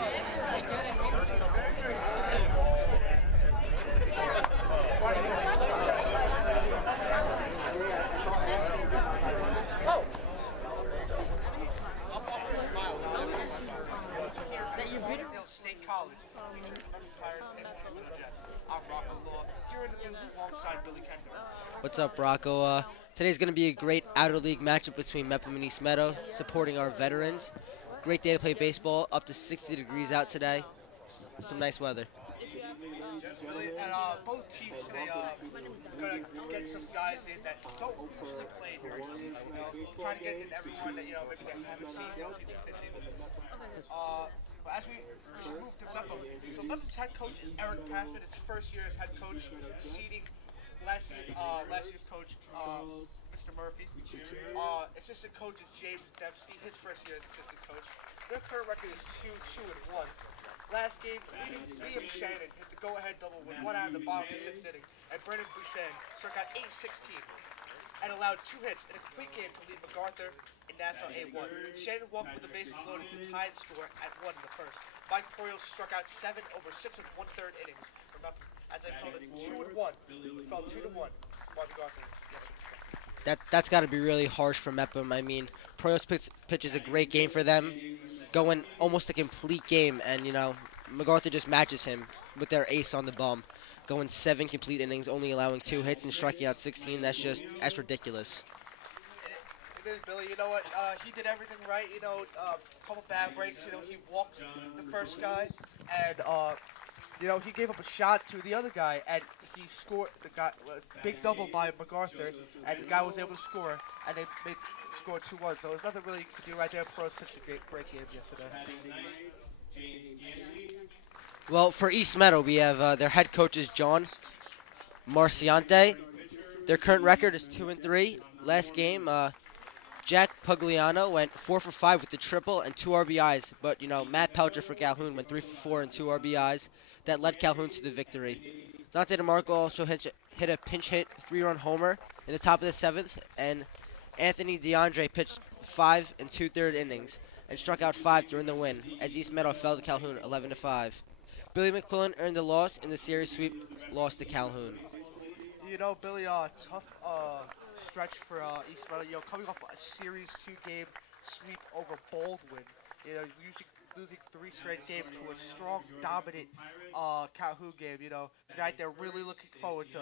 Farmingdale State College, featuring Mepham Pirates and East Meadow Jets. I'm Rocco Law, here in the booth alongside Billy Kendall. What's up, Rocco? Today's going to be a great outer-league matchup between Mepham and East Meadow, supporting our veterans. Great day to play baseball, up to 60 degrees out today. Some nice weather. Yes, Billy, and both teams today going to get some guys in that don't usually play during the season, trying to get in everyone that, maybe they haven't seen pitching. But as we move to Mepham, so Mepham's head coach, Eric Passman, his first year as head coach, seeding last year's coach, Mr. Murphy. Assistant coach is James Dempsey, his first year as assistant coach. Their current record is 2-2-1. Last game, Liam Shannon hit the go-ahead double with one out in the bottom of the sixth inning, and Brendan Bouchan struck out 8-16 and allowed 2 hits in a complete game to lead MacArthur and Nassau A1. Shannon walked with the bases loaded to tie the score at 1 in the first. Mike Proyos struck out 7 over 6 and 1/3 innings for Mepham, as I felt it 2-1. Fell 2-1. MacArthur yesterday. That's got to be really harsh for Mepham. I mean, Proyos pitches a great game for them, going almost a complete game, and MacArthur just matches him with their ace on the bum, going 7 complete innings, only allowing 2 hits and striking out 16. That's ridiculous. It is, Billy. You know what? He did everything right. Couple bad breaks. He walked the first guy, and he gave up a shot to the other guy, and he scored the guy big double by MacArthur, and the guy was able to score, and they scored 2-1. So there's nothing really you could do right there. Pros pitched a great game yesterday. Well, for East Meadow, we have their head coach is John Marciante. Their current record is 2-3. Last game, Jack Pugliano went 4 for 5 with the triple and 2 RBIs. But Matt Pelcher for Calhoun went 3 for 4 and 2 RBIs. That led Calhoun to the victory. Dante DeMarco also hit a pinch hit 3-run homer in the top of the 7th, and Anthony DeAndre pitched 5 and 2/3 innings and struck out 5 during the win, as East Meadow fell to Calhoun 11-5. Billy McQuillan earned the loss in the series sweep loss to Calhoun. Billy, tough stretch for East Meadow. Coming off a Series 2-game sweep over Baldwin. Usually losing 3 straight games to a strong, dominant Calhoun game. Tonight they're really looking forward to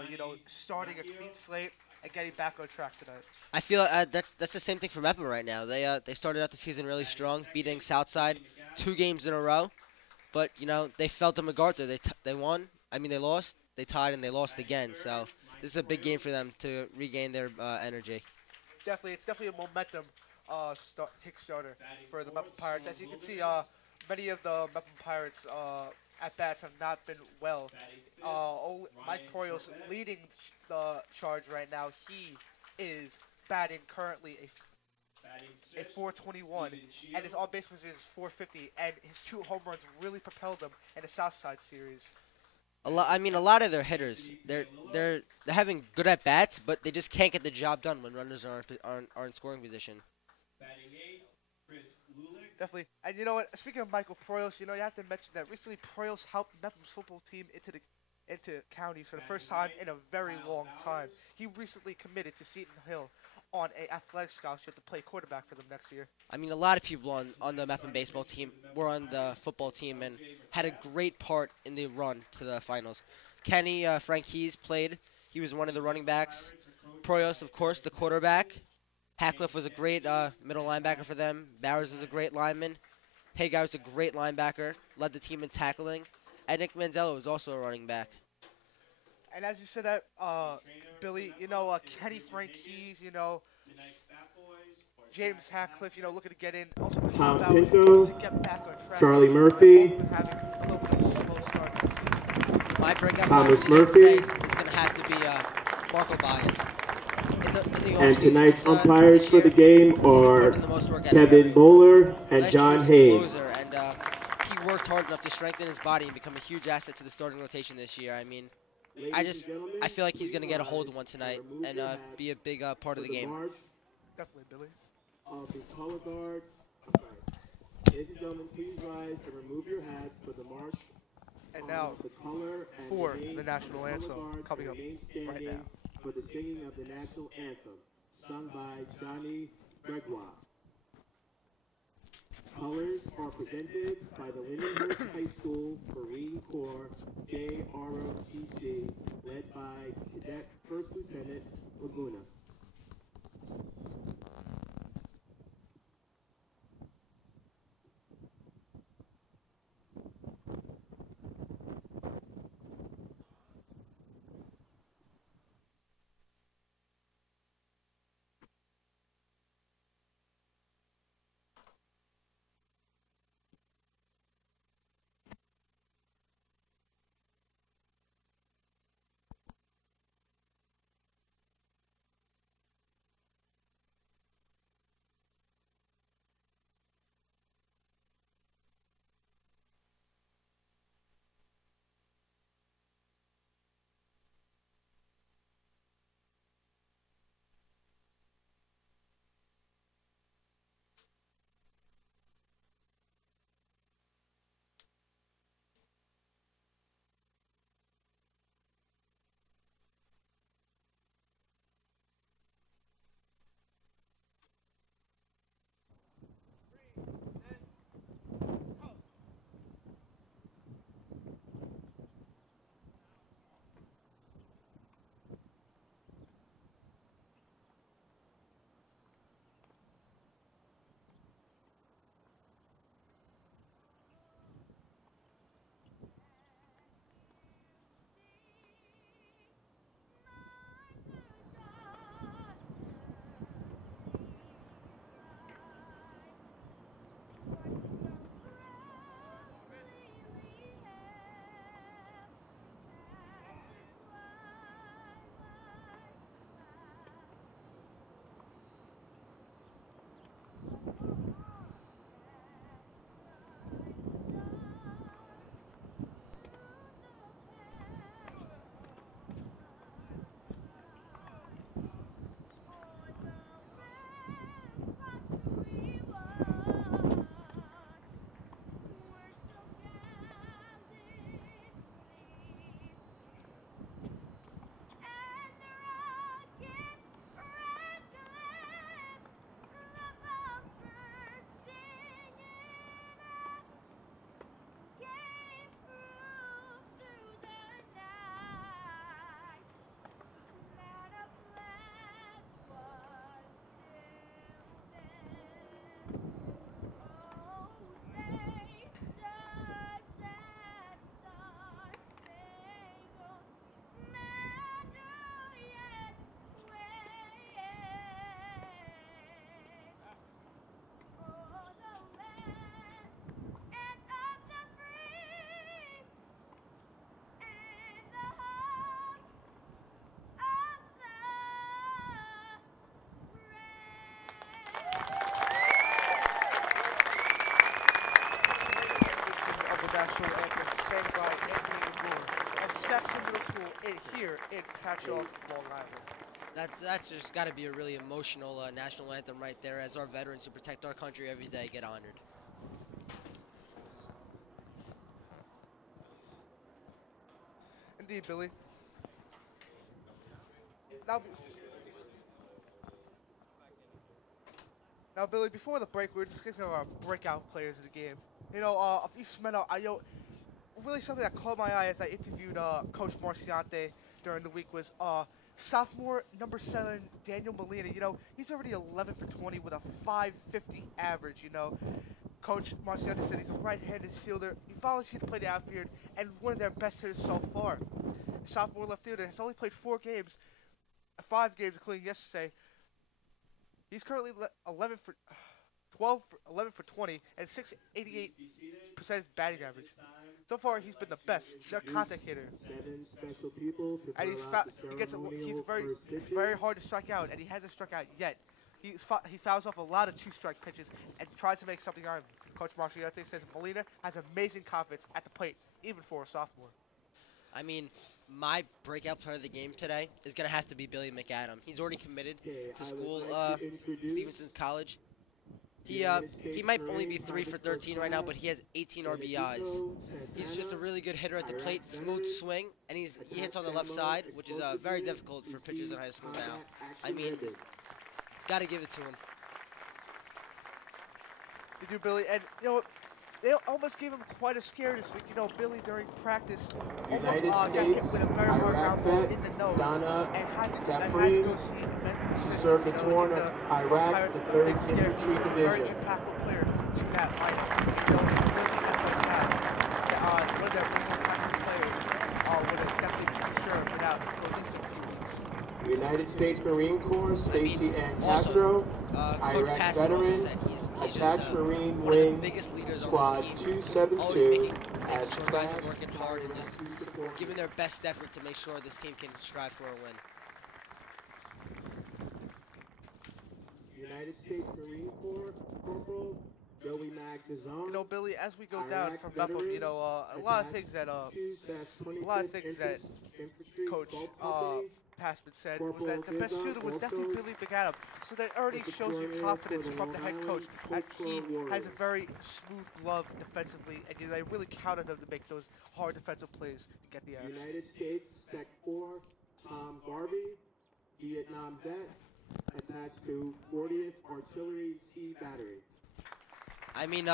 starting a clean slate and getting back on track tonight. I feel that's the same thing for Mepham right now. They started out the season really strong, beating Southside 2 games in a row. But they fell to MacArthur. They won. I mean, they lost. They tied and they lost again. So this is a big game for them to regain their energy. It's definitely a momentum kickstarter for the Mepham Pirates. As you can see, many of the Mepham Pirates at bats have not been well. Mike Proyos leading the charge right now. He is batting currently a 421, and his on-base percentage is 450, and his 2 home runs really propelled him in the Southside series. A lot of their hitters, they're having good at bats, but they just can't get the job done when runners are in scoring position. Definitely. And you know what? Speaking of Michael Proyos, you have to mention that recently Proyos helped Mepham's football team into counties for the first time in a very long time. He recently committed to Seton Hill on an athletic scholarship to play quarterback for them next year. I mean, a lot of people on the Mepham baseball team were on the football team and had a great part in the run to the finals. Kenny Frank Keys played. He was one of the running backs. Proyos, of course, the quarterback. Hackliff was a great middle linebacker for them. Bowers was a great lineman. Hagar was a great linebacker, led the team in tackling. And Nick Manzello was also a running back. And as you said that, Billy, Kenny Frank Keys, James Hackliff, looking to get in. Also, Tom Bowers, Pinto, to get back on track. Charlie Murphy, Having a little bit of a slow start this season. My breakout Thomas player for the game Murphy. today is going to have to be Marco Baez. And tonight's umpires for the game are Kevin Bowler and John Hayes. And he worked hard enough to strengthen his body and become a huge asset to the starting rotation this year. I mean, I feel like he's going to get a hold of one tonight and be a big part of the game. Definitely, Billy. Of the color guard, Ladies and gentlemen, please rise and remove your hats for the march. And now, The color and for remain, the national anthem coming up right now. For the singing of the national anthem, sung by Johnny Gregoire. Colors are presented by the Lindenhurst High School Marine Corps JROTC, led by Cadet First Lieutenant Laguna. National anthem sang by Anthony Moore at Saxon Middle School here in Patchogue, Long Island. That's just got to be a really emotional national anthem right there, as our veterans who protect our country every day get honored. Indeed, Billy. Now, Billy, before the break, we were discussing our breakout players of the game. You know, of East Meadow, really something that caught my eye as I interviewed Coach Marciante during the week was sophomore number 7, Daniel Molina. You know, he's already 11 for 20 with a 550 average, you know. Coach Marciante said he's a right-handed fielder. He volunteered to play the outfield and one of their best hitters so far. Sophomore left fielder has only played 5 games, including yesterday. He's currently 11 for 20 and 688% batting average. So far, he's been the best contact hitter. And he's very hard to strike out, and he hasn't struck out yet. He fouls off a lot of 2-strike pitches and tries to make something out of him. Coach Marciante says Molina has amazing confidence at the plate, even for a sophomore. I mean, my breakout player of the game today is going to have to be Billy McAdam. He's already committed to school, Stevenson College. He might only be 3 for 13 right now, but he has 18 RBIs. He's just a really good hitter at the plate, smooth swing, and he hits on the left side, which is very difficult for pitchers in high school now. I mean, gotta give it to him. You do, Billy, and you know they almost gave him quite a scare this week. You know, Billy during practice got hit with a very hard ground ball in the nose and had to go see a medical assistant. Served the tour of Iraq, Pirates, the a third big scare. infantry He's a very division. impactful player to that lineup. You know, if Billy had like that, one of their most impactful players would have definitely for sure been out for at least a few weeks. United States Marine Corps, Stacy Ann Also, Castro, Coach Iraq Passman also veteran, said he's attached just Marine one of the Wing, biggest leaders Squad on this team. 272, Always making as sure guys are crashed working hard and just giving their best effort to make sure this team can strive for a win. United States Marine Corps Corporal Joey Magdazon. You know, Billy, as we go down from Mepham, you know, a lot of things that Coach Passman said was that the best shooter was definitely Billy Begatum. So that already shows you confidence from the head coach that he has a very smooth glove defensively, and you know, they really count on him to make those hard defensive plays to get the errors. United States Tech 4 Tom Garvey, Vietnam vet, attached to 40th Artillery Sea Battery. I mean,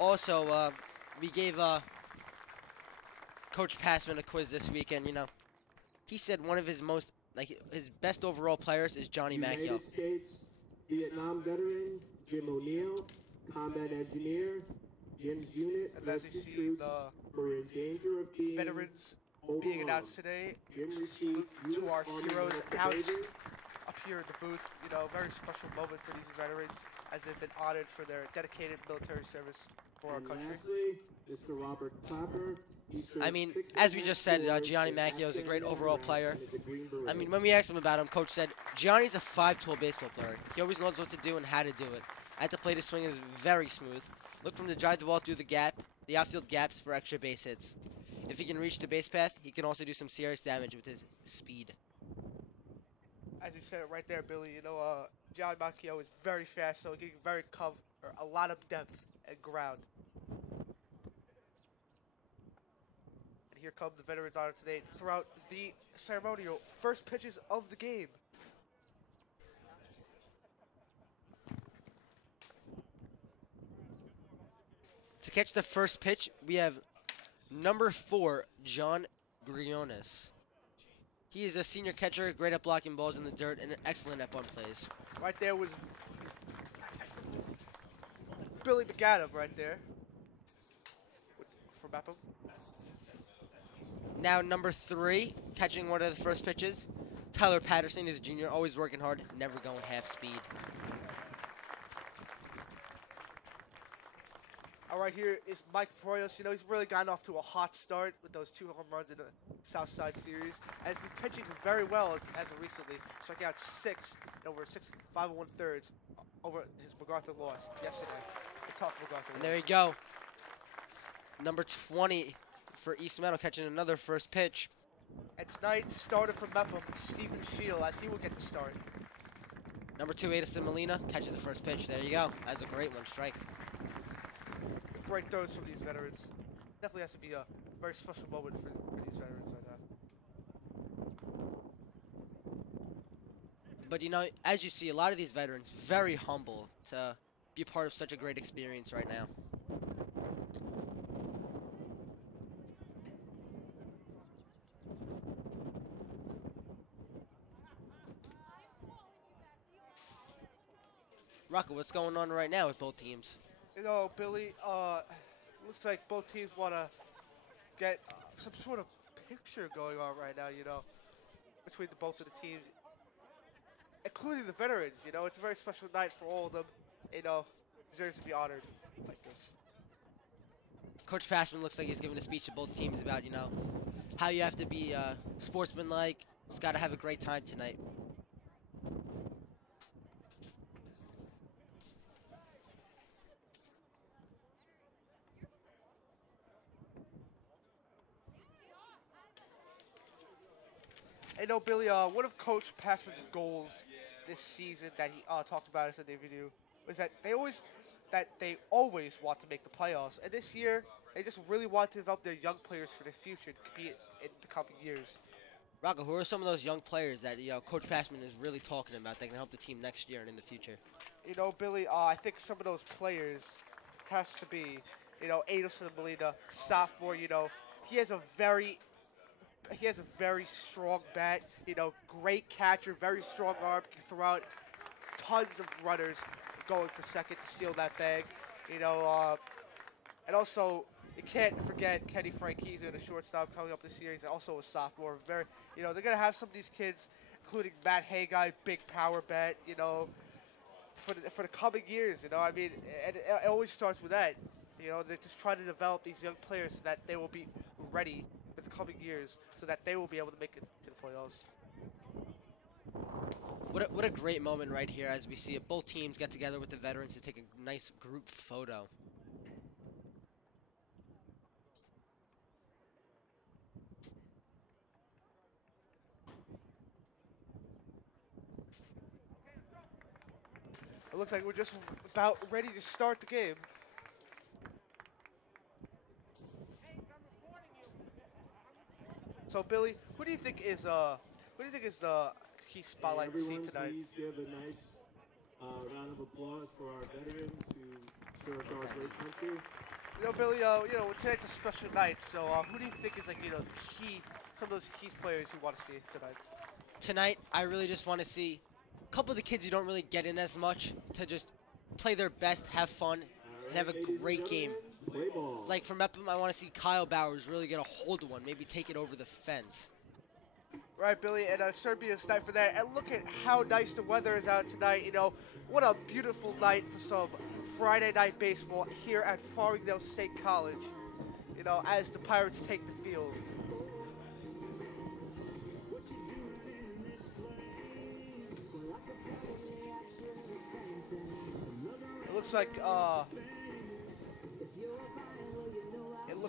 also, we gave Coach Passman a quiz this weekend, you know. He said one of his his best overall players is Johnny Macchio. United States Vietnam veteran Jim O'Neill, combat engineer, Jim's unit, And as you rescue see troops the were in danger of being veterans being overrun. announced today, Jim salute received to our U.S. Army heroes Medical announced Favor. up here in the booth. You know, very special moment for these veterans as they've been honored for their dedicated military service for our And country. lastly, Mr. Robert Clapper. I mean, as we just said, Gianni Macchio is a great overall player. I mean, when we asked him about him, Coach said, Gianni's a 5-tool baseball player. He always knows what to do and how to do it. At the plate, his swing is very smooth. Look for him to drive the ball through the outfield gaps for extra base hits. If he can reach the base path, he can also do some serious damage with his speed. As you said it right there, Billy, you know, John Macchio is very fast, so he can very cover a lot of depth and ground. And here come the veterans honor today throughout the ceremonial first pitches of the game. To catch the first pitch, we have number 4, John Griones. He is a senior catcher, great at blocking balls in the dirt, and excellent at bunt plays. Right there was Billy Begatum right there for Mepham. Now number 3, catching one of the first pitches, Tyler Patterson is a junior, always working hard, never going half speed. All right, here is Mike Proyos. You know, he's really gotten off to a hot start with those 2 home runs in the Southside Series. And he's been pitching very well as of recently, striking out 6 in over 5 1/3 over his MacArthur loss yesterday. The tough MacArthur And there you go. Number 20 for East Meadow catching another first pitch. And tonight, starter from Mepham, Stephen Scheel, as he will get the start. Number 2, Edison Molina catches the first pitch. There you go. That's a great one, strike. Great throws from these veterans. Definitely has to be a very special moment for these veterans right now. But, you know, as you see, a lot of these veterans very humble to be part of such a great experience right now. Rocco, what's going on right now with both teams? You know, Billy, looks like both teams want to get some sort of picture going on right now, you know, between both of the teams, including the veterans. You know, it's a very special night for all of them. You know, deserves to be honored like this. Coach Passman looks like he's giving a speech to both teams about, you know, how you have to be sportsmanlike. It's got to have a great time tonight. You know, Billy, one of Coach Passman's goals this season that he talked about in the video is that they always want to make the playoffs. And this year, they just really want to develop their young players for the future to compete in the coming years. Rocco, who are some of those young players that Coach Passman is really talking about that can help the team next year and in the future? Billy, I think some of those players has to be, Adelson Molina, sophomore. He has a very strong bat. Great catcher, very strong arm, can throw out tons of runners going for second to steal that bag. And also, you can't forget Kenny Franchiso, the shortstop coming up this year. He's also a sophomore. They're going to have some of these kids, including Matt Haggai, big power bat, for the coming years, I mean, and it always starts with that. They just try to develop these young players so that they will be ready for the coming years, so that they will be able to make it to the playoffs. What a great moment right here as we see it. Both teams get together with the veterans to take a nice group photo. It looks like we're just about ready to start the game. So Billy, who do you think is the key spotlight to see tonight? Please give a nice round of applause for our veterans who served our great country. Billy, tonight's a special night. So who do you think is some of those key players you want to see tonight? Tonight, I really just want to see a couple of the kids who don't really get in as much to just play their best, have fun, and have a great game. Like for Mepham, I want to see Kyle Bowers really get a hold of one, maybe take it over the fence. Right, Billy, and Serbia's night for that. And look at how nice the weather is out tonight. What a beautiful night for some Friday night baseball here at Farmingdale State College. As the Pirates take the field. It looks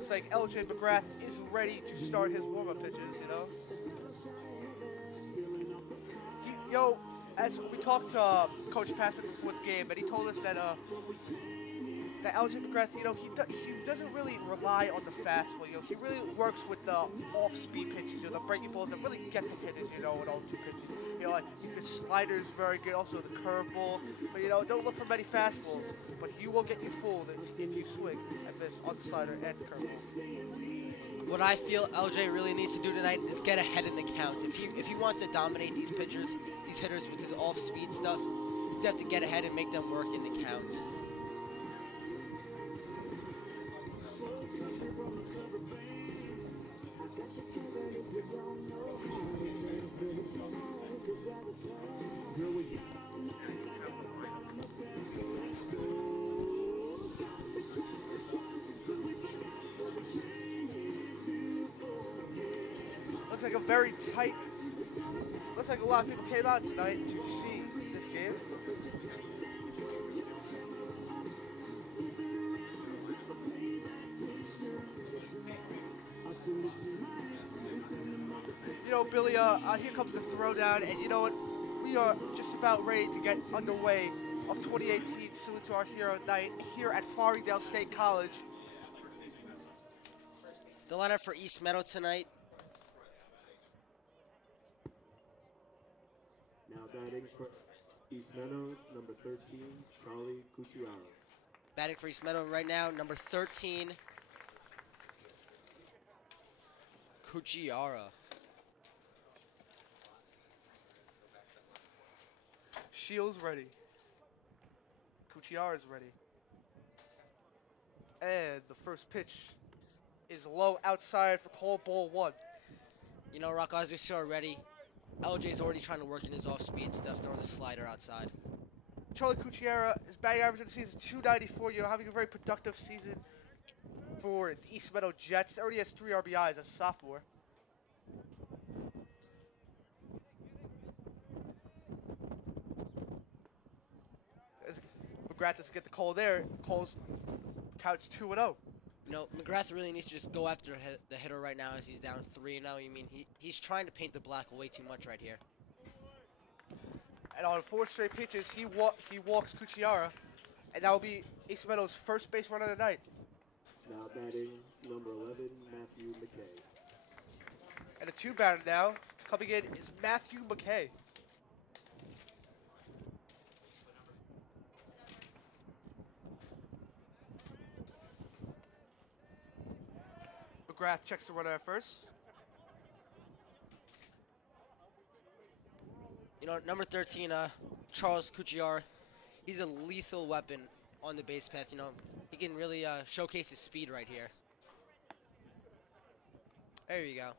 like LJ McGrath is ready to start his warm-up pitches. As we talked to Coach Passman before the game, and he told us that LJ McGrath, he doesn't really rely on the fastball. He really works with the off-speed pitches, the breaking balls that really get the hitters, with all two pitches. Like the slider is very good, also the curveball. But don't look for many fastballs. But he will get you fooled if you swing and miss on the slider and the curveball. What I feel LJ really needs to do tonight is get ahead in the count. If he wants to dominate these pitchers, these hitters with his off-speed stuff, he's going to have to get ahead and make them work in the count. Looks like a very tight. Looks like a lot of people came out tonight to see this game. Billy, here comes the throwdown, and you know what? We are just about ready to get underway of 2018 Salute to Our Hero Night here at Farmingdale State College. The lineup for East Meadow tonight. Now batting for East Meadow, number 13, Charlie Cucciaro. Batting for East Meadow right now, number 13, Cucciaro. Shields ready. Cucciaro is ready. And the first pitch is low outside for call ball one. Rocco, as we saw already, LJ's already trying to work in his off-speed stuff, throwing the slider outside. Charlie Cucciaro, his batting average of the season is .294. Having a very productive season for the East Meadow Jets. Already has 3 RBIs as a sophomore. McGrath doesn't get the call there. Calls counts 2-0. McGrath really needs to just go after the hitter right now as he's down 3-0. He's trying to paint the black way too much right here. And on 4 straight pitches, he walks Cucciaro. And that will be East Meadow's first base runner of the night. Now batting number 11, Matthew McKay. And a 2-batter now coming in is Matthew McKay. McGrath checks the runner at first. You know, number 13, Charles Cucciar, he's a lethal weapon on the base path. You know, he can really showcase his speed right here. There you go.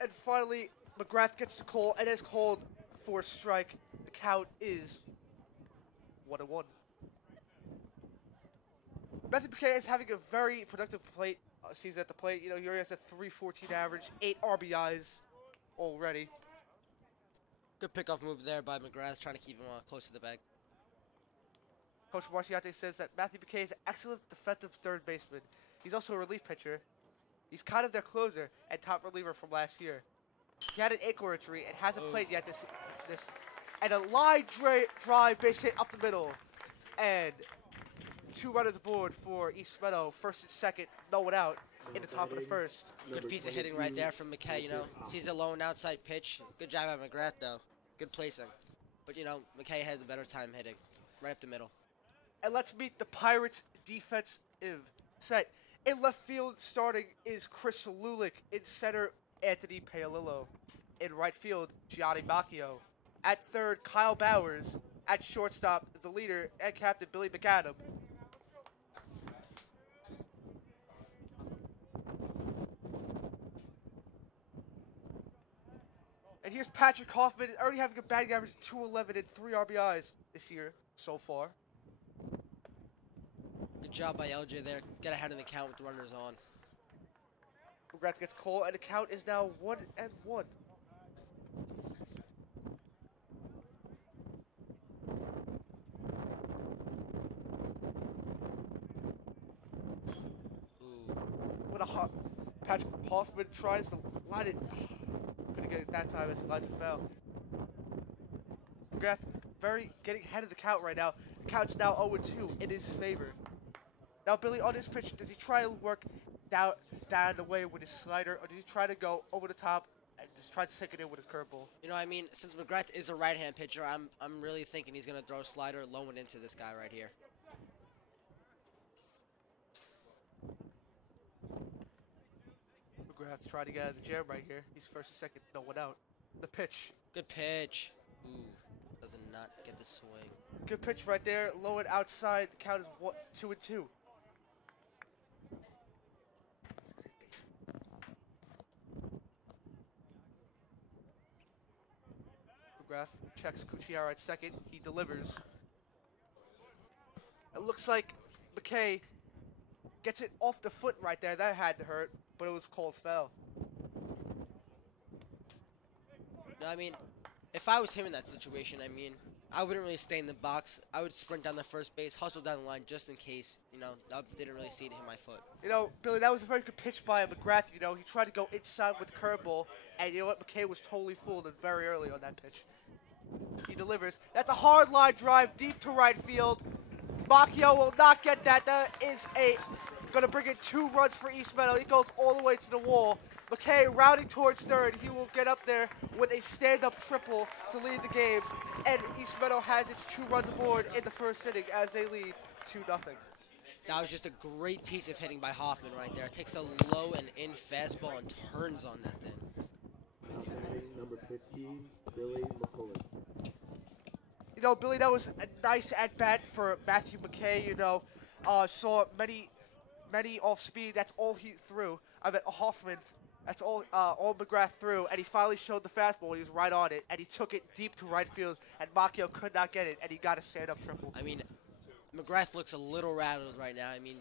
And finally, McGrath gets the call and is called for a strike. The count is 1-1. Matthew McKay is having a very productive season at the plate. You know, he already has a .314 average, 8 RBIs already. Good pickoff move there by McGrath, trying to keep him close to the bag. Coach Marciante says that Matthew McKay is an excellent defensive third baseman. He's also a relief pitcher. He's kind of their closer and top reliever from last year. He had an ankle injury and hasn't played yet this. And a line drive base hit up the middle. And 2 runners aboard for East Meadow, first and second, no one out in the top of the first. Good piece of hitting right there from McKay, you know. Sees the low and outside pitch. Good job by McGrath, though. Good placing. But, you know, McKay has the better time hitting. Right up the middle. And let's meet the Pirates' defensive set. In left field starting is Chris Lulick. In center, Anthony Paolillo. In right field, Gianni Macchio. At third, Kyle Bowers. At shortstop, the leader and captain, Billy McAdam. And here's Patrick Hoffman, already having a batting average of .211 and 3 RBIs this year so far. Good job by LJ there. Get ahead in the count with the runners on. McGrath gets called, and the count is now 1-1. Ooh. What a Patrick Hoffman tries to line it. Couldn't get it that time as he lines it foul. McGrath getting ahead of the count right now. The count's now 0-2 in his favor. Now Billy, on this pitch, does he try to work down the way with his slider, or does he try to go over the top and just try to stick it in with his curveball? You know, I mean, since McGrath is a right-hand pitcher, I'm really thinking he's gonna throw a slider low and into this guy right here. McGrath's trying to get out of the jam right here. He's first and second, no one out. The pitch. Good pitch. Ooh, does not get the swing. Good pitch right there, low and outside. The count is 2-2. McGrath checks Cucciar at second. He delivers. It looks like McKay gets it off the foot right there. That had to hurt, but it was called foul. No, I mean, if I was him in that situation, I mean, I wouldn't really stay in the box. I would sprint down the first base, hustle down the line just in case, you know, I didn't really see it hit my foot. You know, Billy, that was a very good pitch by McGrath. You know, he tried to go inside with the curveball, and you know what? McKay was totally fooled and very early on that pitch. He delivers. That's a hard line drive deep to right field. Macchio will not get that. That is going to bring in 2 runs for East Meadow. He goes all the way to the wall. McKay rounding towards third. He will get up there with a stand-up triple to lead the game. And East Meadow has its 2 runs aboard in the first inning as they lead 2-0. That was just a great piece of hitting by Hoffman right there. Takes a low and in fastball and turns on that thing. Now batting number 15, Billy McCullough. You know, Billy, that was a nice at-bat for Matthew McKay. You know, saw many off speed. That's all he threw. I mean, Hoffman, that's all McGrath threw, and he finally showed the fastball. He was right on it, and he took it deep to right field, and Macchio could not get it, and he got a stand-up triple. I mean, McGrath looks a little rattled right now. I mean,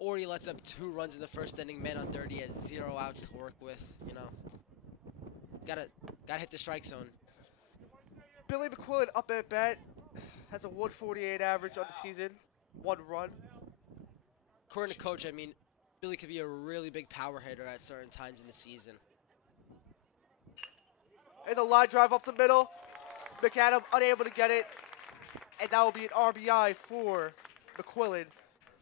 already lets up 2 runs in the first inning. Man on third, he has 0 outs to work with. You know, gotta hit the strike zone. Billy McQuillan up at bat, has a 148 average on the season, 1 run. According to coach, I mean, Billy could be a really big power hitter at certain times in the season. And the line drive up the middle. McAdam unable to get it. And that will be an RBI for McQuillan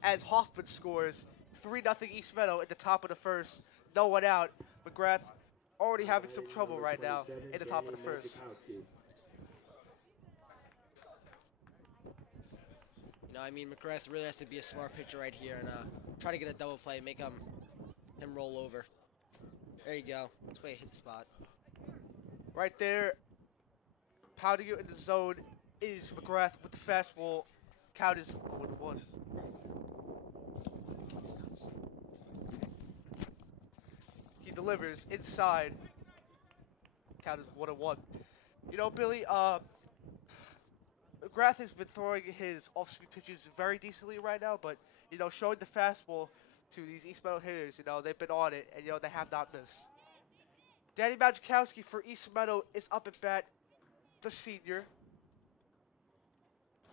as Hoffman scores 3-0 East Meadow at the top of the first. No one out. McGrath already having some trouble right now in the top of the first. You know, I mean, McGrath really has to be a smart pitcher right here and try to get a double play, make him roll over. There you go. This way, hit the spot. Right there, pounding it in the zone is McGrath with the fastball. Count is 1-1. He delivers inside. Count is 1-1. You know, Billy, McGrath has been throwing his off-speed pitches very decently right now, but, you know, showing the fastball to these East Meadow hitters, you know, they've been on it, and, you know, they have not missed. Danny Majkowski for East Meadow is up at bat, the senior.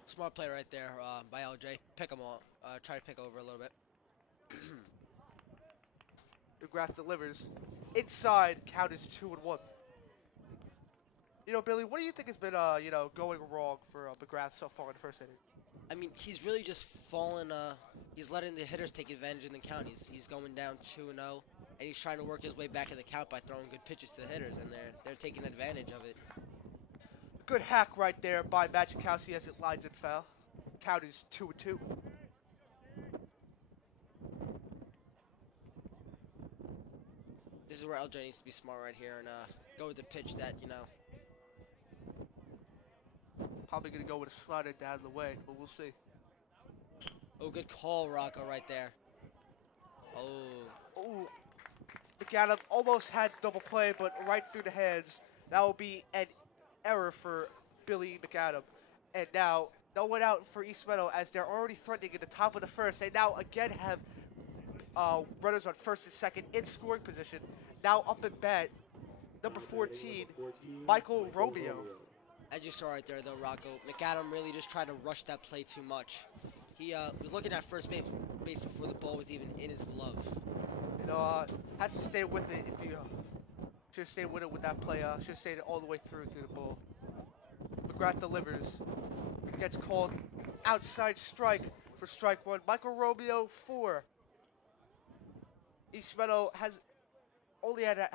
Smart play right there by LJ. Pick him off. Try to pick over a little bit. McGrath delivers. Inside, count is 2-1. You know, Billy, what do you think has been, you know, going wrong for McGrath so far in the first inning? I mean, he's really just fallen. He's letting the hitters take advantage in the count. He's going down 2-0, and he's trying to work his way back in the count by throwing good pitches to the hitters, and they're taking advantage of it. Good hack right there by Majkowski as it lines in foul. Count is 2-2. This is where LJ needs to be smart right here and go with the pitch that, you know. Probably going to go with a slider down the way, but we'll see. Oh, good call, Rocco, right there. Oh. Oh. McAdam almost had double play, but right through the hands. That will be an error for Billy McAdam. And now, no one out for East Meadow as they're already threatening at the top of the first. They now again have runners on first and second in scoring position. Now up at bat, number 14, Michael Romeo. As you saw right there, though, Rocco, McAdam really just tried to rush that play too much. He was looking at first base before the ball was even in his glove. You know, has to stay with it if you should have stayed with it with that play. Should have stayed all the way through the ball. McGrath delivers. Gets called outside strike for strike one. Michael Romeo 4. East Meadow has only had a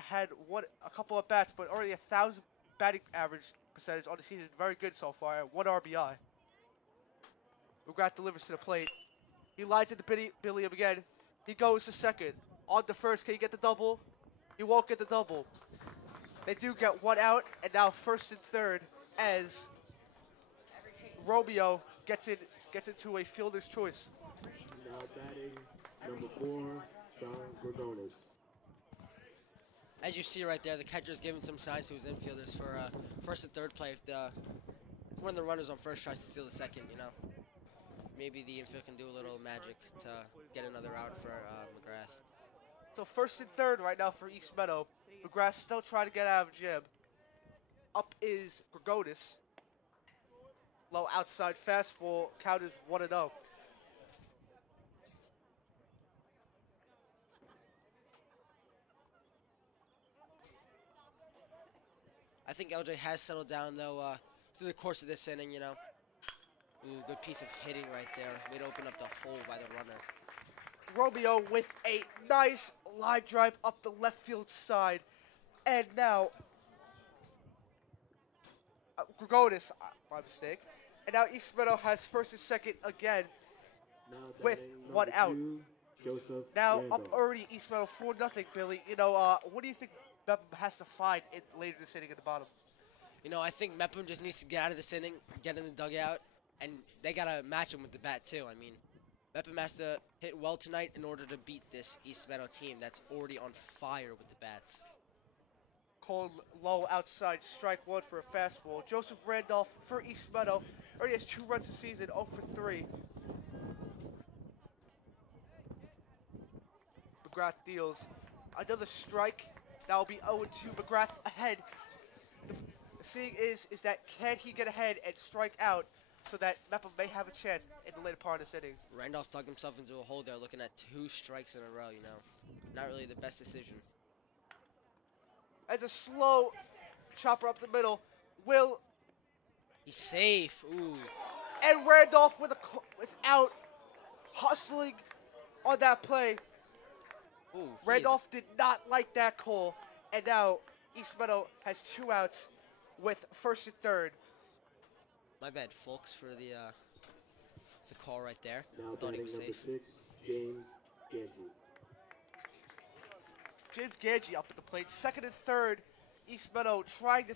couple of bats, but already 1,000 batting average percentage on the season. Very good so far. 1 RBI. McGrath delivers to the plate. He lines at the Billiam again. He goes to second. On to first. Can he get the double? He won't get the double. They do get one out, and now first and third as Romeo gets into a fielder's choice. Now batting, number 4, John Gordonis. As you see right there, the catcher is giving some signs to his infielders for first and third play. If one of the runners on first tries to steal the second, you know, maybe the infield can do a little magic to get another out for McGrath. So first and third right now for East Meadow. McGrath still trying to get out of jib. Up is Gordonis. Low outside fastball. Count is 1-0. I think LJ has settled down, though, through the course of this inning, you know. Ooh, good piece of hitting right there. Way to open up the hole by the runner. Romeo with a nice line drive up the left field side. And now, Gordonis, my mistake. And now East Meadow has first and second again with one out. Now up already East Meadow 4-0, Billy. You know, what do you think Mepham has to find later this inning at the bottom? You know, I think Mepham just needs to get out of this inning, get in the dugout, and they got to match him with the bat, too. I mean, Mepham has to hit well tonight in order to beat this East Meadow team that's already on fire with the bats. Called low outside strike one for a fastball. Joseph Randolph for East Meadow already has 2 runs this season, 0 for 3. McGrath deals another strike. That will be 0-2. McGrath ahead. The thing is that can he get ahead and strike out so that Mepham may have a chance in the later part of this inning? Randolph dug himself into a hole there, looking at 2 strikes in a row. You know, not really the best decision. As a slow chopper up the middle, Will. He's safe. Ooh. And Randolph without hustling on that play. Ooh, Randolph did not like that call, and now East Meadow has 2 outs with first and third. My bad, folks, for the call right there. Now Thought he batting was number safe. 6, James Ganji. James Ganji up at the plate. Second and third, East Meadow trying to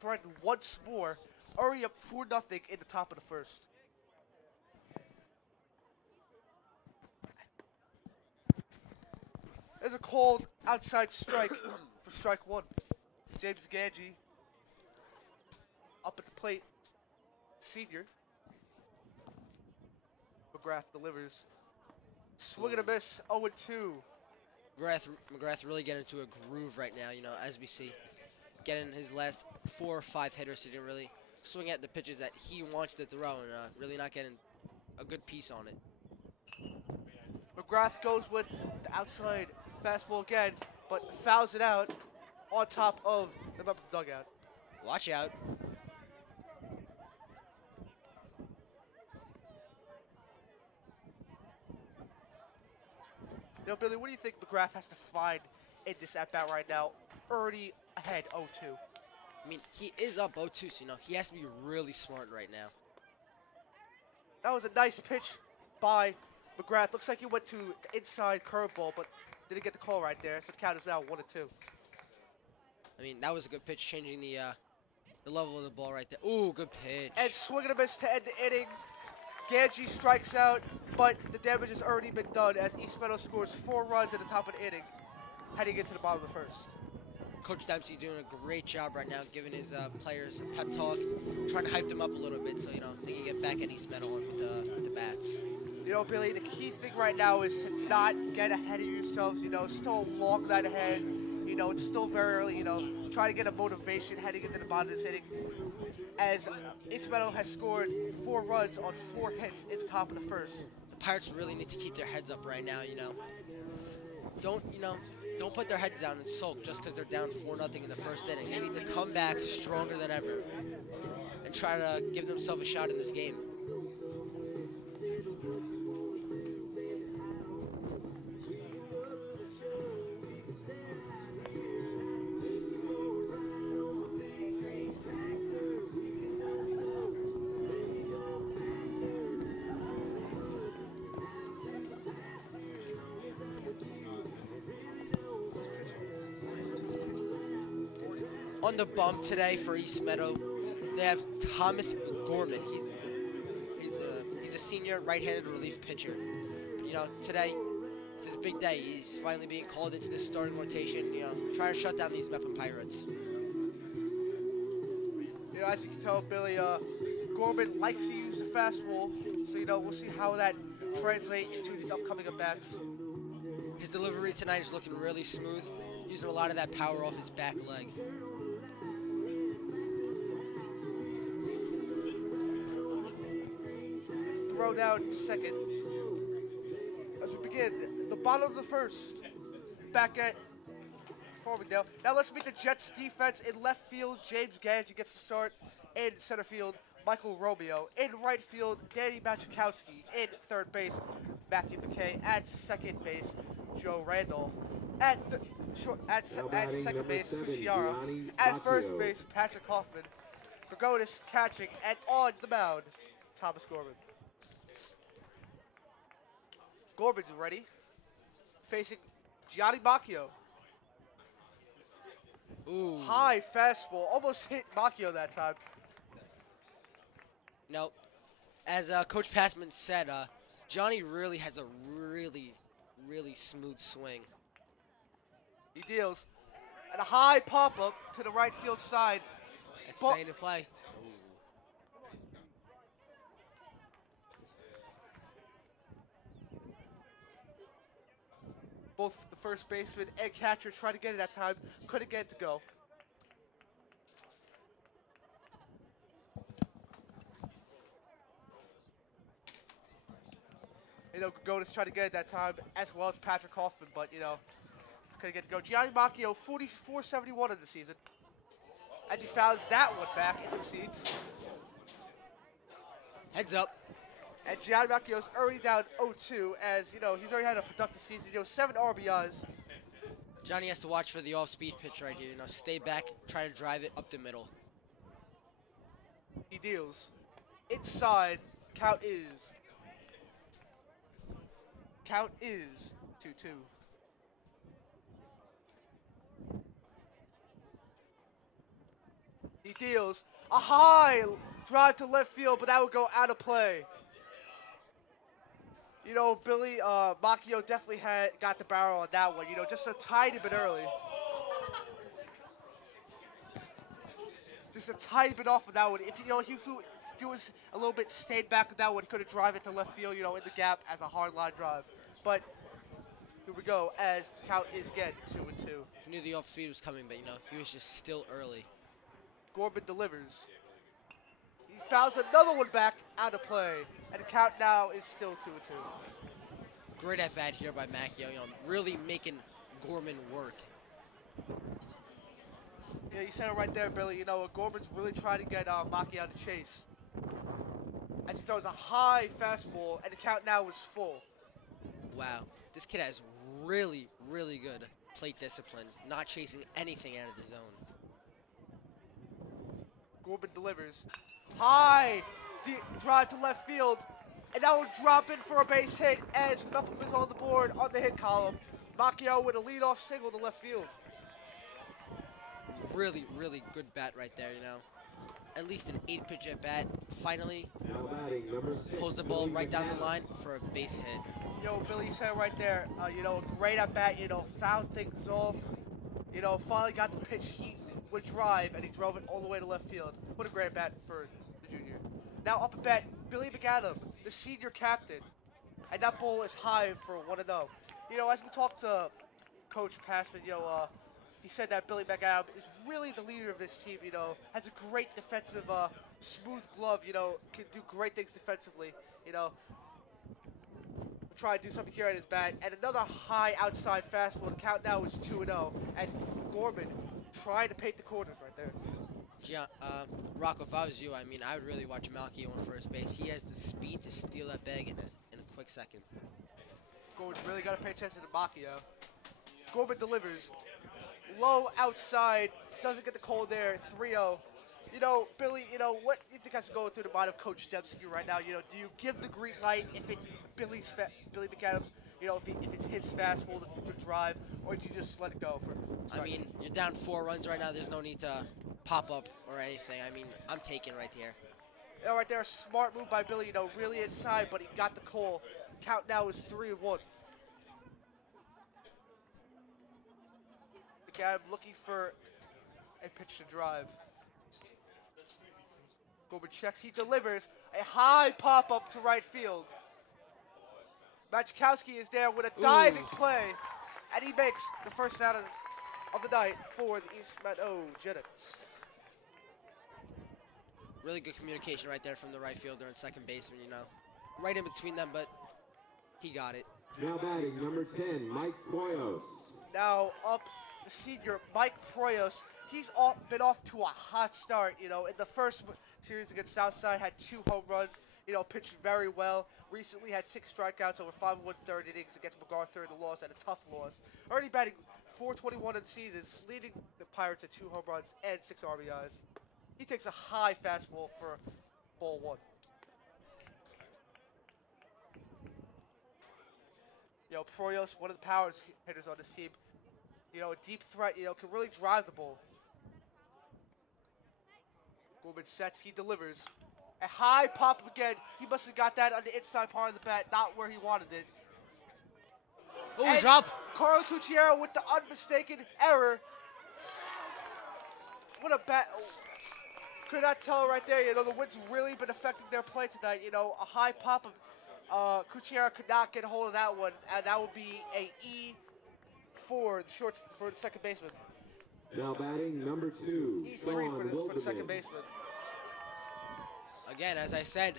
threaten once more. Already up 4-0 in the top of the first. There's a called outside strike for strike 1. James Ganji up at the plate. Senior. McGrath delivers. Swing and a miss, 0-2. McGrath really getting into a groove right now, you know, as we see. Getting his last 4 or 5 hitters, he didn't really swing at the pitches that he wants to throw, and really not getting a good piece on it. McGrath goes with the outside fastball again, but fouls it out on top of the Mepham dugout. Watch out. You know, Billy, what do you think McGrath has to find in this at-bat right now? Already ahead, 0-2. I mean, he is up 0-2, so, you know, he has to be really smart right now. That was a nice pitch by McGrath. Looks like he went to the inside curveball, but didn't get the call right there, so the count is now 1-2. I mean, that was a good pitch, changing the level of the ball right there. Ooh, good pitch. And swing and a miss to end the inning. Ganji strikes out, but the damage has already been done as East Meadow scores 4 runs at the top of the inning, heading into the bottom of the first. Coach Dempsey doing a great job right now, giving his players a pep talk, trying to hype them up a little bit so, you know, they can get back at East Meadow with the bats. You know, Billy, the key thing right now is to not get ahead of yourselves, you know, still a long night ahead. You know, it's still very early, you know, try to get a motivation heading into the bottom of this inning. As East Meadow has scored 4 runs on 4 hits in the top of the first. The Pirates really need to keep their heads up right now, you know. Don't put their heads down and sulk just because they're down 4-0 in the first inning. They need to come back stronger than ever and try to give themselves a shot in this game. On the bump today for East Meadow, they have Thomas Gorman. He's a senior right-handed relief pitcher. But, you know, today it's his big day. He's finally being called into the starting rotation. You know, trying to shut down these Mepham Pirates. You know, as you can tell, Billy, Gorman likes to use the fastball, so you know we'll see how that translates into these upcoming at-bats. His delivery tonight is looking really smooth, using a lot of that power off his back leg. Throw down to second. As we begin the bottom of the first, back at Farmingdale. Now let's meet the Jets defense. In left field, James Ganji gets the start. In center field, Michael Romeo. In right field, Danny Machikowski. In third base, Matthew McKay. At second base, Joe Randolph. At second base, Cucciaro. At first base, Patrick Hoffman. Pagonis catching, and on the mound, Thomas Gorman. Gorman's ready, facing Gianni Macchio. Ooh. High fastball, almost hit Macchio that time. No, as Coach Passman said, Johnny really has a really smooth swing. He deals, and a high pop-up to the right field side. It's staying in play. Both the first baseman and catcher tried to get it that time. Couldn't get it to go. You know, Pagonis tried to get it that time, as well as Patrick Hoffman, but, you know, couldn't get it to go. Gianni Macchio, 44-71 in the season, as he fouls that one back into the seats. Heads up. And Gianni Macchio's already down 0-2 as, he's already had a productive season. 7 RBIs. Johnny has to watch for the off-speed pitch right here. Stay back, try to drive it up the middle. He deals. Inside, count is 2-2. He deals a high drive to left field, but that would go out of play. Billy Macchio definitely got the barrel on that one. Just a tiny bit early. Just a tiny bit off of that one. If he was a little bit stayed back with that one, he could have driven it to left field, in the gap as a hard line drive. But here we go, as the count is again 2-2. He knew the off speed was coming, but he was just still early. Gorman delivers. He fouls another one back out of play, and the count now is still 2-2. Great at bat here by Macchio, really making Gorman work. Yeah, you said it right there, Billy. Gorman's really trying to get Macchio to chase. As he throws a high fastball, and the count now is full. Wow, this kid has really, really good plate discipline, not chasing anything out of the zone. Gorman delivers. High drive to left field, and that will drop in for a base hit as Mepham is on the board on the hit column. Macchio with a leadoff single to left field. Really, really good bat right there, At least an 8-pitch at bat. Finally, pulls the ball right down the line for a base hit. Billy, you said it right there. A great at bat. Fouled things off. Finally got the pitch he would drive, and he drove it all the way to left field. What a great at bat for the junior. Now up at bat, Billy McAdam, the senior captain, and that ball is high for 1-0. As we talked to Coach Passman, he said that Billy McAdam is really the leader of this team, has a great defensive, smooth glove, can do great things defensively, We'll try to do something here at his bat. And another high outside fastball. The count now is 2-0 as Gorman trying to paint the corners right there. Yeah, Rocco, if I was you, I would really watch Macchio on first base. He has the speed to steal that bag in a quick second. Gorman's really got to pay attention to Macchio. Gorman delivers. Low outside, doesn't get the call there, 3-0. Billy, what do you think has to go through the mind of Coach Dembski right now? Do you give the green light if it's Billy McAdams, if it's his fastball to drive, or do you just let it go? You're down 4 runs right now. There's no need to pop up or anything. I'm taking right here. Right there, a smart move by Billy, really inside, but he got the call. Count now is 3-1. McAdams looking for a pitch to drive. Gorman checks, he delivers a high pop-up to right field. Machkowski is there with a diving play, and he makes the first out of the night for the East Meadow Jets. Really good communication right there from the right fielder and second baseman, Right in between them, but he got it. Now batting, number 10, Mike Proyos. Now up the senior, Mike Proyos. He's been off to a hot start, in the first series against Southside, had 2 home runs, pitched very well. Recently had 6 strikeouts over 5 1/3 innings against MacArthur in the loss, and a tough loss. Already batting .421 in the season, leading the Pirates to 2 home runs and 6 RBIs. He takes a high fastball for ball 1. Proyos, one of the power hitters on this team. A deep threat, can really drive the ball. Gorman sets, he delivers. A high pop again. He must have got that on the inside part of the bat, not where he wanted it. Oh, drop. Carl Cucchiero with the unmistaken error. What a bat. Could not tell right there, the wind's really been affecting their play tonight. A high pop of Cucchiero could not get a hold of that one, and that would be a E for the second baseman. Now batting number 2, E3 for the second baseman. Again, as I said,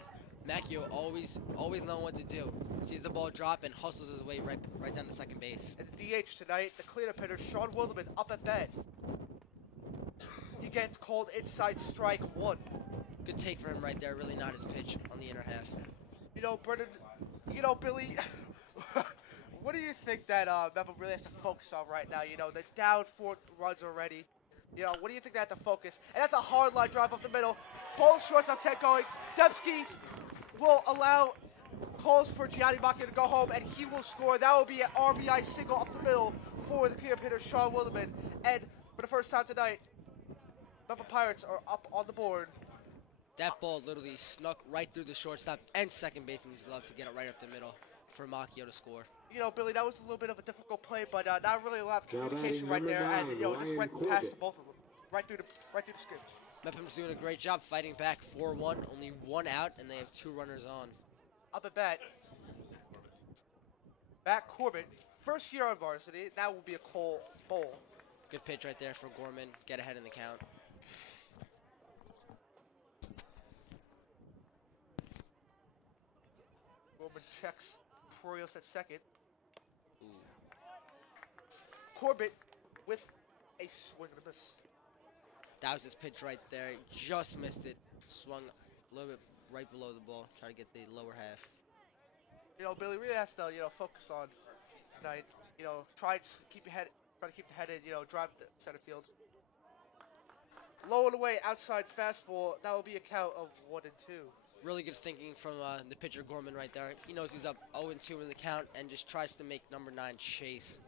Macchio always knowing what to do. Sees the ball drop and hustles his way right down to second base. And the DH tonight, the cleanup hitter, Sean Wilderman, up at bat. He gets called inside strike 1. Good take for him right there. Really not his pitch on the inner half. You know, Brendan, Billy, what do you think that Mepham really has to focus on right now? You know, they're down 4 runs already. You know, what do you think they have to focus? And that's a hard line drive up the middle. Both shortstop get going. Dembski will allow calls for Gianni Macchia to go home, and he will score. That will be an RBI single up the middle for the cleanup hitter, Sean Wilderman. And for the first time tonight, Mepham Pirates are up on the board. That ball literally snuck right through the shortstop and second baseman's glove to get it right up the middle for Macchio to score. You know, Billy, that was a little bit of a difficult play, but not really a lot of communication right there, as it, just went past both of them, right through the screens. Mepham's doing a great job fighting back 4-1, only 1 out, and they have 2 runners on. Up at bat, Matt Corbett, first year on varsity. That will be a Cole Bowl. Good pitch right there for Gorman. Get ahead in the count. Gorman checks Proyos at second. Ooh. Corbett with a swing and a miss. That was his pitch right there. Just missed it. Swung a little bit right below the ball. Try to get the lower half. You know, Billy really has to, focus on tonight. You know, try to keep the head in, drive the center field. Low and away, outside fastball. That will be a count of 1-2. Really good thinking from the pitcher Gorman right there. He knows he's up 0-2 in the count and just tries to make number 9 chase.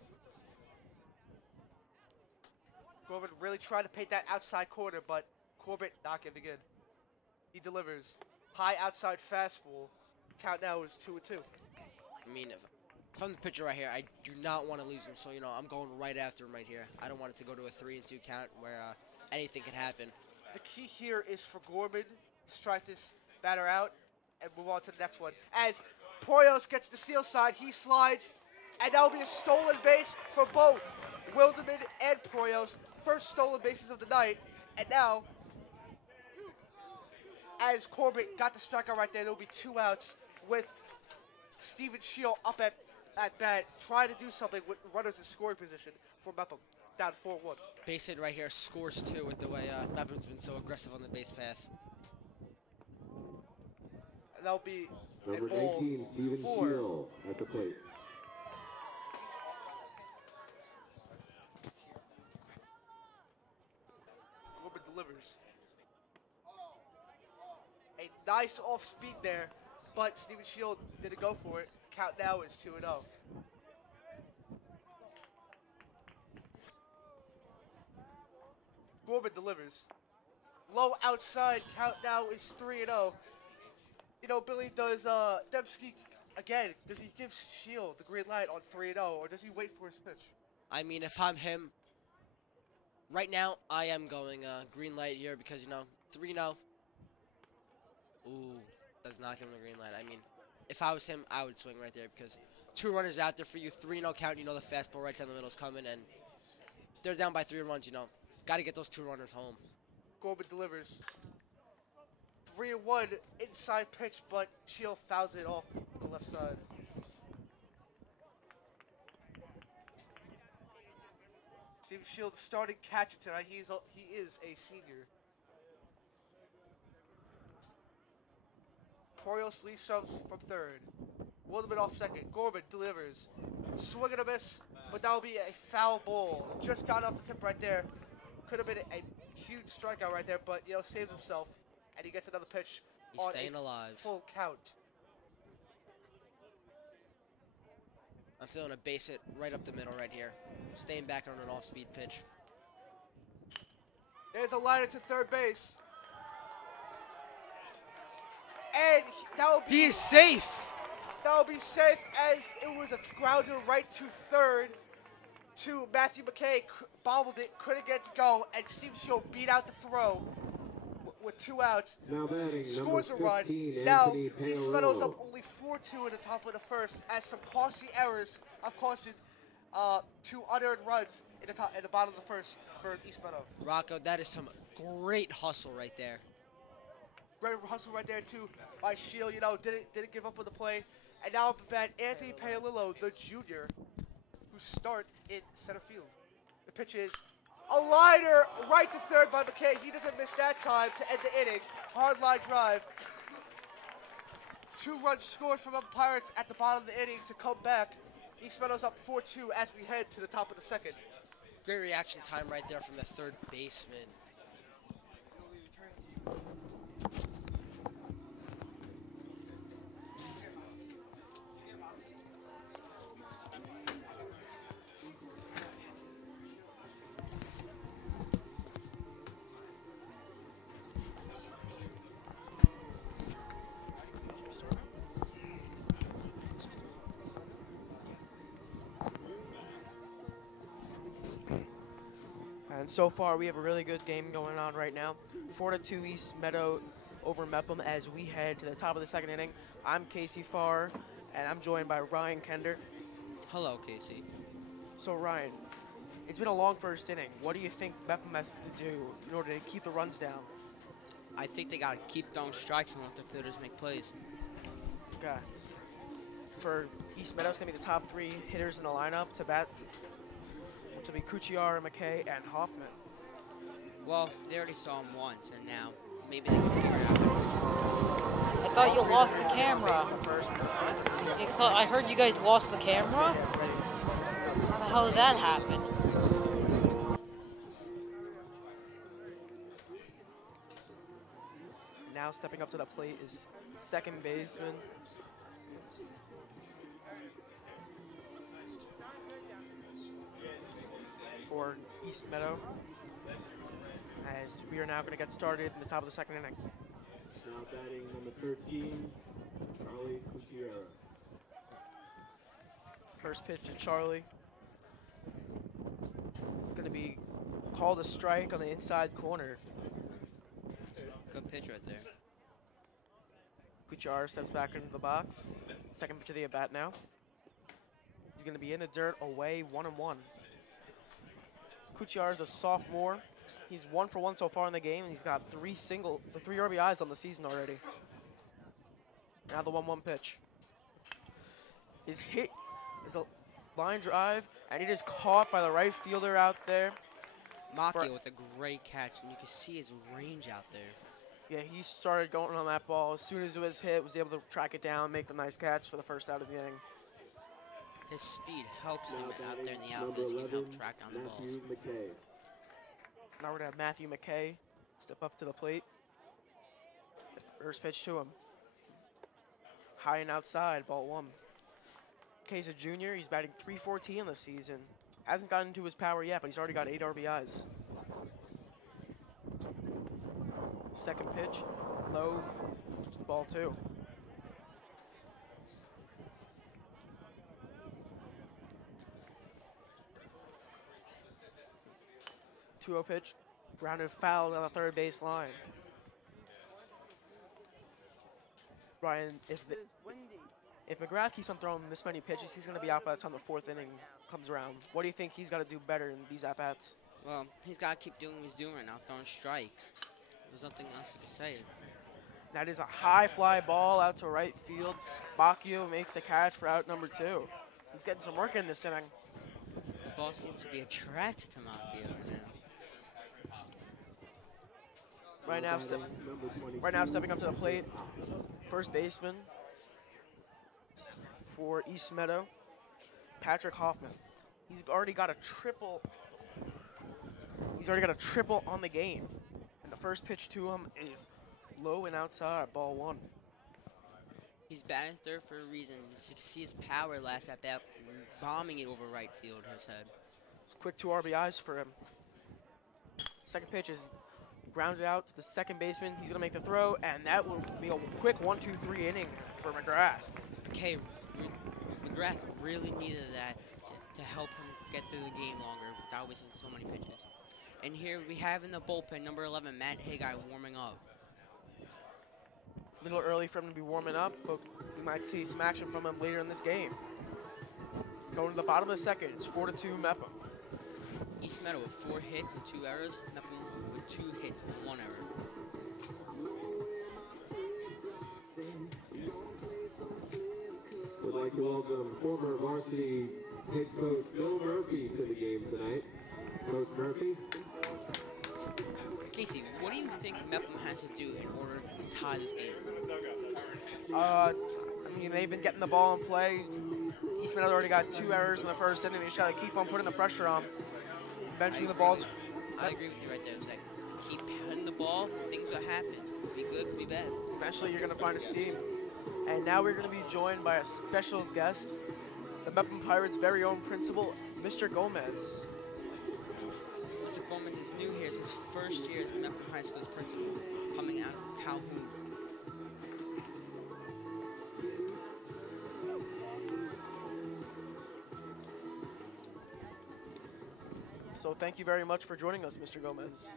Gorman really trying to paint that outside corner, but Corbett not giving in. He delivers. High outside fastball. Count now is 2-2. I mean, if I'm the pitcher right here, I do not want to lose him, so, I'm going right after him right here. I don't want it to go to a 3-2 count where anything can happen. The key here is for Gorman to strike this batter out and move on to the next one. As Proyos gets the seal side, he slides, and that will be a stolen base for both Wilderman and Proyos. First stolen bases of the night, and now, as Corbett got the strikeout right there, there will be 2 outs with Steven Shield up at bat, trying to do something with runners in scoring position for Mepham, down 4-1. Base hit right here scores 2 with the way Mepham's been so aggressive on the base path. And that'll be number a ball 19, Steven Shield at the plate. Gorman delivers. A nice off speed there, but Steven Shield didn't go for it. Count now is 2-0. Gorman delivers. Low outside, count now is 3-0. Billy, does Dembski, again, does he give Shield the green light on 3-0, or does he wait for his pitch? I mean, if I'm him, right now, I am going green light here because, 3-0. Ooh, does not give him a green light. I mean, if I was him, I would swing right there because 2 runners out there for you, 3-0 count, the fastball right down the middle is coming, and if they're down by 3 runs, got to get those 2 runners home. Gorman delivers. 3-1 inside pitch, but Shield fouls it off the left side. Steven Shield starting catcher tonight. He is a senior. Proyos leads from third. Wilderman off second. Gorman delivers. Swing and a miss, but that will be a foul ball. Just got off the tip right there. Could have been a huge strikeout right there, but saves himself, and he gets another pitch. He's staying alive. Full count. I'm feeling a base hit right up the middle right here. Staying back on an off-speed pitch. There's a liner to third base. And that will be... He is safe! That will be safe as it was a grounder right to third to Matthew McKay. Bobbled it, couldn't get to go, and Steve Shield beat out the throw with 2 outs. Now batting, scores a number run. 15, Now, Anthony East Meadow's Paolo. up only 4-2 in the top of the first, as some costly errors have costed 2 unearned runs in the bottom of the first for East Meadow. Rocco, that is some great hustle right there. Great hustle right there too by Shield. Didn't give up on the play. And now up at bat, Anthony Paolillo, the junior, who start in center field. The pitch is a liner right to third by McKay. He doesn't miss that time to end the inning. Hard line drive. 2 runs scored from the Pirates at the bottom of the inning to come back. East Meadow's up 4-2 as we head to the top of the second. Great reaction time right there from the third baseman. And so far, we have a really good game going on right now. 4-2 East Meadow over Mepham as we head to the top of the second inning. I'm Casey Farr, and I'm joined by Ryan Kender. Hello, Casey. So, Ryan, it's been a long first inning. What do you think Mepham has to do in order to keep the runs down? I think they got to keep throwing strikes and let the fielders make plays. Okay. For East Meadow, it's going to be the top 3 hitters in the lineup to bat, which will be Kuchiyar, McKay, and Hoffman. Well, they already saw him once, and now maybe they can figure it out. I thought you lost the camera. First, I heard you guys lost the camera? How the hell did that happen? now stepping up to the plate is second baseman for East Meadow, as we are now going to get started in the top of the second inning. Now batting number 13, Charlie Kuchiyara. First pitch to Charlie. It's going to be called a strike on the inside corner. Good pitch right there. Kuchiyara steps back into the box. Second pitch of the at-bat now. He's going to be in the dirt, away, 1-1. Kuchiyara is a sophomore. He's 1 for 1 so far in the game, and he's got three RBIs on the season already. Now the 1-1 pitch. His hit is a line drive, and it is caught by the right fielder out there. Macchio with a great catch, and you can see his range out there. Yeah, he started going on that ball. As soon as it was hit, was able to track it down, make the nice catch for the first out of the inning. His speed helps him out there in the outfield, so he can help track down the balls. Now we're going to have Matthew McKay step up to the plate. First pitch to him. High and outside, ball 1. McKay's a junior. He's batting .314 this season. Hasn't gotten into his power yet, but he's already got 8 RBIs. Second pitch, low, ball 2. .2-0 pitch, grounded foul on the third base line. Ryan, if McGrath keeps on throwing this many pitches, he's going to be out by the time the fourth inning comes around. What do you think he's got to do better in these at-bats? Well, he's got to keep doing what he's doing right now, throwing strikes. There's nothing else to say. That is a high fly ball out to right field. Macchio makes the catch for out number 2. He's getting some work in this inning. The ball seems to be attracted to Macchio right now. Right now stepping up to the plate, first baseman for East Meadow, Patrick Hoffman. He's already got a triple. On the game. And the first pitch to him is low and outside, ball 1. He's batting third for a reason. You should see his power last at bat, bombing it over right field, his head. It's quick 2 RBIs for him. Second pitch is grounded out to the second baseman. He's going to make the throw, and that will be a quick 1-2-3 inning for McGrath. Okay, McGrath really needed that to help him get through the game longer without wasting so many pitches. And here we have in the bullpen, number 11, Matt Haggai warming up. A little early for him to be warming up, but we might see some action from him later in this game. Going to the bottom of the second, it's 4-2 Mepham. East Meadow with 4 hits and 2 errors. Mepham with 2 hits and 1 error. Would like to welcome former varsity head coach Bill Murphy to the game tonight. Coach Murphy. Casey, what do you think Mepham has to do in order to tie this game? I mean, they've been getting the ball in play. East Meadow already got 2 errors in the first inning. They just got to keep on putting the pressure on. Eventually, the ball's. I agree with you right there. It's like, keep hitting the ball, things will happen. Could be good, could be bad. Eventually, you're going to find a seam. And now we're going to be joined by a special guest, the Mepham Pirates' very own principal, Mr. Gomez. Mr. Gomez is new here. It's his first year as Mepham High School's principal, coming out of Calhoun. So thank you very much for joining us, Mr. Gomez.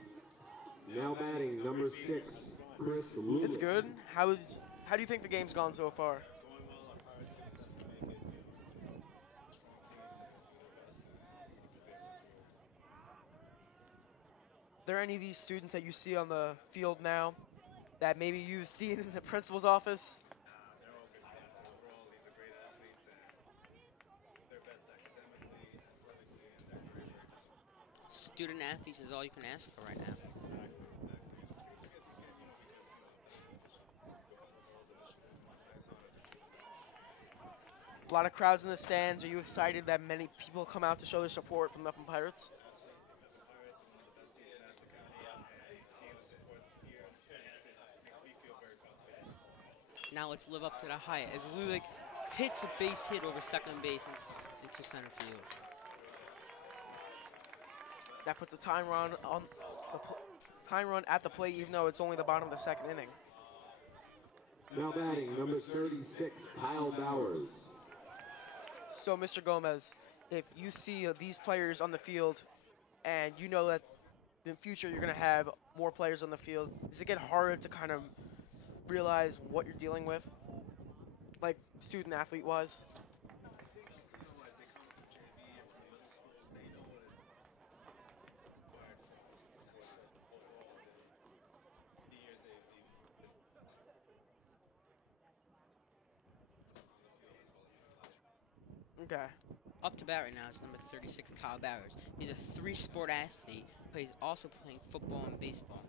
Now batting number 6, Chris Lewis. It's good. How do you think the game's gone so far? Are there any of these students that you see on the field now that maybe you've seen in the principal's office? They're all good kids. Overall, these are great athletes, and they're best academically, athletically, and they're very, very disciplined. Student athletes is all you can ask for right now. A lot of crowds in the stands. Are you excited that many people come out to show their support from the Mepham Pirates? Pirates are one of the best teams in Nassau County, and seeing the support here makes me feel very proud to be here. Now let's live up to the height as Lulick hits a base hit over second base into center field. That puts a time run at the plate, even though it's only the bottom of the second inning. Now batting number 36, Kyle Bowers. So, Mr. Gomez, if you see these players on the field and you know that in the future you're going to have more players on the field, does it get harder to kind of realize what you're dealing with, like student athlete wise? I think, as they come from JV and some middle schools, they know what required from the sports overall. And the years they've been on the field as well as Okay. Up to bat right now is number 36, Kyle Bowers. He's a 3-sport athlete, but he's also playing football and baseball.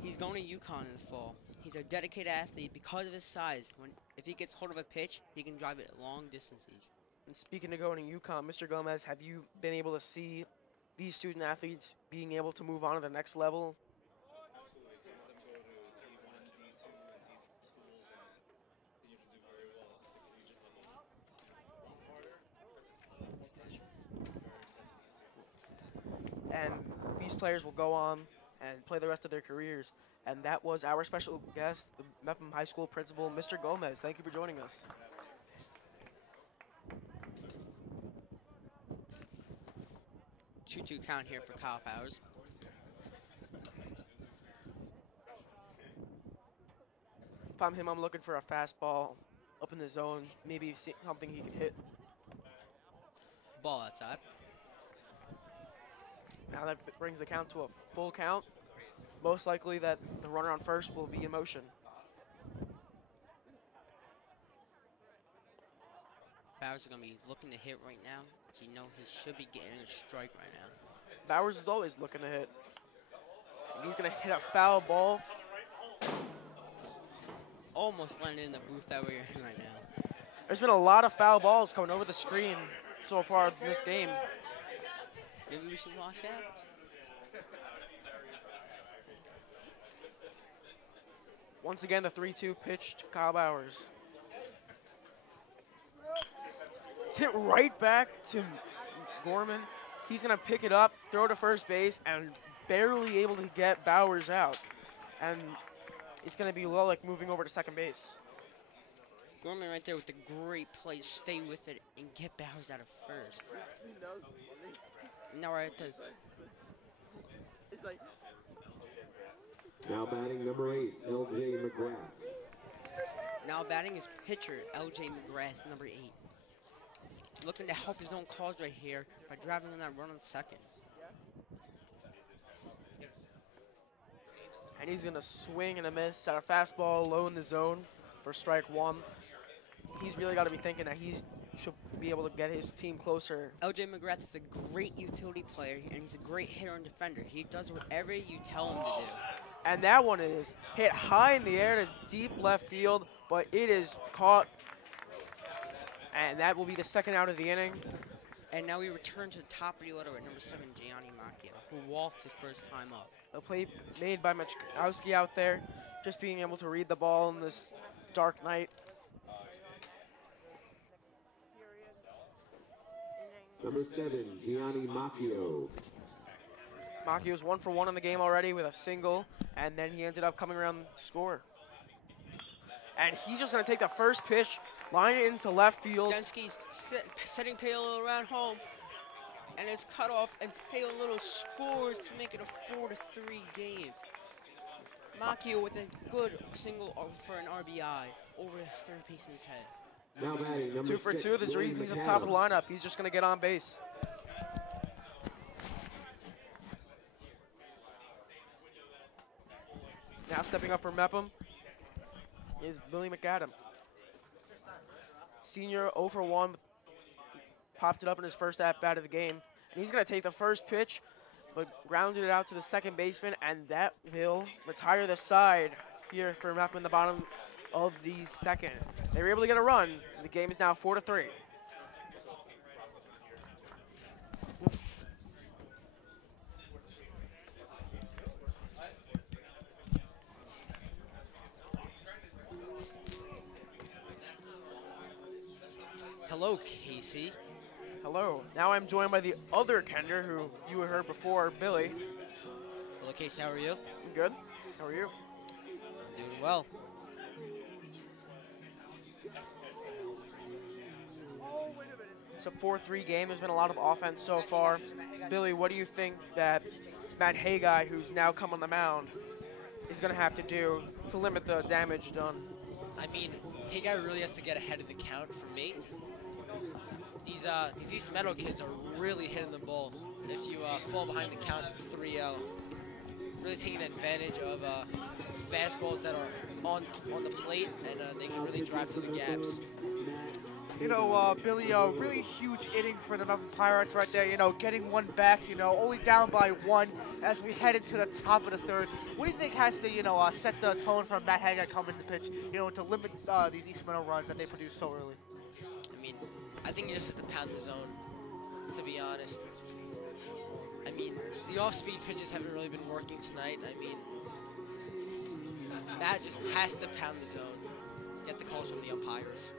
He's going to UConn in the fall. He's a dedicated athlete because of his size. If he gets hold of a pitch, he can drive it long distances. And speaking of going to UConn, Mr. Gomez, have you been able to see these student athletes being able to move on to the next level? absolutely. Some of them go to D1, D2, and D3 schools and continue to do very well at the collegiate level. It's a lot harder, a lot more pressure. Very pleasant to see. And these players will go on and play the rest of their careers. And that was our special guest, the Mepham High School principal, Mr. Gomez. Thank you for joining us. 2-2 count here for Kyle Bowers. If I'm him, I'm looking for a fastball up in the zone, maybe something he could hit. Ball outside. Now that brings the count to a full count. Most likely that the runner on first will be in motion. Bowers is going to be looking to hit right now. So you know he should be getting a strike right now. Bowers is always looking to hit. And he's going to hit a foul ball. Almost landed in the booth that we're in right now. There's been a lot of foul balls coming over the screen so far in this game. Maybe we should watch that. Once again, the 3-2 pitch to Kyle Bowers. It's hit right back to Gorman. He's going to pick it up, throw to first base, and barely able to get Bowers out. And it's going to be Lulick moving over to second base. Gorman right there with the great play. Stay with it and get Bowers out of first. Now we're at the... Now batting number 8, L.J. McGrath. Now batting is pitcher L.J. McGrath, number 8. Looking to help his own cause right here by driving in that run on second. And he's going to swing and a miss at a fastball low in the zone for strike one. He's really got to be thinking that he should be able to get his team closer. L.J. McGrath is a great utility player, and he's a great hitter and defender. He does whatever you tell him to do. And that one is hit high in the air to deep left field, but it is caught, and that will be the second out of the inning. And now we return to the top of the order at number 7, Gianni Macchio, who walked his first time up. A play made by Machkowski out there, just being able to read the ball in this dark night. Number 7, Gianni Macchio. Macchio's 1 for 1 in the game already with a single, and then he ended up coming around to score. And he's just going to take the first pitch, line it into left field. Densky's setting Paolo around home, and it's cut off, and Paolo scores to make it a 4-3 game. Macchio with a good single for an RBI over the third baseman's head. Now batting, number 2 for 2. There's a reason he's at the top of the lineup. He's just going to get on base. Now stepping up for Mepham is Billy McAdam. Senior 0 for 1, popped it up in his first at-bat of the game. And he's going to take the first pitch, but grounded it out to the second baseman, and that will retire the side here for Mepham in the bottom of the second. They were able to get a run. The game is now 4-3. Hello, Casey. Hello. Now I'm joined by the other Kender, who you heard before, Billy. Hello, Casey. How are you? I'm good. How are you? I'm doing well. It's a 4-3 game. There's been a lot of offense so far. Billy, what do you think that Matt Haggai, who's now come on the mound, is going to have to do to limit the damage done? I mean, Haggai really has to get ahead of the count for me. These East Meadow kids are really hitting the ball. If you fall behind the count 3-0, really taking advantage of fastballs that are on the plate, and they can really drive through the gaps. You know, Billy, really huge inning for the Mepham Pirates right there. You know, getting one back, you know, only down by 1 as we head into the top of the third. What do you think has to, you know, set the tone for Matt Haggai coming to pitch, you know, to limit these East Meadow runs that they produce so early? I mean, I think he just has to pound the zone, to be honest. I mean, the off-speed pitches haven't really been working tonight. I mean, Matt just has to pound the zone, get the calls from the umpires.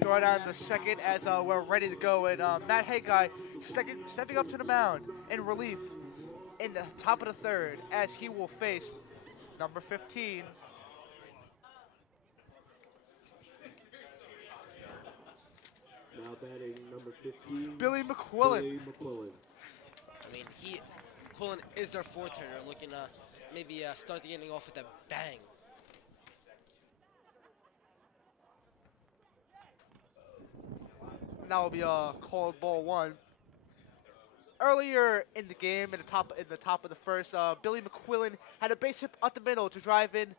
Right on the second as we're ready to go, and Matt Haggai stepping up to the mound in relief in the top of the third as he will face number 15. Now batting, number 15, Billy McQuillan. Billy McQuillan. I mean, Quillen is their fourth hitter, looking to maybe start the inning off with a bang. Now will be a called ball 1. Earlier in the game, in the top of the first, Billy McQuillan had a base hit up the middle to drive in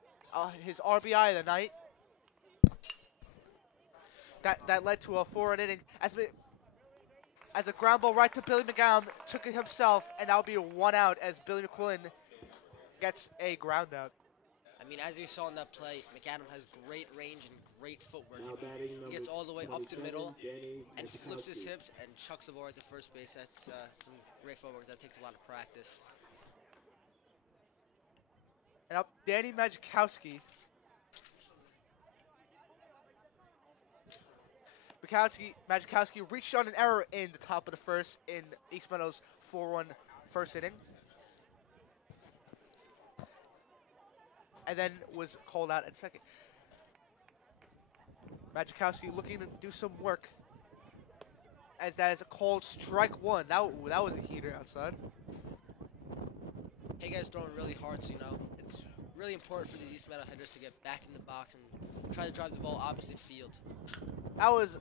his RBI of the night. That led to a 4-run inning as a ground ball right to Billy McGowan took it himself, and that'll be a 1 out as Billy McQuillan gets a ground out. I mean, as you saw in that play, McAdam has great range and great footwork. Now batting, He gets all the way up the 27, middle Danny and flips his Machkowski. hips and chucks the ball at the first base. That's some great footwork. That takes a lot of practice. And up Danny Machkowski. Machkowski reached on an error in the top of the first in East Meadow's 4-1 first inning. And then was called out at second. Machkowski looking to do some work as that is a called strike 1. That was a heater outside. Hey guys, throwing really hard, so you know it's really important for the East Meadow hitters to get back in the box and try to drive the ball opposite field. That was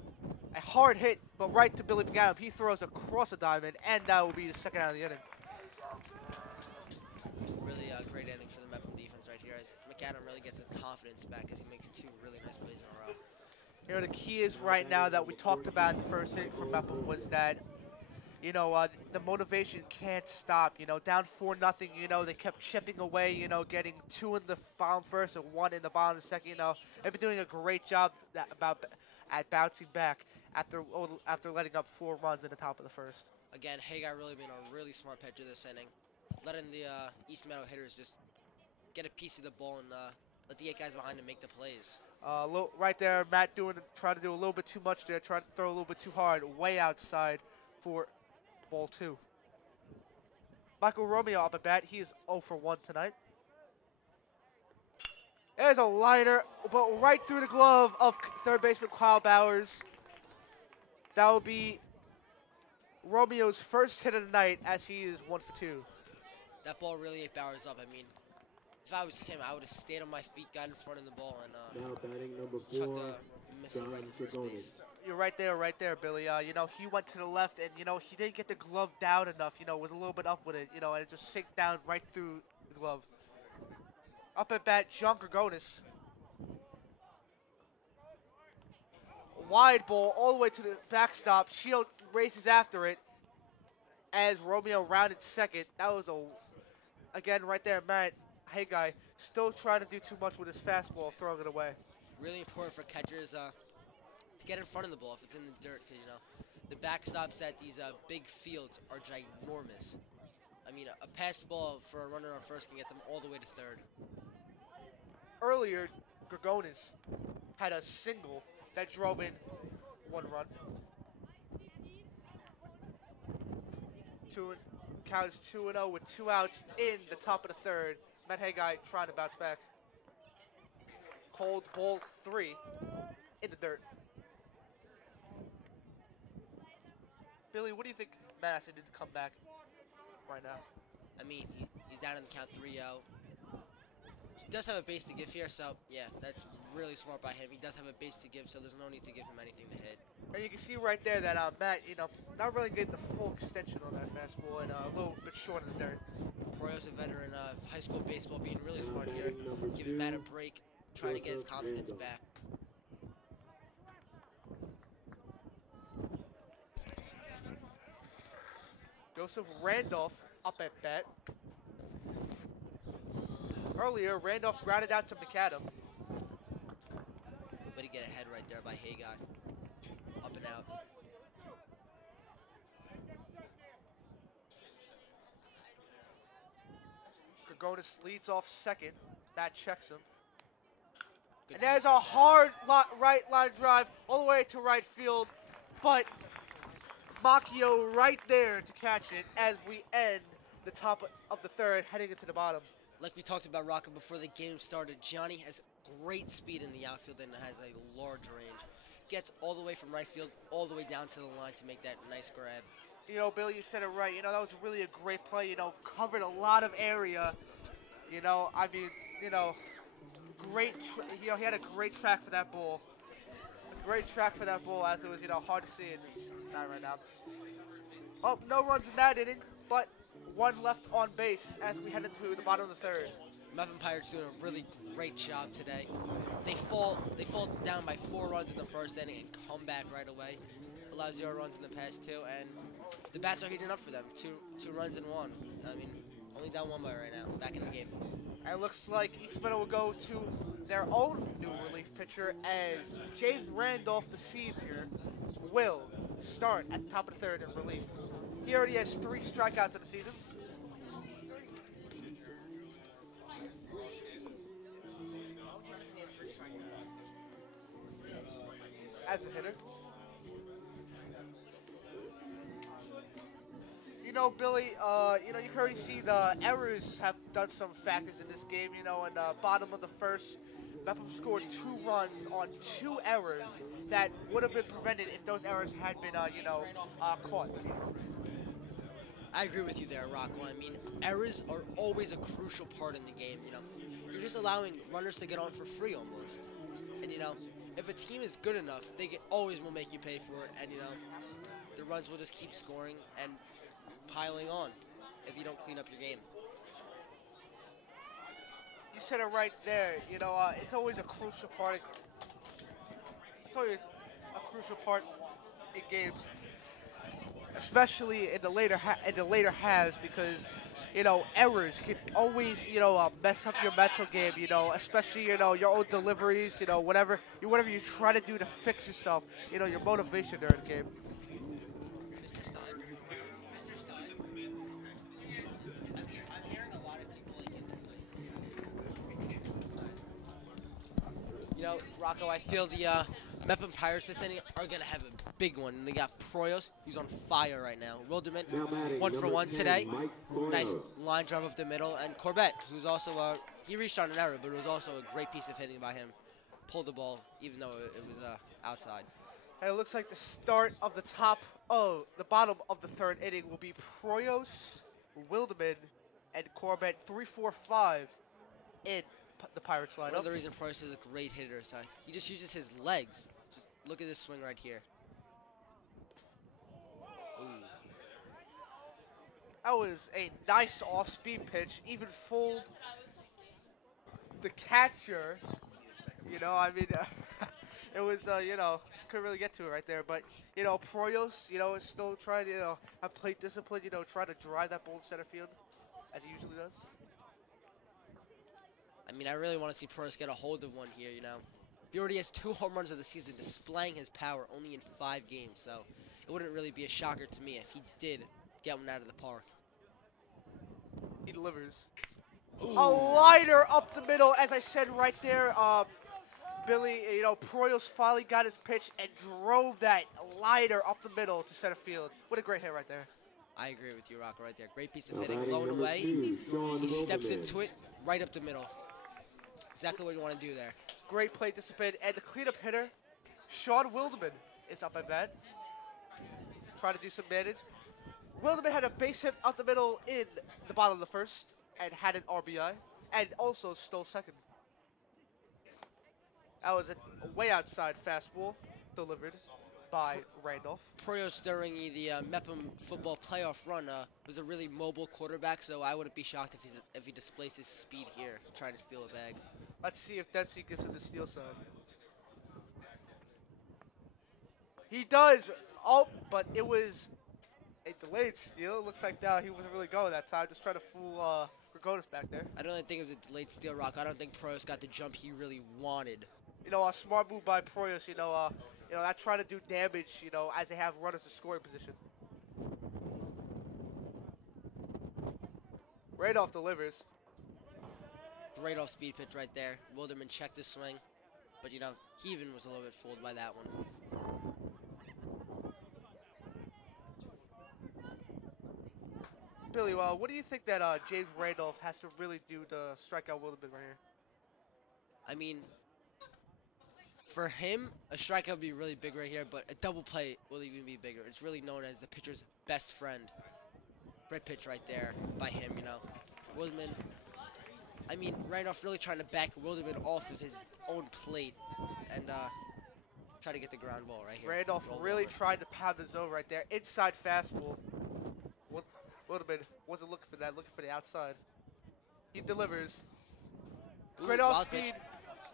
a hard hit, but right to Billy McGowan. He throws across the diamond, and that will be the second out of the inning. Really great inning for the Mepham defense right here, as McAdam really gets his confidence back as he makes 2 really nice plays in a row. You know, the key is right now that we talked about in the first inning from Mepham was that the motivation can't stop. Down 4-0. They kept chipping away. Getting 2 in the bottom first and 1 in the bottom second. They've been doing a great job at bouncing back after letting up 4 runs in the top of the first. Again, Hagar really being a really smart pitcher this inning, letting the East Meadow hitters just get a piece of the ball and let the 8 guys behind him make the plays. Right there, Matt trying to do a little bit too much there, trying to throw a little bit too hard, way outside for ball 2. Michael Romeo up at bat. He is 0 for 1 tonight. There's a liner, but right through the glove of third baseman Kyle Bowers. That will be Romeo's first hit of the night, as he is 1 for 2. That ball really ate Bowers up. I mean, if I was him, I would have stayed on my feet, got in front of the ball, and Now batting number 4, chucked a missile right to first base. You're right there, Billy. He went to the left, and he didn't get the glove down enough. Was a little bit up with it. And it just sank down right through the glove. Up at bat, John Gregonis. Wide ball all the way to the backstop. Shield races after it as Romeo rounded second. That was again right there, Matt. Hey, guy, still trying to do too much with his fastball, throwing it away. Really important for catchers to get in front of the ball if it's in the dirt, because the backstops at these big fields are ginormous. I mean, a pass ball for a runner on first can get them all the way to third. Earlier, Gregonis had a single that drove in 1 run. Count is 2-0 with 2 outs in the top of the third. Matt Haggai trying to bounce back. Cold ball 3 in the dirt. Billy, what do you think Madison did to come back right now? I mean, he's down in the count 3-0. He does have a base to give here, so yeah, that's really smart by him. He does have a base to give, so there's no need to give him anything to hit. And you can see right there that Matt, not really getting the full extension on that fastball and a little bit short in the dirt. Proyo's a veteran of high school baseball, being really smart here, giving Matt a break, trying to get his confidence back. Joseph Randolph up at bat. Earlier, Randolph grounded out to McAdam. Way to get ahead right there by Hagar. Up and out. Gregonis leads off second. Matt checks him. Good And there's pace a on that. hard right line drive all the way to right field, but Macchio right there to catch it as we end the top of the third, heading into the bottom. Like we talked about Rocco before the game started, Gianni has great speed in the outfield and has a large range. Gets all the way from right field all the way down to the line to make that nice grab. Billy, you said it right. That was really a great play. Covered a lot of area. Great. He had a great track for that ball. A great track for that ball, as it was, hard to see in this night right now. Oh, no runs in that inning, but 1 left on base as we head into the bottom of the third. Mepham Pirates doing a really great job today. They fall down by 4 runs in the first inning and come back right away. Allow 0 runs in the past 2, and the bats are heating up for them. Two runs in 1. I mean, only down 1 by right now. Back in the game. And it looks like East Meadow will go to their own new relief pitcher as James Randolph, the senior, will start at the top of the third in relief. He already has 3 strikeouts in the season. As a hitter. Billy, you can already see the errors have done some factors in this game. In the bottom of the first, Mepham scored 2 runs on 2 errors that would have been prevented if those errors had been, caught. I agree with you there, Rocco. I mean, errors are always a crucial part in the game, You're just allowing runners to get on for free almost. And, if a team is good enough, they always will make you pay for it. And, the runs will just keep scoring and piling on if you don't clean up your game. You said it right there. It's always a crucial part. It's always a crucial part in games. especially in the later halves, because errors can always mess up your mental game. Especially your own deliveries. Whatever you try to do to fix yourself. Your motivation during the game. Rocco, I feel the Mepham Pirates this inning are going to have a big one. And they got Proyos, who's on fire right now. Wilderman, 1-for-1 today. Nice line drive up the middle. And Corbett, who's also, he reached on an error, but it was also a great piece of hitting by him. Pulled the ball, even though it was outside. And it looks like the bottom of the third inning will be Proyos, Wilderman, and Corbett 3-4-5 in the Pirates lineup. Another reason Proyos is a great hitter, so he just uses his legs. Just look at this swing right here. Ooh. That was a nice off-speed pitch, even fooled the catcher. It was, couldn't really get to it right there. But, Proyos, is still trying to, have plate discipline, try to drive that ball to center field, as he usually does. I really want to see Proyos get a hold of one here, He already has 2 home runs of the season, displaying his power only in 5 games, so it wouldn't really be a shocker to me if he did get one out of the park. He delivers. Ooh. A liner up the middle, as I said right there. Billy, Proyos finally got his pitch and drove that liner up the middle to center field. What a great hit right there. I agree with you, Rocco, right there. Great piece of hitting. Low and away. He steps into it right up the middle. Exactly what you want to do there. Great plate discipline. And the cleanup hitter, Sean Wilderman, is up at bat. Trying to do some damage. Wilderman had a base hit up the middle in the bottom of the first and had an RBI and also stole second. That was a way outside fastball delivered by Randolph. Proyos during the Mepham football playoff run was a really mobile quarterback, so I wouldn't be shocked if he displays his speed here, trying to steal a bag. Let's see if Dempsey gives him the steal sign. He does. Oh, but it was a delayed steal. It looks like he wasn't really going that time. Just trying to fool Grigonis back there. I don't really think it was a delayed steal, Rock. I don't think Proyos got the jump he really wanted. A smart move by Proyos, that trying to do damage, as they have runners in scoring position. Randolph delivers. Great off-speed pitch right there. Wilderman checked the swing, but, he even was a little bit fooled by that one. Billy, what do you think that James Randolph has to really do to strike out Wilderman right here? For him, a strikeout would be really big right here, but a double play will even be bigger. It's really known as the pitcher's best friend. Great pitch right there by him, Wilderman, Randolph really trying to back Wilderman off of his own plate and try to get the ground ball right here. Randolph really tried to pound the zone right there. Inside fastball. Wilderman wasn't looking for that, looking for the outside. He delivers. Great off speed.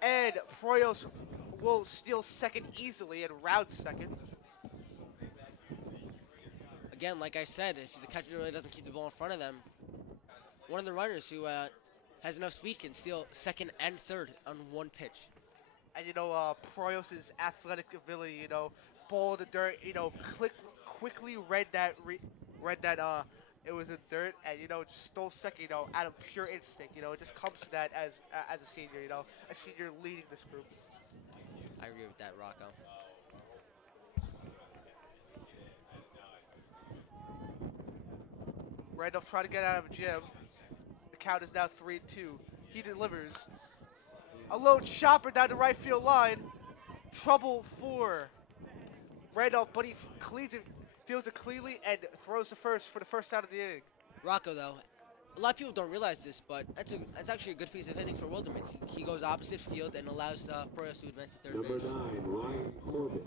And Proyos will steal second easily and round second. Again, like I said, if the catcher really doesn't keep the ball in front of them, one of the runners who has enough speed can steal second and third on one pitch. And Proyos' athletic ability, ball in the dirt, quickly read that it was in dirt, and just stole second, out of pure instinct. It just comes to that as a senior, a senior leading this group. I agree with that, Rocco. Randolph trying to get out of a jam. The count is now 3-2. He delivers. A low chopper down the right field line. Trouble for Randolph, but he fields it cleanly and throws the first for the first out of the inning. Rocco, though, a lot of people don't realize this, but that's actually a good piece of hitting for Wilderman. He goes opposite field and allows Proyos to advance to third base.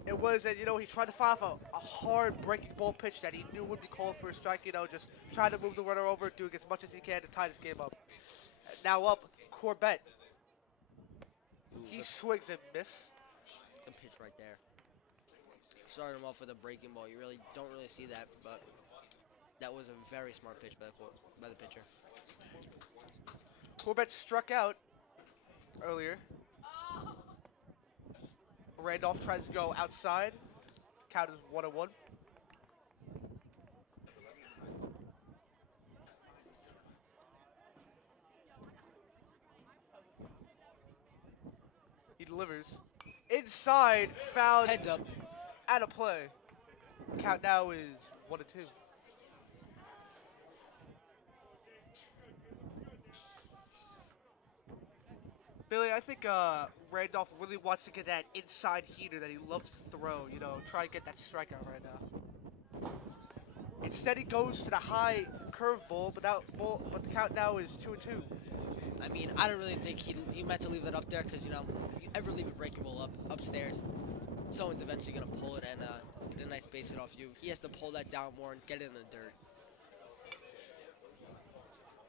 It was, and he tried to fire off a hard breaking ball pitch that he knew would be called for a strike. Just trying to move the runner over, doing as much as he can to tie this game up. Now up, Corbett. He swings and misses. Good pitch right there. started him off with a breaking ball. You really don't really see that, but that was a very smart pitch by the pitcher. Corbett struck out earlier. Randolph tries to go outside. Count is 1-1. He delivers. Inside, fouled. Heads up. Out of play. Count now is 1-2. Billy, I think Randolph really wants to get that inside heater that he loves to throw, you know, try to get that strikeout right now. Instead, he goes to the high curveball, but the count now is 2-2. I mean, I don't really think he meant to leave that up there because, you know, if you ever leave a breaking ball upstairs, someone's eventually going to pull it and get a nice base hit off you. He has to pull that down more and get it in the dirt.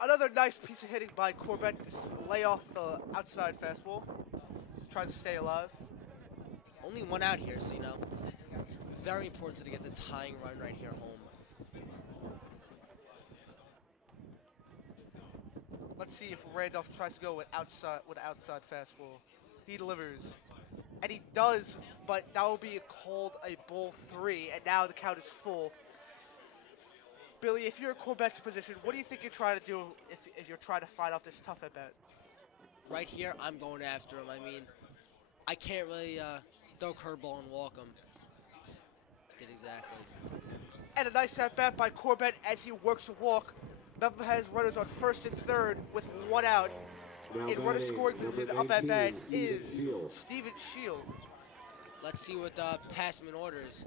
Another nice piece of hitting by Corbett to lay off the outside fastball. Just tries to stay alive. Only one out here, so, you know, very important to get the tying run right here home. Let's see if Randolph tries to go with outside fastball. He delivers. And he does, but that will be called a ball 3, and now the count is full. Billy, if you're in Corbett's position, what do you think you're trying to do if you're trying to fight off this tough at-bat? Right here, I'm going after him. I mean, I can't really throw curveball and walk him. Did exactly. And a nice at-bat by Corbett as he works a walk. Mepham has runners on first and third with 1 out. In runner scoring position up at bat is Steven Shield. Let's see what Passman orders.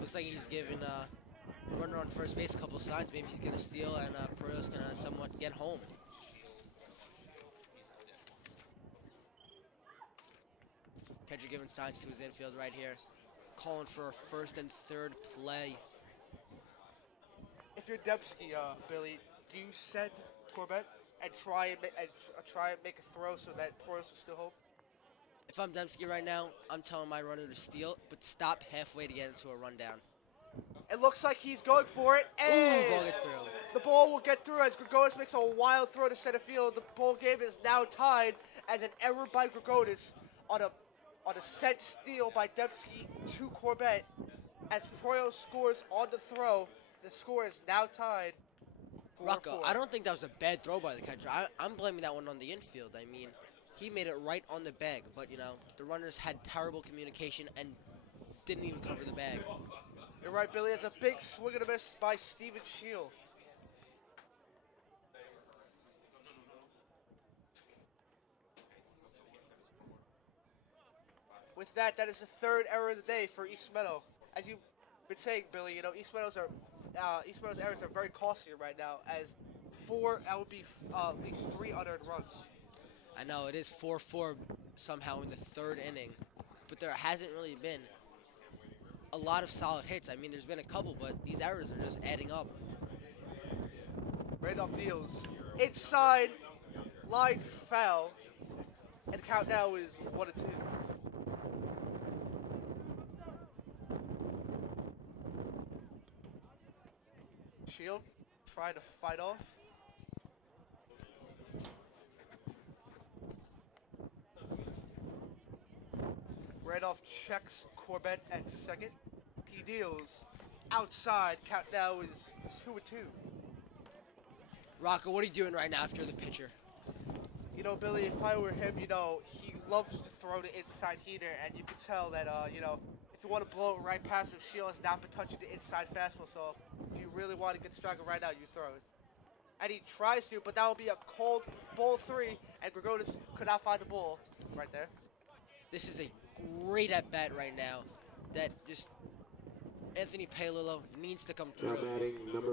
Looks like he's giving runner on first base a couple signs. Maybe he's going to steal and Pereira's going to somewhat get home. Catcher giving signs to his infield right here. Calling for a first and third play. If you're Dembski, Billy, do you send Corbett and try and make a throw so that Pereira's will still home? If I'm Dembski right now, I'm telling my runner to steal, but stop halfway to get into a rundown. It looks like he's going for it, and ooh, ball gets through. The ball will get through as Grigonis makes a wild throw to center field. The ball game is now tied as an error by Grigonis on a set steal by Dembski to Corbett. As Pereira scores on the throw, the score is now tied. Rocco, I don't think that was a bad throw by the catcher. I'm blaming that one on the infield. I mean, he made it right on the bag, but, you know, the runners had terrible communication and didn't even cover the bag. You're right, Billy. It's a big swing and a miss by Steven Shield. With that, that is the third error of the day for East Meadow. As you've been saying, Billy, you know, East Meadow's errors are very costly right now, as that would be at least 3 unearned runs. I know, it is 4-4 somehow in the third inning, but there hasn't really been a lot of solid hits. I mean, there's been a couple, but these errors are just adding up. Randolph deals. Inside, line foul, and the count now is 1-2. Shield trying to fight off. Randolph checks Corbett at second. He deals. Outside, count now is 2-2. Rocco, what are you doing right now after the pitcher? You know, Billy, if I were him, you know, he loves to throw the inside heater, and you can tell that, you know, if you want to blow it right past him, Shield has not been touching the inside fastball, so if you really want to get the striker right now, you throw it. And he tries to, but that will be a cold ball 3, and Grigonis could not find the ball right there. This is a great at-bat right now that just Anthony Palillo needs to come through.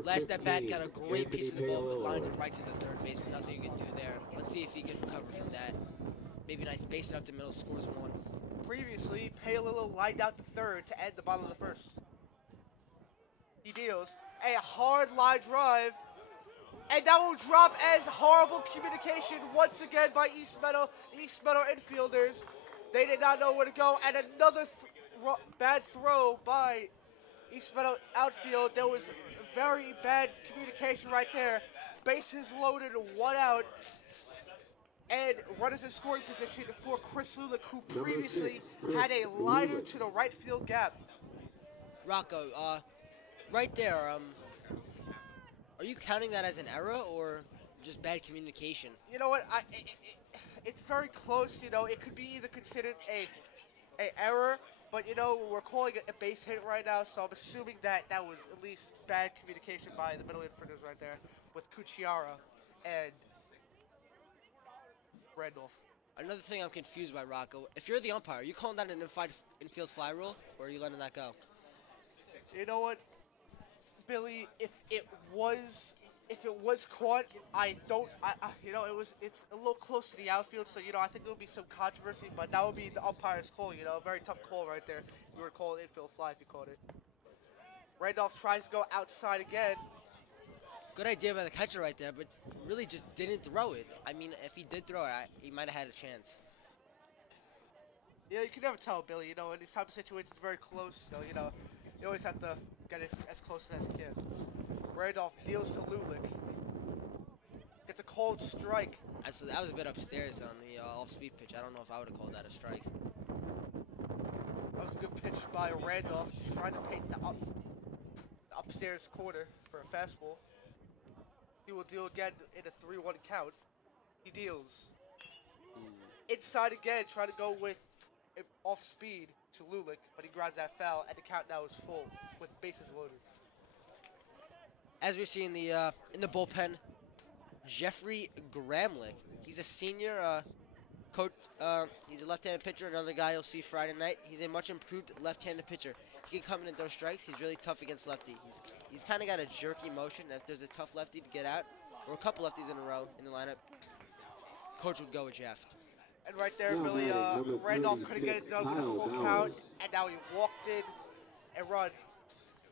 Last at-bat got a great piece of the ball, but lined it right to the third base, but nothing you can do there. Let's see if he can recover from that. Maybe a nice base it up the middle, scores 1. Previously, Palillo lined out the third to end the bottom of the first. He deals a hard line drive, and that will drop as horrible communication once again by East Meadow. The East Meadow infielders, they did not know where to go, and another bad throw by East Meadow outfield. There was very bad communication right there. Bases loaded, 1 out, and runners in scoring position for Chris Lulick, who previously had a liner to the right field gap. Rocco, right there, are you counting that as an error or just bad communication? You know what? It's very close. You know, it could be either considered a error, but you know we're calling it a base hit right now, so I'm assuming that that was at least bad communication by the middle infielders right there with Cucciara and Randolph. Another thing I'm confused by, Rocco. If you're the umpire, are you calling that an infield fly rule, or are you letting that go? You know what, Billy? If it was caught, it's a little close to the outfield, so I think there would be some controversy, but that would be the umpire's call. A very tough call right there. You would call it infield fly if you caught it. Randolph tries to go outside again. Good idea by the catcher right there, but really just didn't throw it. I mean, if he did throw it, he might have had a chance. Yeah, you can never tell, Billy. In these type of situations, it's very close. You always have to get it as close as you can. Randolph deals to Lulick. Gets a cold strike. So that was a bit upstairs on the off-speed pitch. I don't know if I would have called that a strike. That was a good pitch by Randolph, trying to paint the upstairs corner for a fastball. He will deal again in a 3-1 count. He deals. Inside again, trying to go with off speed to Lulick, but he grabs that foul, and the count now is full with bases loaded. As we see in the bullpen, Jeffrey Gramlich. He's a senior coach. He's a left-handed pitcher. Another guy you'll see Friday night. He's a much improved left-handed pitcher. He can come in and throw strikes. He's really tough against lefty. He's kind of got a jerky motion. If there's a tough lefty to get out, or a couple lefties in a row in the lineup, coach would go with Jeff. And right there, Billy, Randolph couldn't get it done with a full count, and now he walked in and run.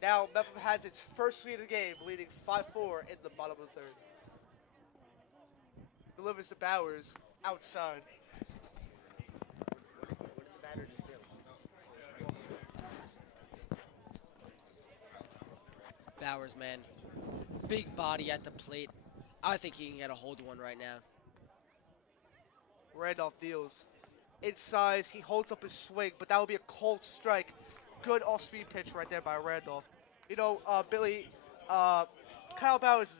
Now Mepham has its first lead of the game, leading 5-4 in the bottom of the third. Delivers to Bowers outside. Bowers, man, big body at the plate. I think he can get a hold one right now. Randolph deals. Inside, he holds up his swing, but that would be a cold strike. Good off-speed pitch right there by Randolph. Billy, Kyle Bowers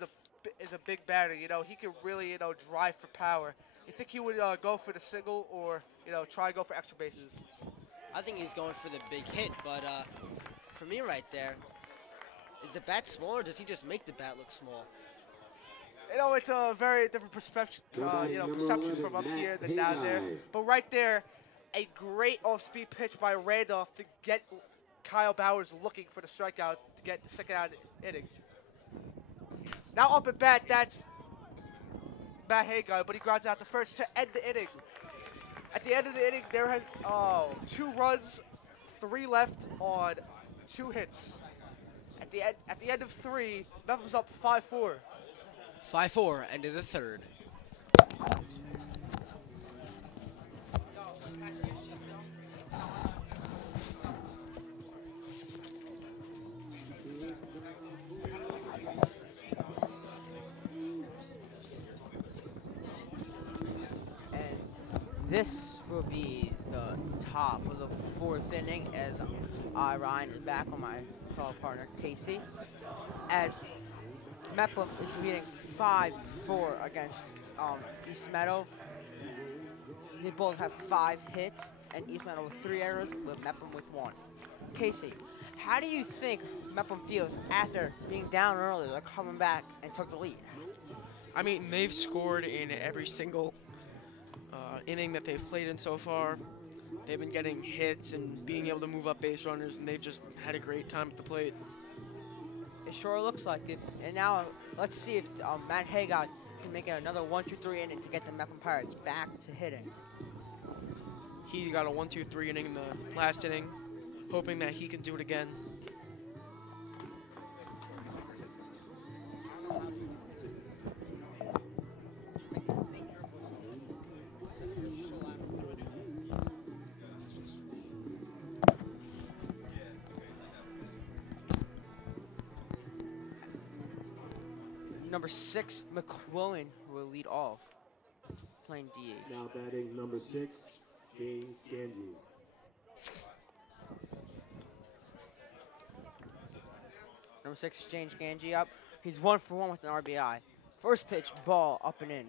is a big batter. He can really, drive for power. You think he would go for the single or, try to go for extra bases? I think he's going for the big hit, but for me right there, is the bat small or does he just make the bat look small? It's a very different perception, perception from up here than down there. But right there, a great off-speed pitch by Randolph to get Kyle Bowers looking for the strikeout to get the second out inning. Now up at bat, that's Matt Hagar, but he grounds out the first to end the inning. At the end of the inning, there has 2 runs, 3 left on 2 hits. At the end of 3, Mepham's up 5-4. 5-4, end of the third. This will be the top of the 4th inning as Ryan is back on my fellow partner Casey. As Mepham is leading 5-4 against East Meadow. They both have 5 hits, and East Meadow with 3 errors, with Mepham with 1. Casey, how do you think Mepham feels after being down early, they're coming back and took the lead? I mean, they've scored in every single inning that they've played in so far. They've been getting hits and being able to move up base runners, and they've just had a great time at the plate. It sure looks like it. And now let's see if Matt Hagar can make it another 1-2-3 inning to get the Mepham Pirates back to hitting. He got a 1-2-3 inning in the last inning, hoping that he can do it again. Number 6, McQuillan will lead off, playing DH. Now batting number 6, James Ganji. Number 6, James Ganji up. He's 1 for 1 with an RBI. First pitch, ball up and in.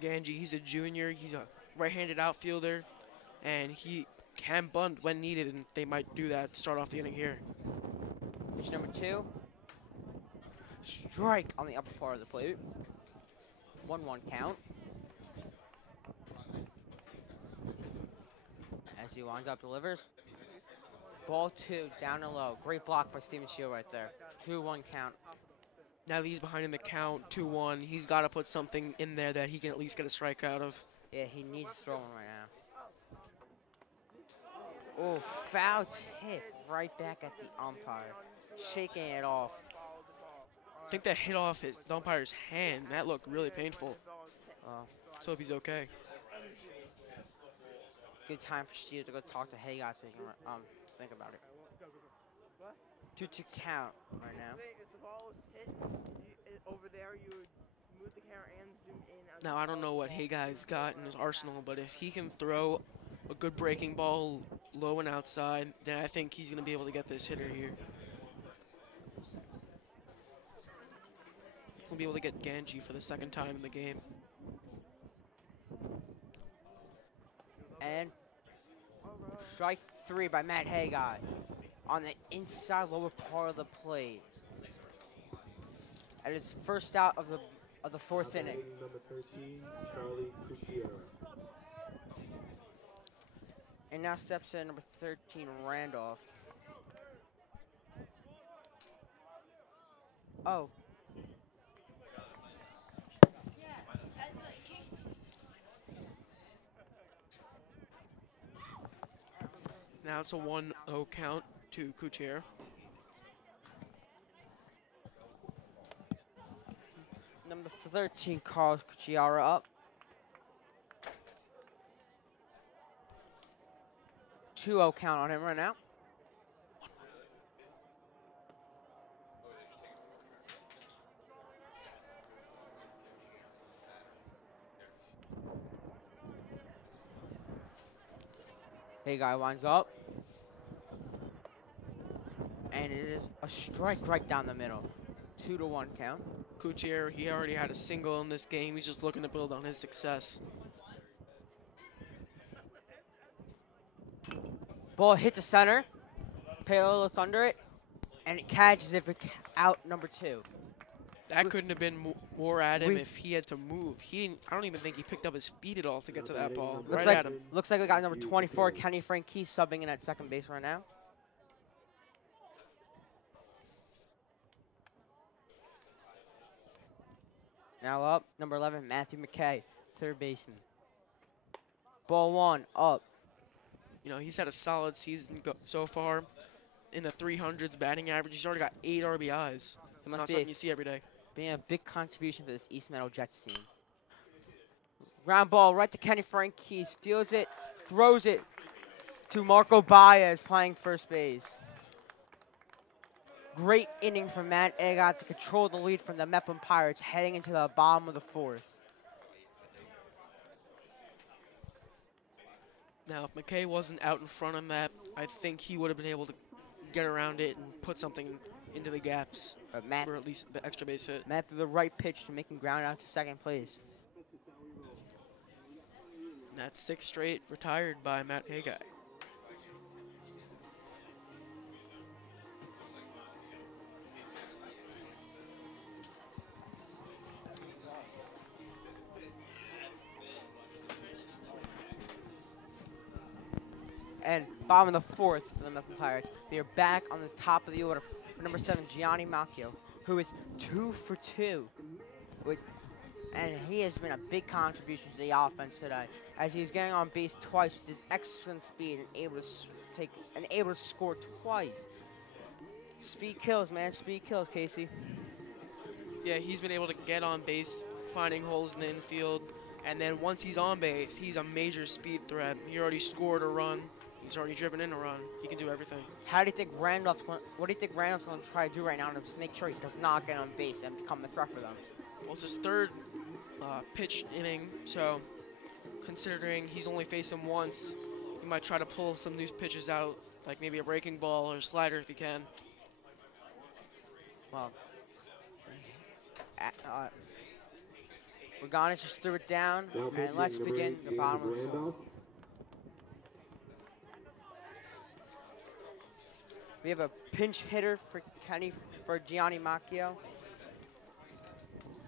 Ganji, he's a junior. He's a right-handed outfielder, and he can bunt when needed, and they might do that to start off the inning here. Pitch number 2. Strike on the upper part of the plate. 1-1 count. As he winds up, delivers. Ball 2, down and low. Great block by Steven Shield right there. 2-1 count. Now that he's behind in the count, 2-1, he's got to put something in there that he can at least get a strike out of. Yeah, he needs to throw one right now. Oh, foul tip right back at the umpire. Shaking it off. I think that hit off his umpire's hand. That looked really painful. So hope he's okay. Good time for Shield to go talk to Hagar so he can think about it. 2-2 count right now. If the ball was hit over there, you would move the camera and zoom in. Now, I don't know what Haggai's got in his arsenal, but if he can throw a good breaking ball low and outside, then I think he's going to be able to get this hitter here. We'll be able to get Ganji for the second time in the game. And strike 3 by Matt Haggai on the inside lower part of the plate. At his first out of the 4th inning. Number 13, Charlie Cucchiera. And now steps in number 13, Randolph. Oh. Now it's a 1-0 count to Cucchiera. Number 13, Carlos Cucchiara up. 2-0 count on him right now. Hey, guy winds up. And it is a strike right down the middle. 2-1 count. Cucchiera, he already had a single in this game. He's just looking to build on his success. Ball hit the center. Paolo looked under it. And it catches it for out number 2. That couldn't have been more at him if he had to move. I don't even think he picked up his feet at all to get to that ball. Looks Right like, at him. looks like we got number 24, Kenny Frankie, subbing in at second base right now. Now up, number 11, Matthew McKay, third baseman. Ball 1, up. You know, he's had a solid season so far. In the 300s batting average, he's already got 8 RBIs. He Not must something be you see every day. being a big contribution for this East Meadow Jets team. Ground ball right to Kenny Frankie, steals it, throws it to Marco Baez playing first base. Great inning from Matt Eggott to control the lead from the Mepham Pirates heading into the bottom of the 4th. Now, if McKay wasn't out in front of that, I think he would have been able to get around it and put something into the gaps But Matt, for at least an extra base hit. Matt threw the right pitch to make him ground out to second place. And that's 6 straight retired by Matt Haggai. And bottom of the 4th for the Mepham Pirates. They are back on the top of the order for number 7, Gianni Macchio, who is 2 for 2. And he has been a big contribution to the offense today, as he's getting on base twice with his excellent speed and able to score twice. Speed kills, man. Speed kills, Casey. Yeah, he's been able to get on base, finding holes in the infield, and then once he's on base, he's a major speed threat. He already scored a run. He's already driven in a run. He can do everything. How do you think Randolph's going? What do you think Randolph's going to try to do right now to just make sure he does not get on base and become a threat for them? Well, it's his third pitch inning, so considering he's only faced him once, he might try to pull some new pitches out, like maybe a breaking ball or a slider if he can. Well, Reganis just threw it down, and let's begin the bottom of the fourth. We have a pinch hitter for Gianni Macchio,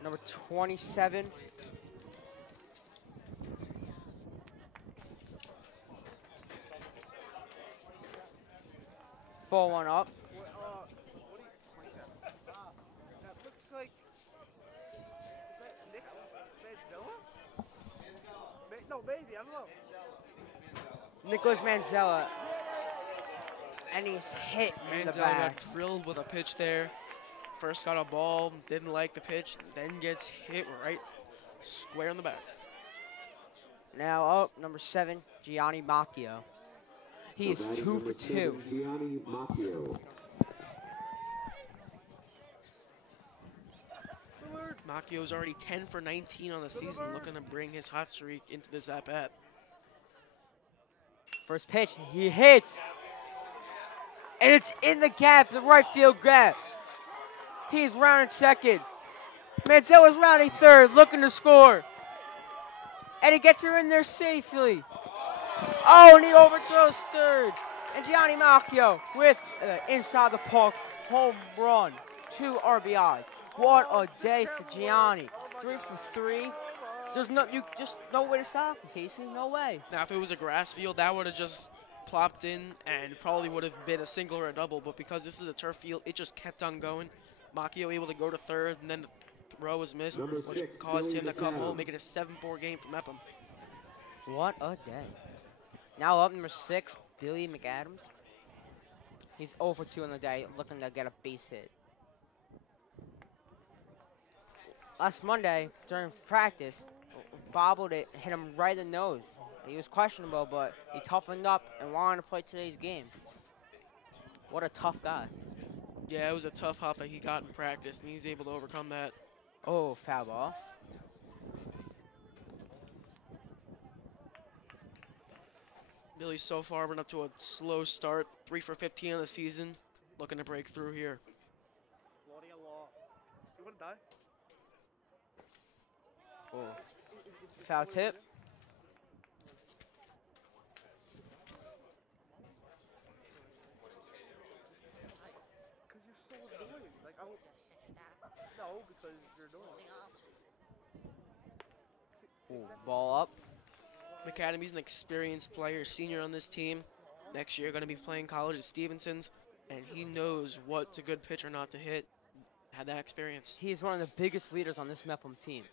number 27. Ball one up. That looks like no, baby, I'm low. Nicholas Manzella. And he's hit in the Manziel back. got drilled with a pitch there. First got a ball, didn't like the pitch, then gets hit right square in the back. Now up, number 7, Gianni Macchio. He is 2 for 2. Gianni Macchio. Macchio's already 10 for 19 on the season, looking to bring his hot streak into this at-bat. First pitch, he hits. And it's in the gap, the right field gap. He's rounding second. Manzella's rounding third, looking to score. And he gets her in there safely. Oh, and he overthrows third. And Gianni Macchio with inside the park home run. 2 RBIs. What a day for Gianni. 3 for 3. There's just no way to stop him, Casey. No way. Now, if it was a grass field, that would have just plopped in and probably would have been a single or a double, but because this is a turf field, it just kept on going. Macchio able to go to third, and then the throw was missed, which caused him to come home, making it a 7-4 game for Mepham. What a day. Now up, number 6, Billy McAdams. He's 0 for 2 on the day, looking to get a base hit. Last Monday, during practice, bobbled it, hit him right in the nose. He was questionable, but he toughened up and wanted to play today's game. What a tough guy. Yeah, it was a tough hop that he got in practice, and he's able to overcome that. Oh, foul ball. Billy's so far been up to a slow start, 3 for 15 on the season, looking to break through here. Claudia Law. You wanna die? Oh. Foul tip. Because you're so annoying. Like, I would... No, because you're annoying. Ooh, ball up. McAdamy's an experienced player, senior on this team. Next year, going to be playing college at Stevenson's, and he knows what's a good pitch or not to hit. Had that experience. He's one of the biggest leaders on this Mepham team.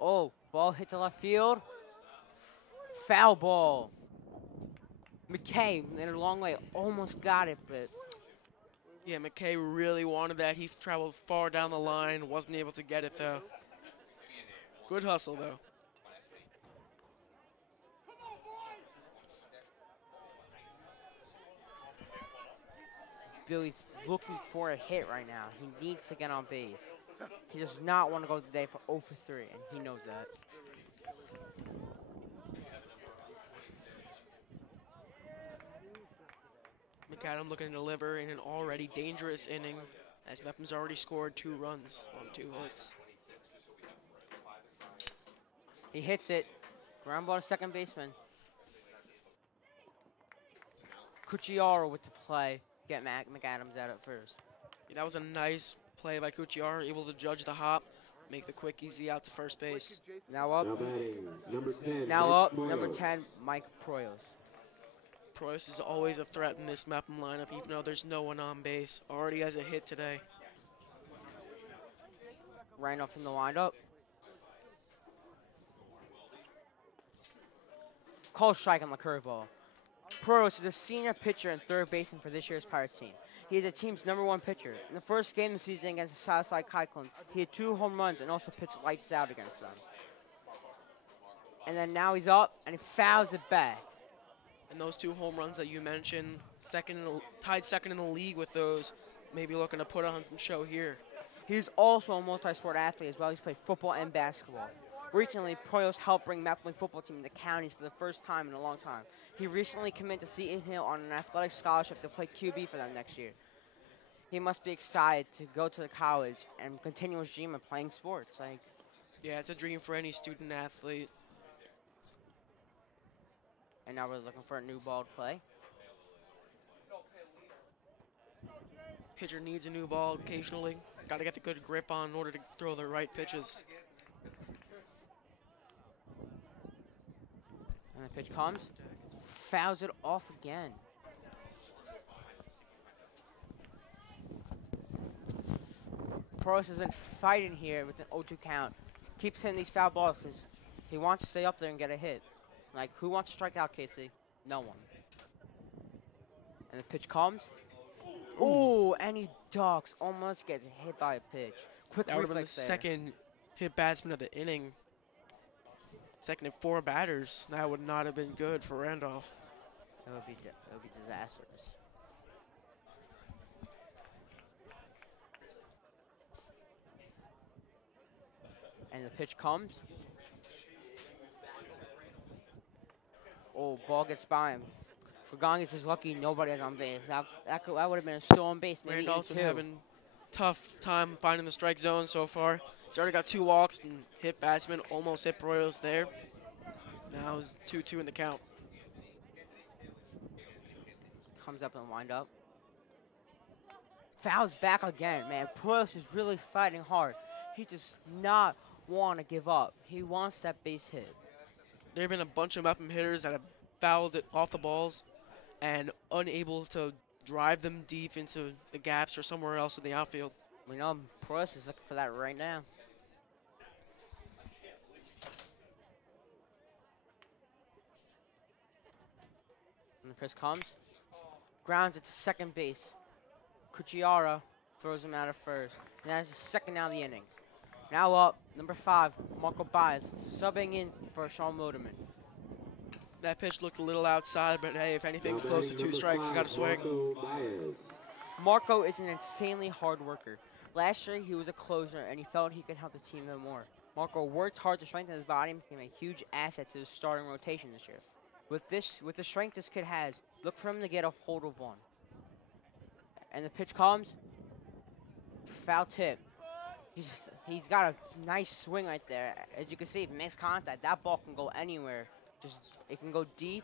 Oh, ball hit to left field. Foul ball. McKay, in a long way, almost got it, but... Yeah, McKay really wanted that. He traveled far down the line, wasn't able to get it, though. Good hustle, though. Billy's looking for a hit right now. He needs to get on base. He does not want to go today for 0 for 3, and he knows that. McAdam looking to deliver in an already dangerous inning, as Mepham's already scored 2 runs on 2 hits. He hits it. Ground ball to second baseman. Cucciaro with the play. Get McAdams out at first. Yeah, that was a nice play by Cucciaro, able to judge the hop, make the quick, easy out to first base. Now up. Now batting, number 10. Now Mike up. Moyles. Number 10, Mike Proyos. Proyos is always a threat in this Mepham lineup, even though there's no one on base. Already has a hit today. Randolph in the windup. Call strike on the curveball. Proyos is a senior pitcher and third baseman for this year's Pirates team. He is the team's #1 pitcher. In the first game of the season against the Southside Cyclones, he had 2 home runs and also pitched lights out against them. And then now he's up and he fouls it back. And those 2 home runs that you mentioned, tied second in the league with those, maybe looking to put on some show here. He's also a multi-sport athlete as well. He's played football and basketball. Recently, Proyos helped bring Mepham's football team to the counties for the first time in a long time. He recently committed to Seton Hill on an athletic scholarship to play QB for them next year. He must be excited to go to the college and continue his dream of playing sports. Yeah, it's a dream for any student athlete. And now we're looking for a new ball to play. Pitcher needs a new ball occasionally. Got to get the good grip on in order to throw the right pitches. And the pitch comes. Fouls it off again. Proyos has been fighting here with an 0-2 count. Keeps hitting these foul balls because he wants to stay up there and get a hit. Like, who wants to strike out, Casey? No one. And the pitch comes. Ooh, and he ducks. Almost gets hit by a pitch. Quick That would have been the reflex there. second hit batsman of the inning. Second and 4 batters. That would not have been good for Randolph. It would be disastrous. And the pitch comes. Oh, ball gets by him. Gagangis is lucky nobody's on base. That would have been a stolen base. Maybe Randolph's been two. having tough time finding the strike zone so far. He's already got 2 walks and hit batsman. Almost hit Proyos there. Now it's 2-2 in the count. Comes up and wind up. Fouls back again, man. Proyos is really fighting hard. He does not want to give up. He wants that base hit. There have been a bunch of Mepham hitters that have fouled it off the balls and unable to drive them deep into the gaps or somewhere else in the outfield. We know Proyos is looking for that right now. And the pitch comes. Grounds it to second base. Cucciara throws him out of first. And that's the second out of the inning. Now up, number 5, Marco Baez, subbing in for Sean Moderman. That pitch looked a little outside, but hey, if anything's close to 2 strikes, you got to swing. Marco is an insanely hard worker. Last year, he was a closer, and he felt he could help the team even more. Marco worked hard to strengthen his body and became a huge asset to the starting rotation this year. With the strength this kid has, look for him to get a hold of one. And the pitch comes. Foul tip. He's got a nice swing right there. As you can see, if he makes contact, that ball can go anywhere. It can go deep.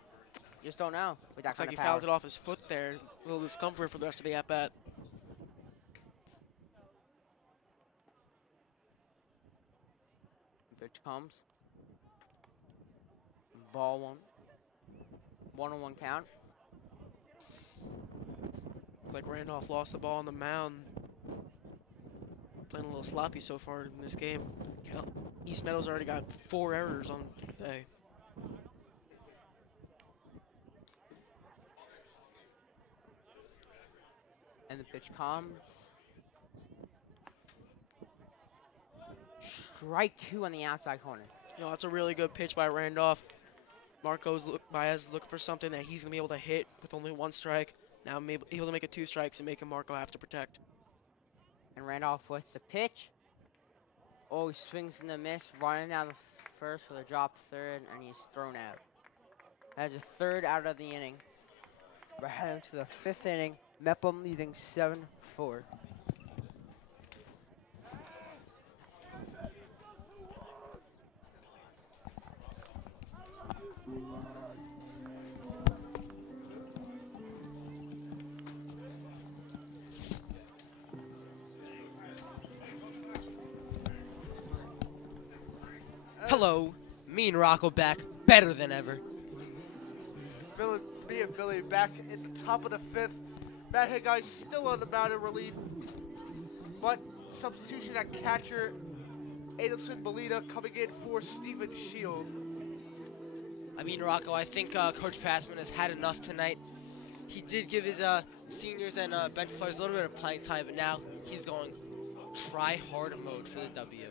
You just don't know. With that Looks kind like of he power. fouled it off his foot there. A little discomfort for the rest of the at-bat. Pitch comes. Ball 1. 1-1 count. Like Randolph lost the ball on the mound. Playing a little sloppy so far in this game. East Meadow's already got 4 errors on the day. And the pitch comes. Strike 2 on the outside corner. You know, that's a really good pitch by Randolph. Baez looking for something that he's going to be able to hit with only 1 strike. Now able to make it 2 strikes and making Marco have to protect. And Randolph with the pitch. Oh, he swings in the miss, running out of first for the drop third, and he's thrown out. That's a 3rd out of the inning. We're heading to the 5th inning. Mepham leading 7-4. Hello, me and Rocco back, better than ever. Me and Billy back at the top of the 5th. Bad hit guy still on the mound in relief. But substitution at catcher, Adelson Molina coming in for Steven Shield. I mean, Rocco, I think Coach Passman has had enough tonight. He did give his seniors and bench players a little bit of playing time, but now he's going try-hard mode for the W.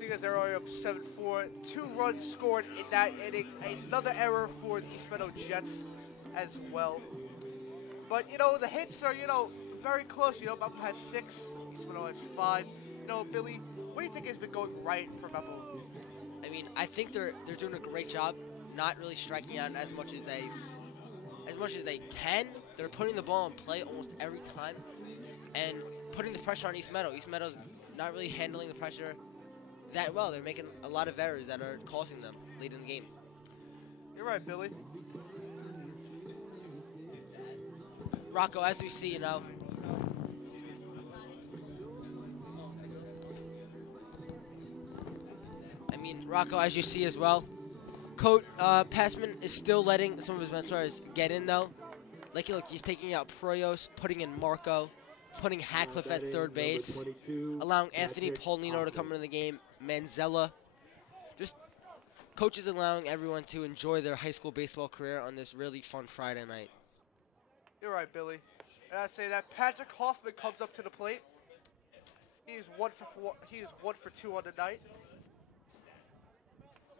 Seeing as they're already up 7-4, 2 runs scored in that inning. Another error for the East Meadow Jets as well. But, you know, the hits are, you know, very close. You know, Mepham has 6, East Meadow has 5. You know, Billy, what do you think has been going right for Mepham? I mean, I think they're doing a great job, not really striking out as much as they can. They're putting the ball in play almost every time and putting the pressure on East Meadow. East Meadow's not really handling the pressure that well. They're making a lot of errors that are costing them late in the game. You're right, Billy. Rocco, as we see, you know, Rocco, as you see as well, Coach Passman is still letting some of his mentors get in, though. Like, look, he's taking out Proyos, putting in Marco, putting Hatcliffe at third base, allowing Anthony Paulino to come into the game, Manzella. Just coaches allowing everyone to enjoy their high school baseball career on this really fun Friday night. You're right, Billy. And I'd say that Patrick Hoffman comes up to the plate. He is 1 for 4. He is 1 for 2 on the night.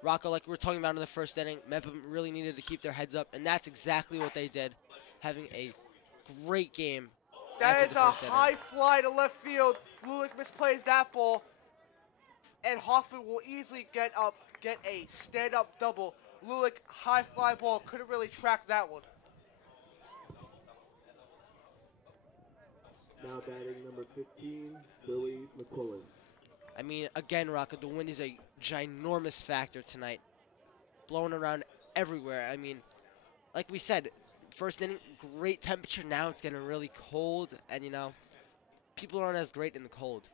Rocco, like we were talking about in the first inning, Mepham really needed to keep their heads up, and that's exactly what they did, having a great game. That is a high fly to left field. Lulick misplays that ball, and Hoffman will easily get a stand-up double. Lulick, high fly ball, couldn't really track that one. Now batting number 15, Billy McQuillan. I mean, again, Rocco, the wind is a ginormous factor tonight, blowing around everywhere. I mean, like we said, first inning, great temperature. Now it's getting really cold, and, you know, people aren't as great in the cold.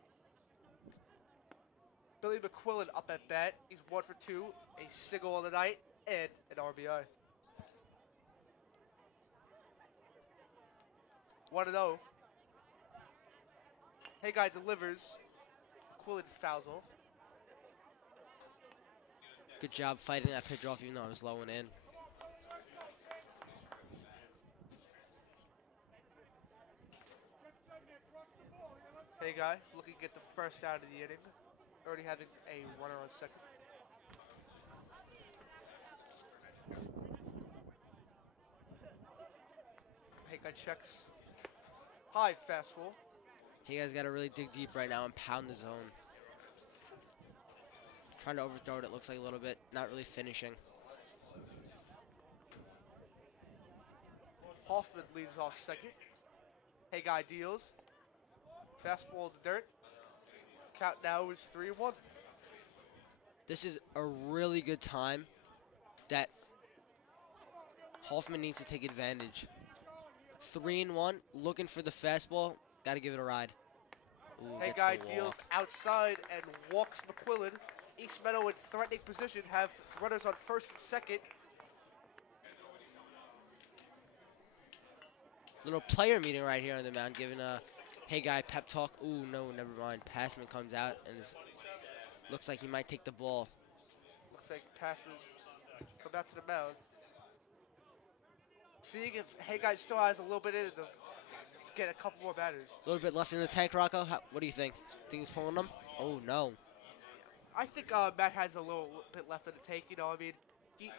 Billy McQuillan up at bat. He's 1 for 2, a single on the night, and an RBI. 1-0. Hey guy delivers. McQuillan fouls off. Good job fighting that pitch off, even though I was low and in. Hey guy, looking to get the first out of the inning. Already having a runner on second. Hey guy checks. High fastball. He guys got to really dig deep right now and pound the zone. Trying to overthrow it, it looks like a little bit. Not really finishing. Hoffman leads off second. Hey guy deals. Fastball to dirt. Count now is 3-1. This is a really good time that Hoffman needs to take advantage. 3-1, looking for the fastball. Got to give it a ride. Ooh, hey guy deals outside and walks McQuillan. East Meadow in threatening position, have runners on first and second. Little player meeting right here on the mound, giving a hey guy pep talk. Ooh, no, never mind. Passman comes out and looks like he might take the ball. Looks like Passman come out to the mound. Seeing if hey guy still has a little bit in him to get a couple more batters. A little bit left in the tank, Rocco. What do you think? Think he's pulling them? Oh no. I think Matt has a little bit left in the tank. You know, I mean, he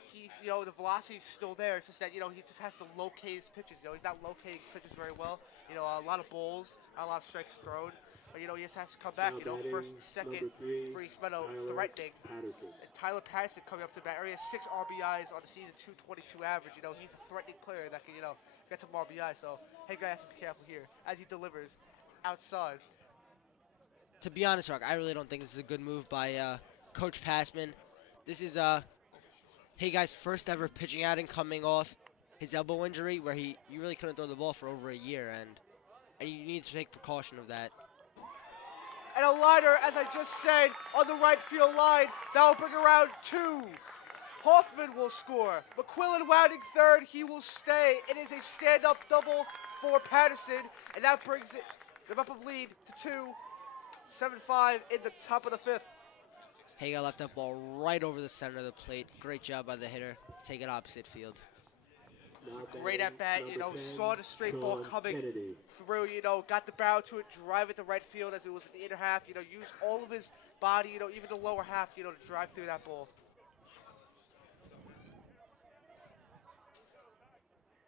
you know, the velocity's still there. It's just that, you know, he just has to locate his pitches. You know, he's not locating pitches very well. You know, a lot of balls, not a lot of strikes thrown. But, you know, he just has to come back, you know, first and second for East Meadow, threatening. And Tyler Patterson coming up to bat. He has 6 RBIs on the season, 222 average. You know, he's a threatening player that can, you know, get some RBI. So, hey, guy has to be careful here as he delivers outside. To be honest, Rock, I really don't think this is a good move by Coach Passman. This is hey guys, first ever pitching outing coming off his elbow injury, where you really couldn't throw the ball for over a year, and you need to take precaution of that. And a liner, as I just said, on the right field line. That'll bring around 2. Hoffman will score. McQuillan wounding third. He will stay. It is a stand-up double for Patterson, and that brings it the Mepham lead to 2. 7-5 in the top of the 5th. Haga left that ball right over the center of the plate. Great job by the hitter. Take it opposite field. Great at bat, you know, saw the straight ball coming through, you know, got the barrel to it, drive it to right field as it was in the inner half, you know, used all of his body, you know, even the lower half, you know, to drive through that ball.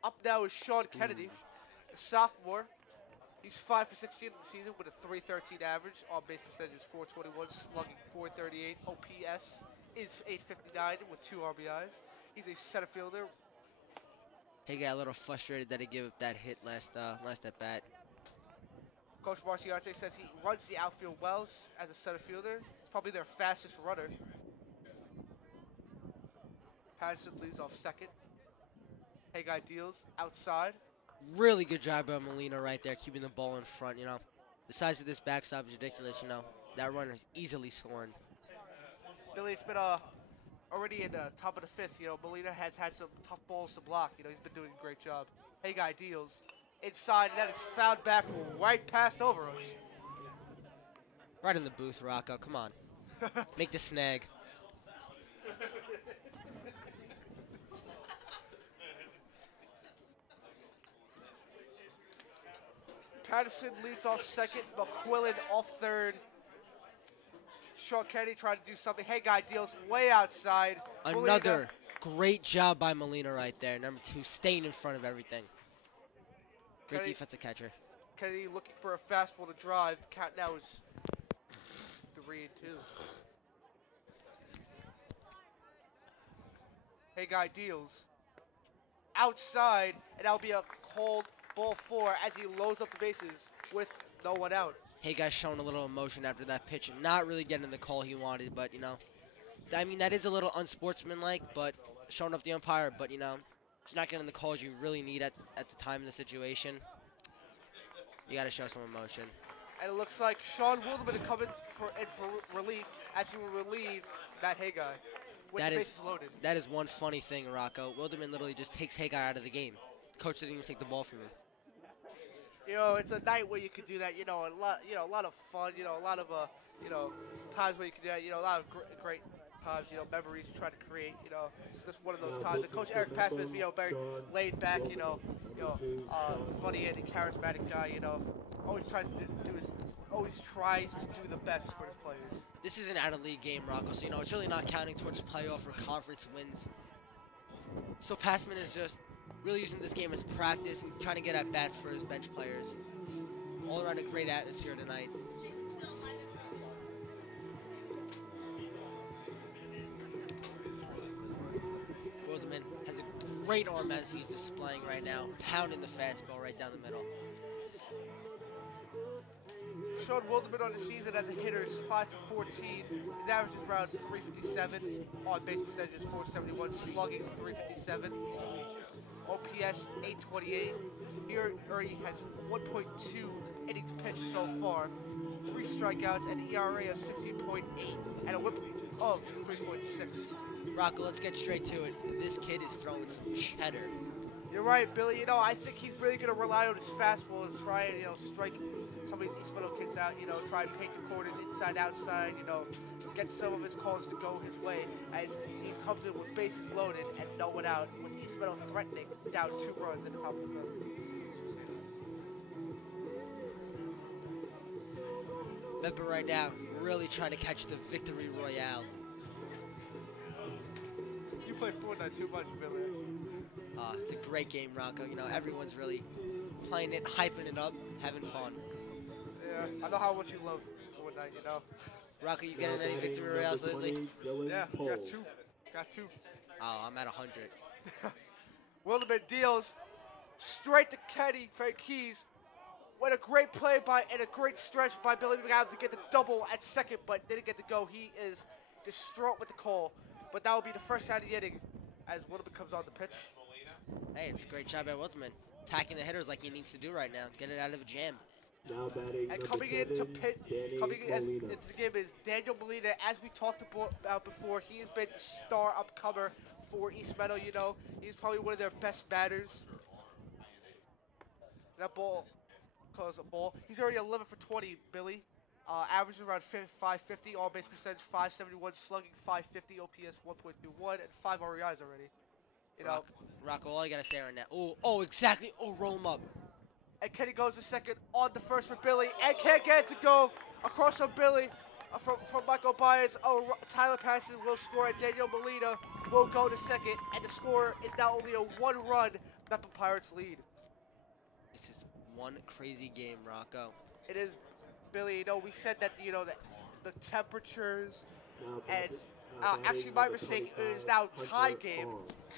Up now is Sean Kennedy, the sophomore. He's 5 for 16 in the season with a .313 average. On base percentage is .421, slugging .438. OPS is .859 with 2 RBIs. He's a center fielder. He got a little frustrated that he gave up that hit last at bat. Coach Marciante says he runs the outfield well as a center fielder. He's probably their fastest runner. Patterson leads off second. Hey guy deals outside. Really good job by Molina right there, keeping the ball in front, you know. The size of this backstop is ridiculous, you know. That runner is easily scoring. Billy, it's been already in the top of the fifth, you know. Molina has had some tough balls to block, you know. He's been doing a great job. Hey guy deals inside, and that is fouled back right past over us. Right in the booth, Rocco. Come on. Make the snag. Patterson leads off second, McQuillan off third. Sean Kennedy trying to do something. Hey guy deals way outside. Another great job by Molina right there. Number 2, staying in front of everything. Great defensive catcher. Kennedy looking for a fastball to drive. Count now is 3-2. Hey guy deals outside, and that'll be a called ball 4 as he loads up the bases with no one out. Hey guy's showing a little emotion after that pitch and not really getting the call he wanted, but you know, I mean that is a little unsportsmanlike, but showing up the umpire, but you know, if you're not getting the calls you really need at the time in the situation, you got to show some emotion. And it looks like Sean Wilderman is coming for relief as he will relieve Matt Haggai with the bases loaded. That is one funny thing, Rocco. Wilderman literally just takes Haggai out of the game. Coach didn't even take the ball from him. You know, it's a night where you could do that. You know, a lot of fun. You know, a lot of times where you could do that. You know, a lot of great times. You know, memories you try to create. You know, it's just one of those times. And Coach Eric Passman is, you know, very laid back. Funny and charismatic guy. You know, always tries to do the best for his players. This is an out-of-league game, Rocco, so you know it's really not counting towards playoff or conference wins. So Passman is just really using this game as practice and trying to get at bats for his bench players. All around a great atmosphere tonight. Wilderman has a great arm as he's displaying right now, pounding the fastball right down the middle. Sean Wilderman on the season as a hitter is 5 for 14. His average is around 357. On base percentage is 471. Slugging 357. OPS 828. Here already has 1.2 innings pitched so far. 3 strikeouts and an ERA of 16.8 and a WHIP of 3.6. Rocco, let's get straight to it. This kid is throwing some cheddar. You're right, Billy. You know, I think he's really going to rely on his fastball and try and, you know, strike some of these East Meadow kids out, you know, try and paint the corners inside, outside, you know, get some of his calls to go his way as he comes in with bases loaded and no one out, with East Meadow threatening down 2 runs in the top of the 5th. Mepham right now really trying to catch the victory royale. You play Fortnite too much, Billy. It's a great game, Rocco. You know, everyone's really playing it, hyping it up, having fun. Yeah, I know how much you love Fortnite, you know. Rocco, you getting any victory royales lately? Yeah, got two. Oh, I'm at 100. Wilderman deals straight to Kenny for Keys. What a great play and a great stretch by Billy McAdams to get the double at second, but didn't get to go. He is distraught with the call, but that will be the first out of the inning as Wilderman comes on the pitch. Hey, it's a great job by Wilderman. Attacking the hitters like he needs to do right now. Get it out of a jam. And coming into the game is Daniel Molina. As we talked about before, he has been the star upcomer for East Meadow. You know, he's probably one of their best batters. That ball, close a ball. He's already 11 for 20, Billy. Averaging around 550, all base percentage 571, slugging 550, OPS 1.21, and 5 RBIs already. You know, Rocco, all you gotta say right now. Oh, exactly. Oh, roll him up. and Kenny goes to second on the first for Billy, and can't get it to go across from Billy, from Michael Byers. Oh, Tyler Patterson will score, and Daniel Molina will go to second, and the score is now only a 1-run Mepham Pirates lead. This is one crazy game, Rocco. It is, Billy. You know, we said that the temperatures, and actually my mistake. It is now tie game.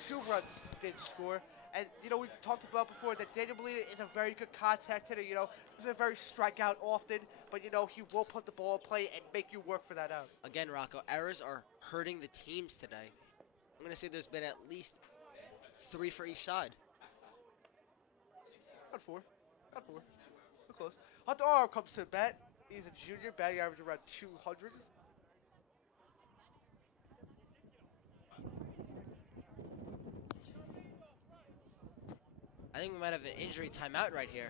2 runs did score. And, you know, we've talked about before that Daniel Molina is a very good contact hitter, you know. Doesn't very strike out often, but, you know, he will put the ball in play and make you work for that out. Again, Rocco, errors are hurting the teams today. I'm going to say there's been at least 3 for each side. Got 4. We're close. Hunter Arm comes to the bat. He's a junior, batting average around 200. I think we might have an injury timeout right here.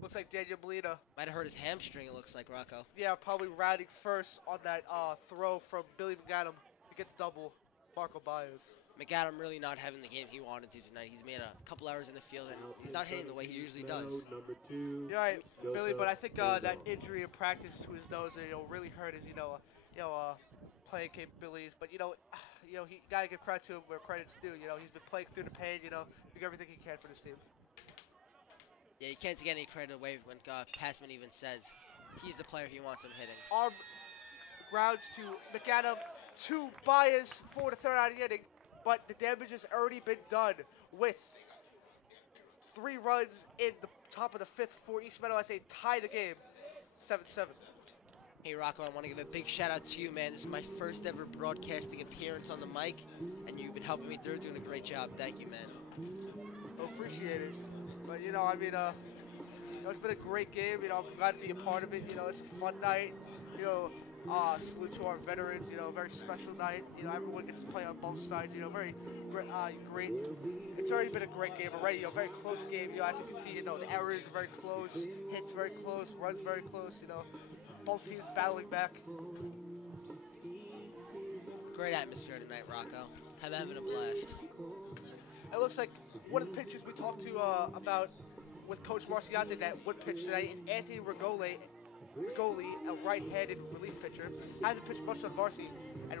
Looks like Daniel Molina. Might have hurt his hamstring, it looks like, Rocco. Yeah, probably riding first on that throw from Billy McAdam to get the double. Marco Baez. McAdam really not having the game he wanted to tonight. He's made a couple hours in the field, and he's not hitting the way he usually does. You're right, Billy, but I think that injury in practice to his nose, really hurt his, playing capabilities. But you gotta give credit to him where credit's due. You know, he's been playing through the pain. You know, doing everything he can for this team. Yeah, you can't take any credit away when Passman even says he's the player he wants him hitting. Arm grounds to McAdam, to Baez for the third out of the inning, but the damage has already been done with 3 runs in the top of the 5th for East Meadow. I say tie the game, 7-7. Hey, Rocco, I want to give a big shout-out to you, man. This is my first ever broadcasting appearance on the mic, and you've been helping me through, doing a great job. Thank you, man. I appreciate it. But, it's been a great game. I'm glad to be a part of it. It's a fun night. Salute to our veterans. Very special night. Everyone gets to play on both sides. Very great. It's already been a great game already. Very close game. As you can see, the errors are very close, hits very close, runs very close. Both teams battling back. Great atmosphere tonight, Rocco. Having a blast. It looks like one of the pitchers we talked to about with Coach Marciante that would pitch tonight is Anthony Rigoli, a right-handed relief pitcher. Hasn't pitched much on varsity, and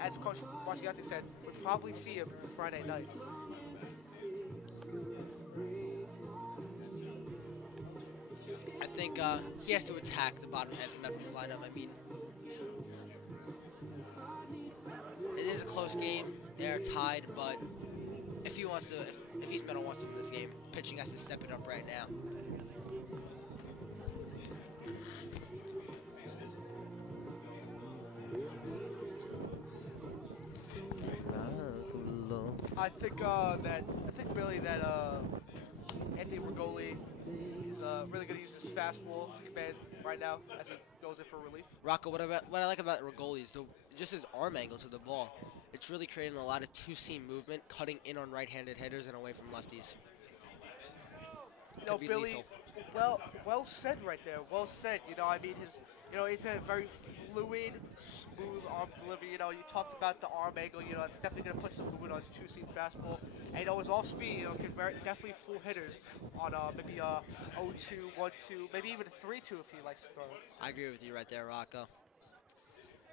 as Coach Marciante said, we'll probably see him Friday night. I think he has to attack the bottom half of Mepham's lineup. It is a close game. They're tied, but if East Meadow wants to win this game, pitching has to step it up right now. I think Billy that Anthony Rigoli is really going to use his fastball to command right now as he goes in for relief. Rocco, what I like about Rigoli is just his arm angle to the ball. It's really creating a lot of two-seam movement, cutting in on right-handed hitters and away from lefties. Billy, well said right there. Well said. He's a very fluid, smooth arm delivery. You talked about the arm angle. It's definitely going to put some movement on his two-seam fastball. And his off speed, can definitely fool hitters on maybe 0-2, 1-2, maybe even a 3-2 if he likes to throw. I agree with you right there, Rocco.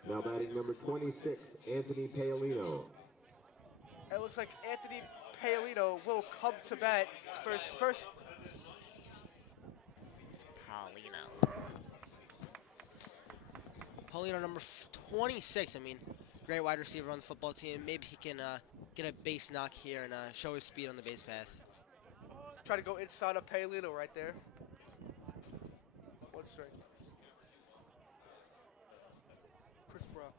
Now batting number 26, Anthony Paolino. It looks like Anthony Paolino will come to bat for his first. Paolino, number 26. Great wide receiver on the football team. Maybe he can get a base knock here and show his speed on the base path. Try to go inside of Paolino right there. 1 strike. Chris Brock.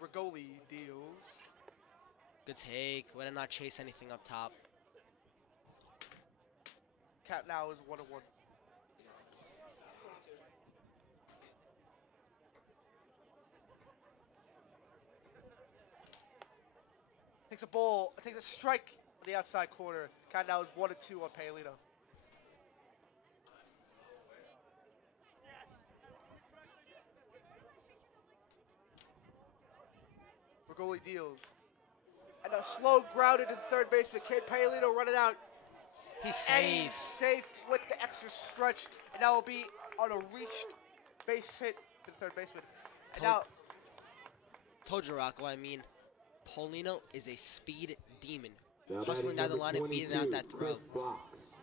Rigoli deals. Good take. Way to not chase anything up top. Cap now is 1-1. Takes a ball, takes a strike on the outside corner. Cap now is 1-2 on Paolino. Regoli deals. And a slow grounded to third baseman. Kate Paolino running out. He's And he's safe. safe with the extra stretch. And that will be on a reached base hit to the third baseman. And now, Told you, Rocco. I mean, Paulino is a speed demon. Now Hustling down the line and beating out that throw.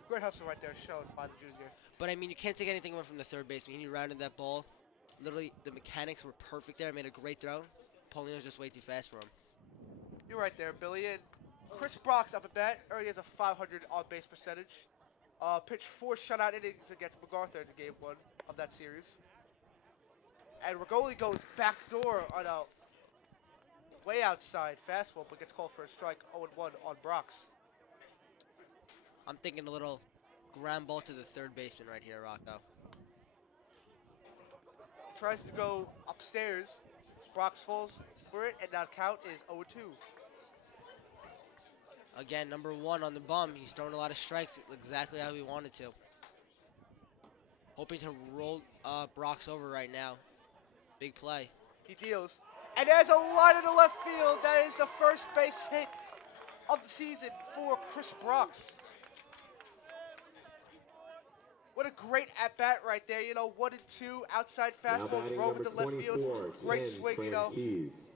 great hustle right there shown by the junior. But I mean, you can't take anything away from the third baseman. He rounded that ball. Literally, the mechanics were perfect there. Made a great throw. Paulino's just way too fast for him. You're right there, Billy. And Chris Brock's up at bat. Already has a 500 on-base percentage. Pitched 4 shutout innings against MacArthur in game 1 of that series. And Regoli goes backdoor on a way outside fastball, but gets called for a strike. 0-1 on Brock's. I'm thinking a little ground ball to the third baseman right here, Rocco. Tries to go upstairs. Brock's falls for it, and that count is 0-2. Again, number 1 on the bum. He's throwing a lot of strikes exactly how he wanted to. Hoping to roll Brock's over right now. Big play. He deals. And there's a line in the left field. That is the first base hit of the season for Chris Brock's. What a great at-bat right there. You know, 1-2, outside fastball, drove it to left field. Great swing, you know.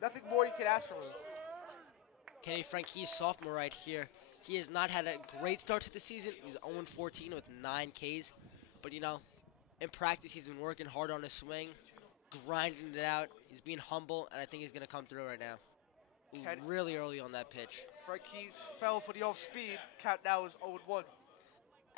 Nothing more you can ask from him. Kenny Frankie's sophomore right here. He has not had a great start to the season. He's 0-14 with 9 Ks. But, you know, in practice, he's been working hard on his swing, grinding it out. He's being humble, and I think he's going to come through right now. Ooh, really early on that pitch. Frankie's fell for the off-speed. Count now is 0-1.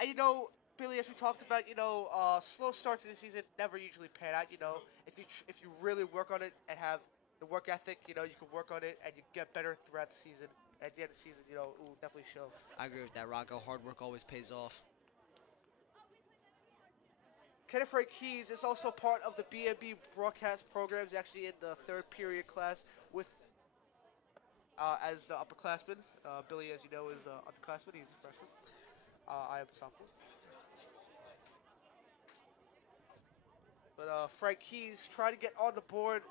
And, you know, Billy, as we talked about, you know, slow starts in the season never usually pan out. You know, if you really work on it and have the work ethic, you know, you can work on it and you get better throughout the season. And at the end of the season, you know, it will definitely show. I agree with that, Rocco. Hard work always pays off. Kenneth Ray Keys is also part of the BMB broadcast programs, actually in the 3rd period class with as the upperclassman. Billy, as you know, is underclassman. He's a freshman. I am a sophomore. But Frank Keys trying to get on the board.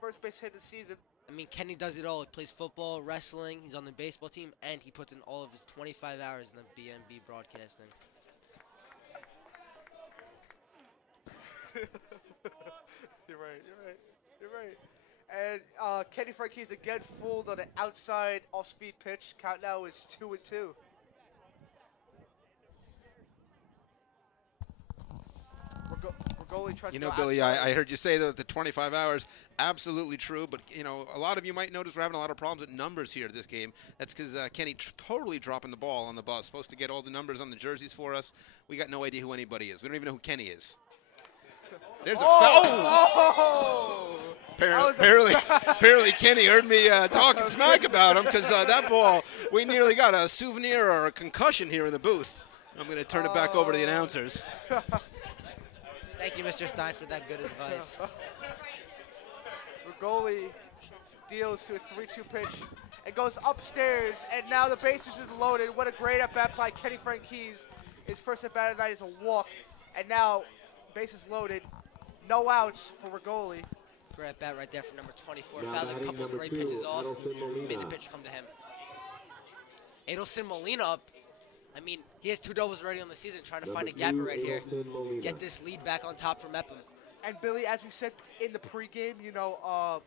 First base hit of the season. I mean, Kenny does it all. He plays football, wrestling. He's on the baseball team, and he puts in all of his 25 hours in the BMB broadcasting. You're right. And Kenny Frank Keys again fooled on an outside off-speed pitch. Count now is 2-2. You know, Billy, I heard you say that the 25 hours, absolutely true. But, you know, a lot of you might notice we're having a lot of problems with numbers here this game. That's because Kenny totally dropping the ball on the bus. Supposed to get all the numbers on the jerseys for us. We got no idea who anybody is. We don't even know who Kenny is. There's a foul. Apparently Kenny heard me talking smack about him because that ball, we nearly got a souvenir or a concussion here in the booth. I'm going to turn it back over to the announcers. Thank you, Mr. Stein, for that good advice. Regoli deals to a 3-2 pitch and goes upstairs, and now the bases is loaded. What a great at-bat by Kenny Frank Keys. His first at-bat of the night is a walk, and now bases loaded. No outs for Regoli. Great at-bat right there for number 24. Fouled a couple of great pitches off. Made the pitch come to him. Adelson Molina up. I mean, he has 2 doubles already on the season, trying to find a gapper right here. Get this lead back on top for Mepham. And Billy, as we said in the pregame, you know,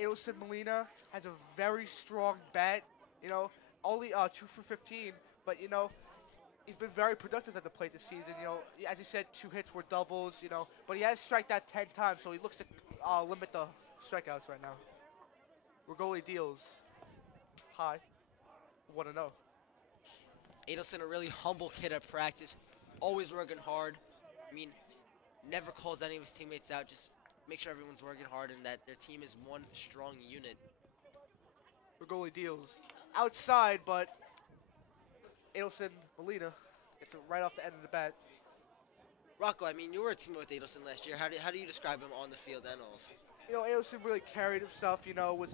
Adelson Molina has a very strong bat. You know, only 2 for 15, but you know, he's been very productive at the plate this season. You know, as you said, 2 hits were doubles. You know, but he has striked out 10 times, so he looks to limit the strikeouts right now. Regoli deals high, 1-0. Adelson, a really humble kid at practice, always working hard. I mean, never calls any of his teammates out, just make sure everyone's working hard and that their team is one strong unit. Regoli deals outside, but Adelson Molina gets it right off the end of the bat. Rocco, I mean, you were a teammate with Adelson last year. How do you describe him on the field and off? You know, Adelson really carried himself. You know,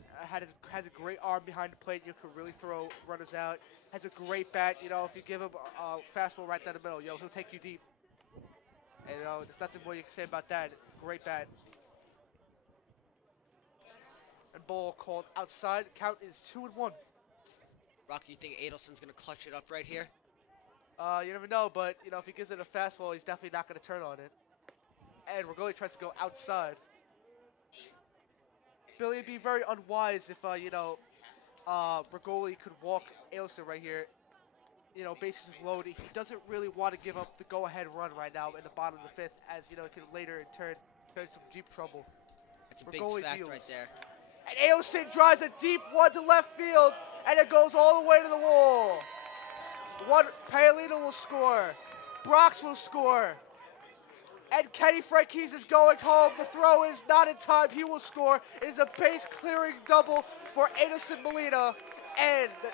has a great arm behind the plate. You could really throw runners out. Has a great bat. You know, if you give him a fastball right down the middle, he'll take you deep. And you know, there's nothing more you can say about that. Great bat. and ball called outside. Count is 2-1. Rock, do you think Adelson's going to clutch it up right here? You never know, but if he gives it a fastball, he's definitely not going to turn on it. And Regoli tries to go outside. Billy, it'd be very unwise if Regoli could walk Adelson right here. Bases loaded. He doesn't really want to give up the go-ahead run right now in the bottom of the fifth, as it can later in turn some deep trouble. That's a big Regoli fact deals. right there. And Adelson drives a deep one to left field, and it goes all the way to the wall. Paolino will score. Brox will score. And Kenny Frankese is going home. The throw is not in time. He will score. It is a base-clearing double for Adelson Molina. And the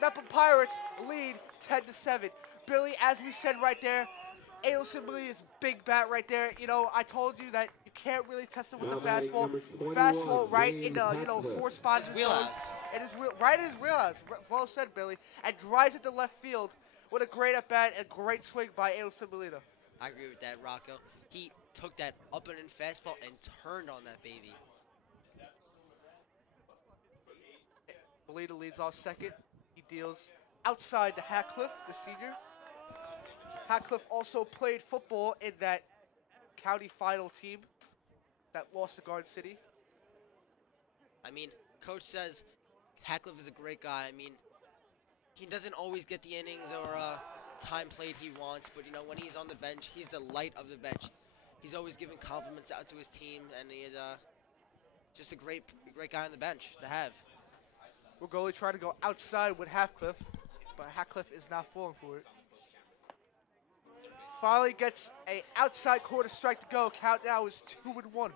Mepham Pirates lead 10-7. Billy, as we said right there, Adelson Molina's big bat right there. I told you that you can't really test him with the fastball. Fastball right in the 4 spots in his wheelhouse. It is right in his wheelhouse. Well said, Billy. And drives it to left field. What a great at-bat and great swing by Adelson Molina. I agree with that, Rocco. He took that up and in fastball and turned on that baby. Molina leads off second. He deals outside to Hatcliffe, the senior. Hatcliffe also played football in that county final team that lost to Garden City. I mean, Coach says Hatcliffe is a great guy. I mean, he doesn't always get the innings or time played he wants, but when he's on the bench, he's the light of the bench. He's always giving compliments out to his team, and he is just a great guy on the bench to have. Regoli trying to go outside with Hatcliffe, but Hatcliffe is not falling for it. Finally gets a outside corner strike to go. Count now is 2-1.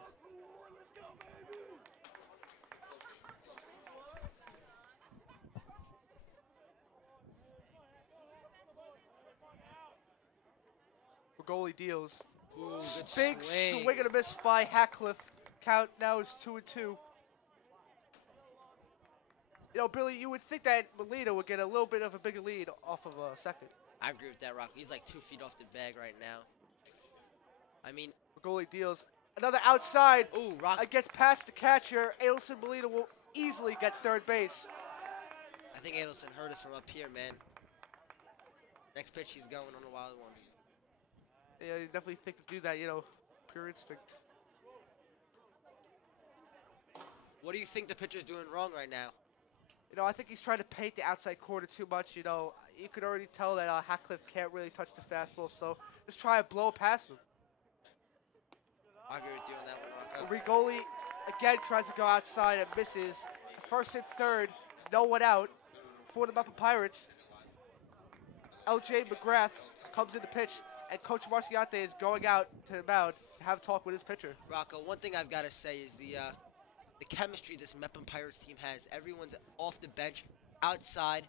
Regoli deals. Ooh, good Big swing. swing and a miss by Hatcliffe. Count now is 2-2. Billy, you would think that Molina would get a little bit of a bigger lead off of second. I agree with that, Rock. He's like 2 feet off the bag right now. I mean, Regoli deals. Another outside. ooh, Rock. Gets past the catcher. Adelson Molina will easily get third base. I think Adelson heard us from up here, man. Next pitch, he's going on a wild one. Yeah, you definitely think to do that, pure instinct. What do you think the pitcher's doing wrong right now? I think he's trying to paint the outside corner too much. You could already tell that Hatcliffe can't really touch the fastball, so just try to blow past him. I agree with you on that one, Rocco. Regoli again tries to go outside and misses. First and third, no one out for the Mepham Pirates. L.J. McGrath comes in the pitch, and Coach Marciante is going out to the mound to have a talk with his pitcher. Rocco, one thing I've got to say is the chemistry this Mepham Pirates team has. Everyone's off the bench, outside.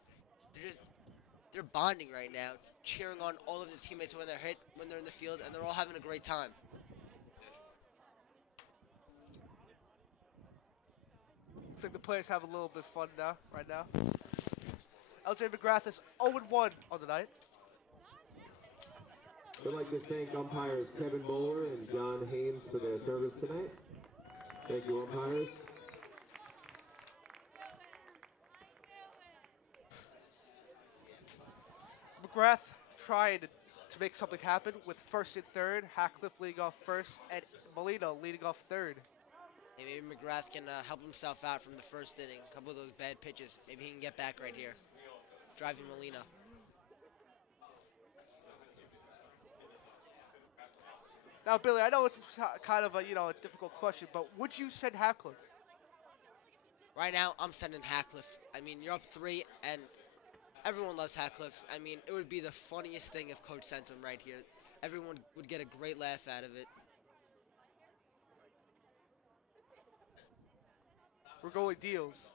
They're bonding right now, cheering on all of the teammates when they're hit, when they're in the field, and they're all having a great time. Looks like the players have a little bit of fun now, right now. L.J. McGrath is 0-1 on the night. I'd like to thank umpires Kevin Bowler and John Haynes for their service tonight. Thank you, umpires. McGrath trying to make something happen with first and third. Hatcliffe leading off first, and Molina leading off third. Hey, maybe McGrath can help himself out from the first inning. A couple of those bad pitches. Maybe he can get back right here. Driving Molina. Now, Billy, I know it's kind of a difficult question, but would you send Hatcliffe? Right now, I'm sending Hatcliffe. I mean, you're up 3, and everyone loves Hatcliffe. I mean, it would be the funniest thing if Coach sent him right here. Everyone would get a great laugh out of it. Regoli deals.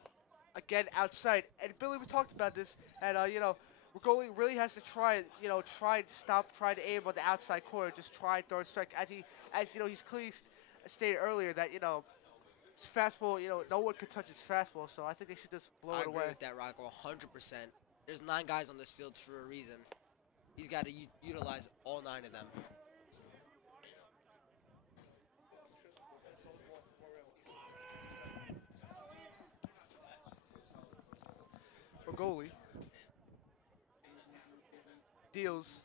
Again, outside. And Billy, we talked about this, and, Regoli really has to try and stop trying to aim on the outside corner, just try and throw a strike. As he's clearly stated earlier that, his fastball, no one could touch his fastball, so I think they should just blow it away. I agree with that, Rocco, 100%. There's 9 guys on this field for a reason. He's got to utilize all 9 of them. Regoli. Deals.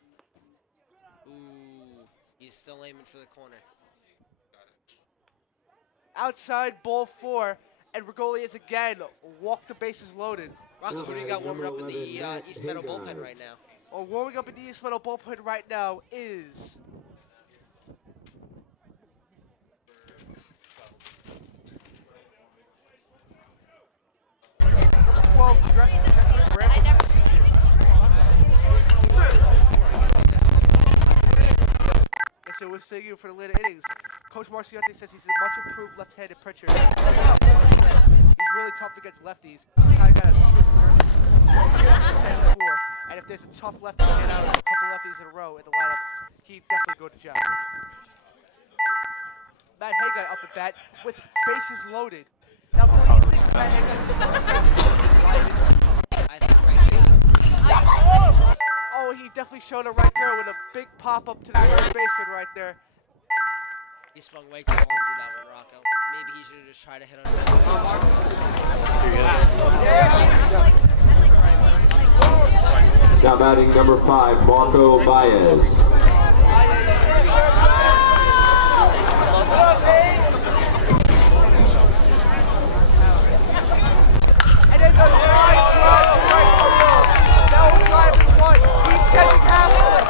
Ooh, he's still aiming for the corner. Outside, ball 4, and Regoli is again walk the bases loaded. Rocco, who do you got warming up in the East Meadow bullpen right now? Well, warming up in the East Meadow bullpen right now is number 12, Jeffrey Bramble. Yes, so we're seeing you for the later innings. Coach Marciante says he's a much improved left-handed pitcher. He's really tough against lefties. He's kind of got and if there's a tough lefty to get out, a couple lefties in a row in the lineup, he'd definitely go to jail. Matt Haggai up at bat with bases loaded. Now, Billy, you think Matt Haggai? Oh, he definitely showed it right there with a big pop-up to the third baseman right there. He swung way too hard through that one, Rocco. Maybe he should have just tried to hit on it. Now batting number 5, Marco Baez. And there's a line drive to right field. That will drive in one. He's sending half of it.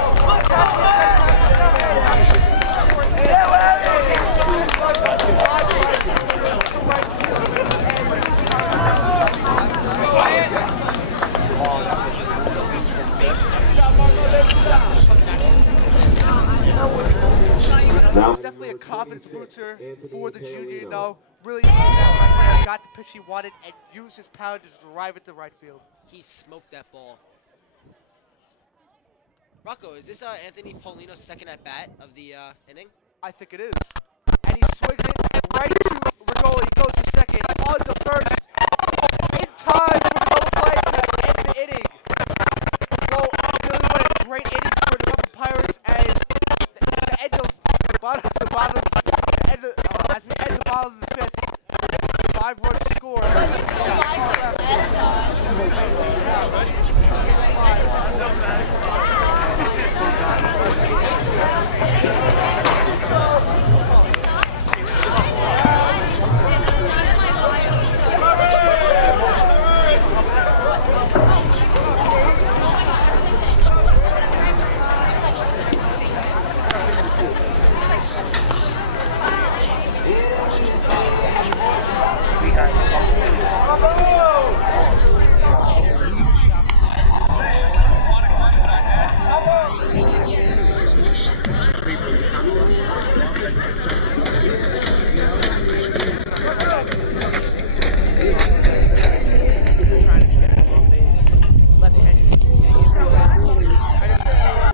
Now, It's definitely a confidence booster for the junior, though. Really came out right there, got the pitch he wanted, and used his power to drive it to right field. He smoked that ball. Rocco, is this Anthony Paulino's second at bat of the inning? I think it is. And he swings it right to Regoli. He goes to second, on to first. In time for no play to end the inning. Well, really what a great inning for the Mepham Pirates as the end of the bottom, as we end the bottom of the fifth. 5-run score.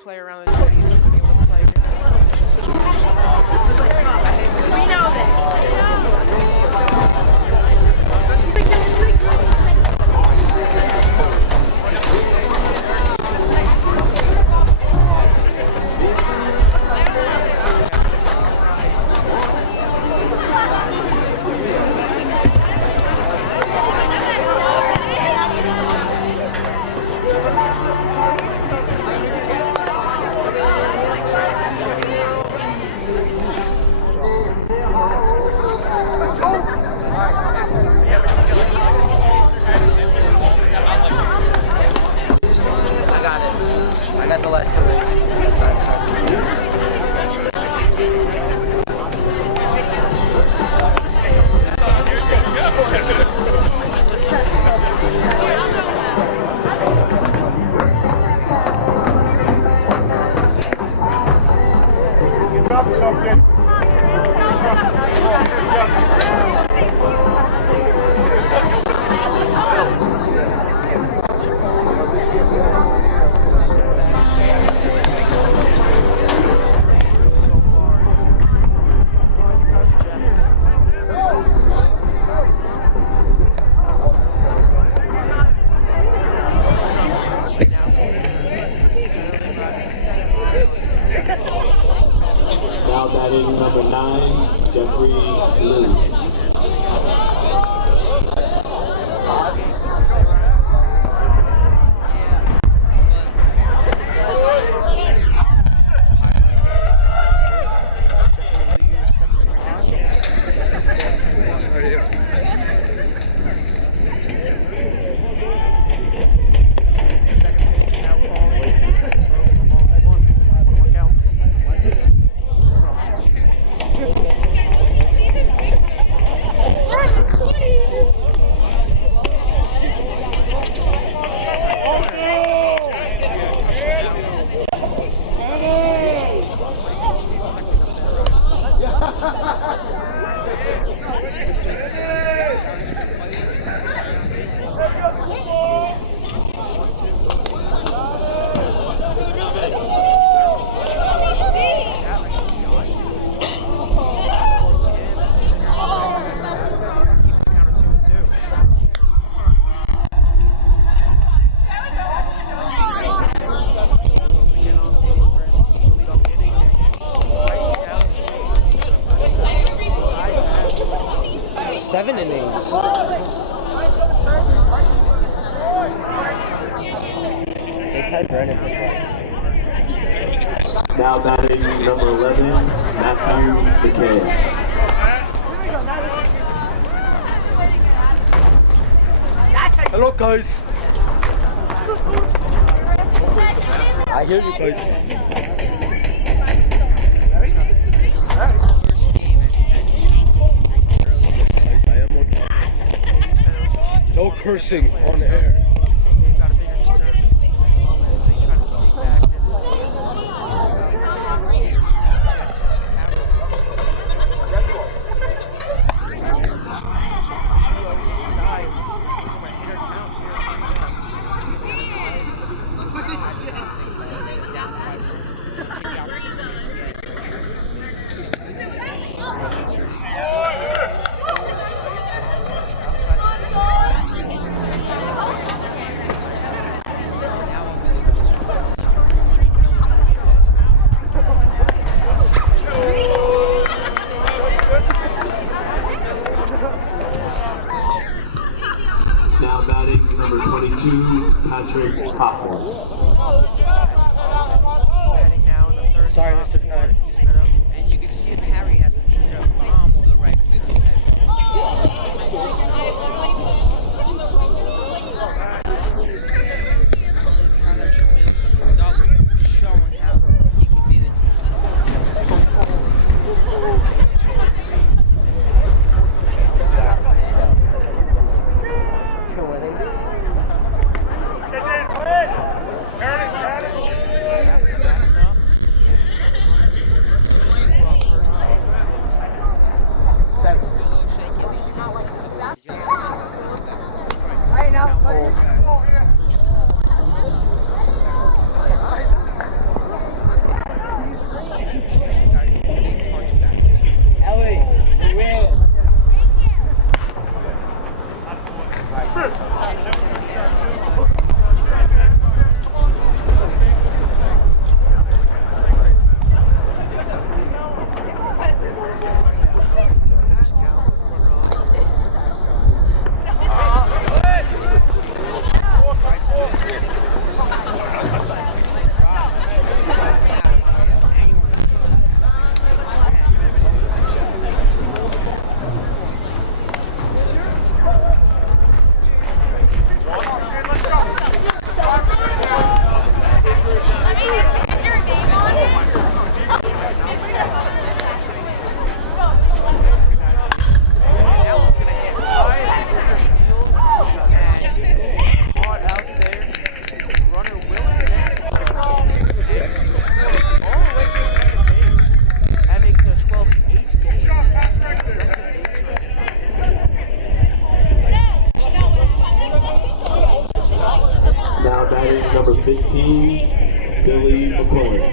Play around the city, be able to play different positions. We know this. I got the last 2 innings. Drop something. now batting number 9, Jeffrey Blue. Seven innings. FaceTime Brennan this one. Now batting number 11, Mepham Pirates. Hello guys. I hear you guys. I am okay. No cursing on air. Now batting number 22, Patrick Hopper. Sorry, Mr. Stein. And you can see that Harry has a bomb over the right fielder's head. Double, showing how he could be the Now batting number 15, Billy McCoy.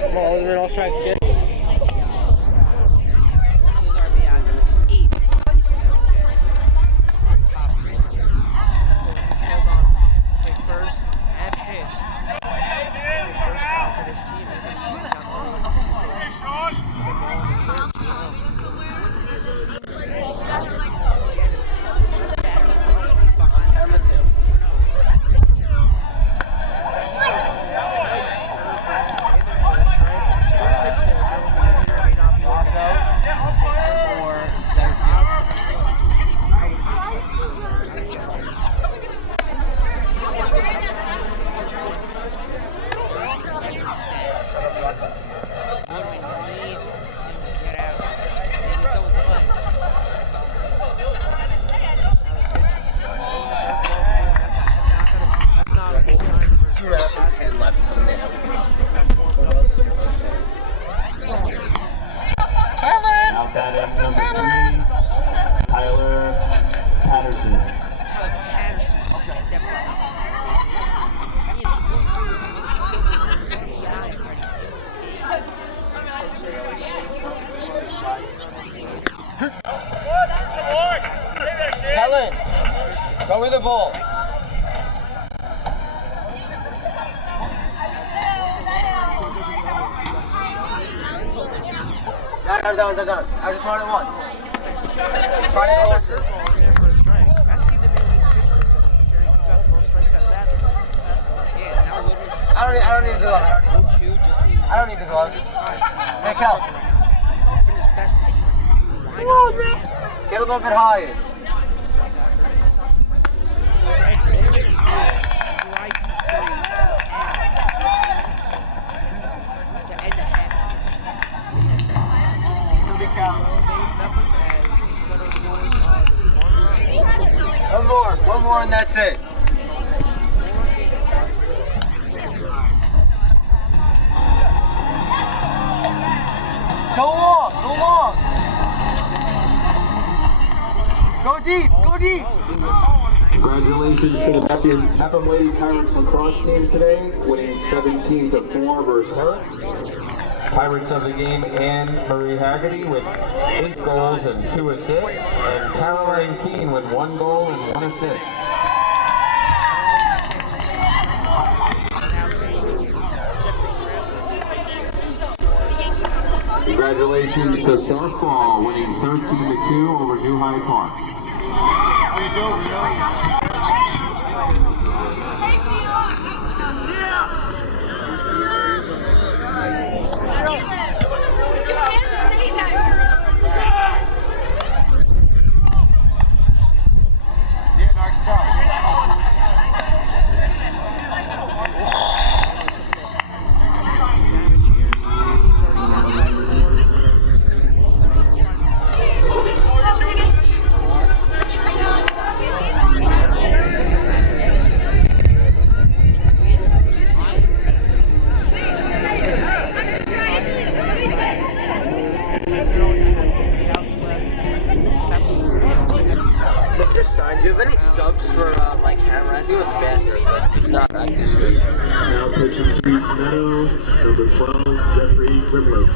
Come on, we're all strikes again. Patterson. Patterson stepping up. He is 1 RBI already in this game. Helen, go with the ball. No. I just want it once. Try to close it. That seemed to be the least pitch this inning, considering he's got the most strikes out of that. Yeah, now Woodman's. I don't need the glove. I don't need the glove. Hey, Cal. It's been his best pitch right now. Why not? Get a little bit higher. And there it is, strike three to end the half. One more, and that's it. Go long. Go deep. Congratulations to the Mepham Pirates lacrosse team today, winning 17-4 versus Herrick. Pirates of the game, Anne Marie Haggerty with 8 goals and 2 assists, and Caroline Keene with 1 goal and 1 assist. Congratulations to softball, winning 13-2 over New Hyde Park. Mr. Stein, do you have any subs for my camera? I think with the bathrooms. If not, I can just wait. Now pitching for East Meadow, number 12, Jeffrey Grimloch.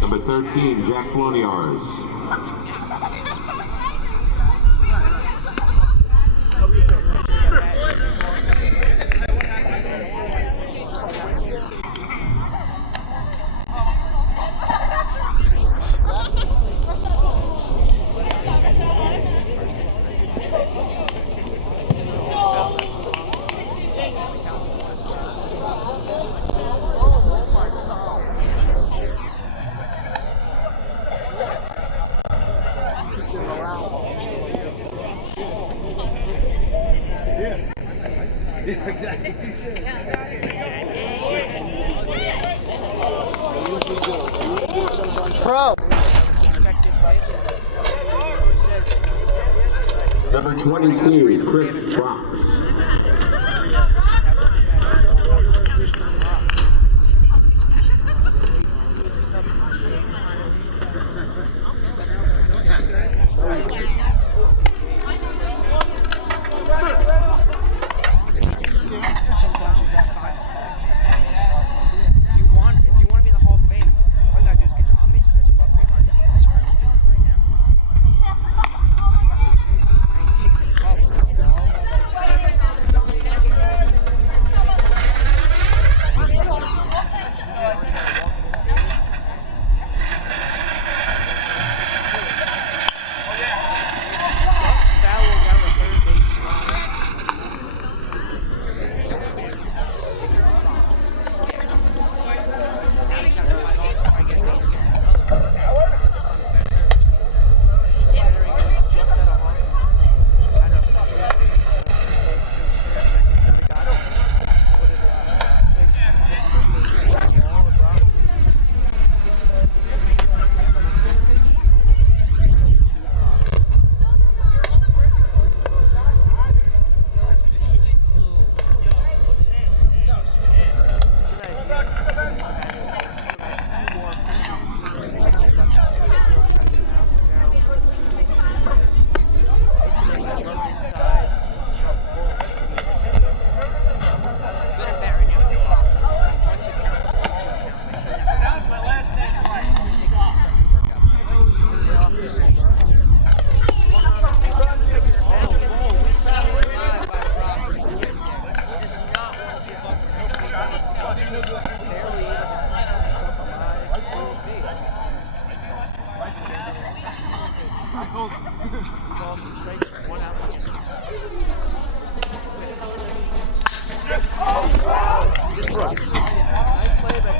Number 13, Jack Floniaris. Pro. Number 22, Chris Fox. If you want to be in the Hall of Fame, all you gotta do is get your on-base percentage above 300. He's currently doing that right now. And he takes it up. Boston strikes, 1 out. Nice play by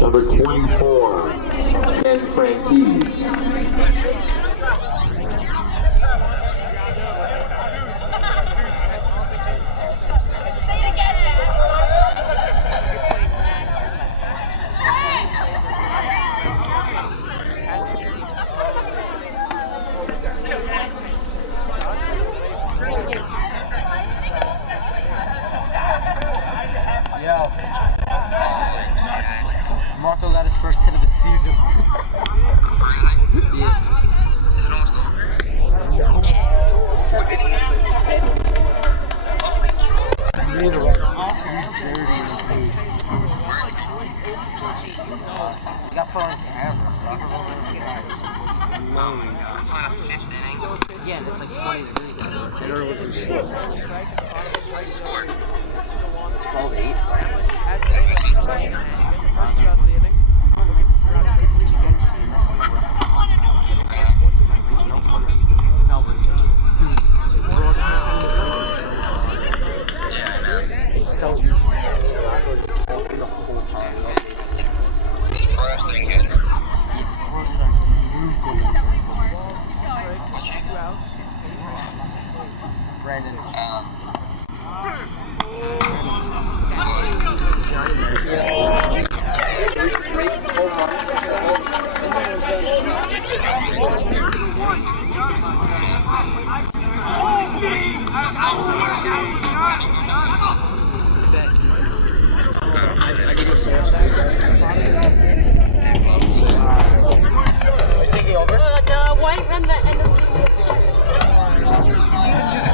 Number 24, Ken Franquise. Marco got his first hit of the season. You got put on camera. Yeah, it's like 20 degrees out there. They're looking shit. 12-8. First 2 outs of the inning. Brandon. White run the end of the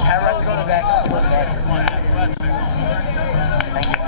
Camera has to go to the back. Thank you.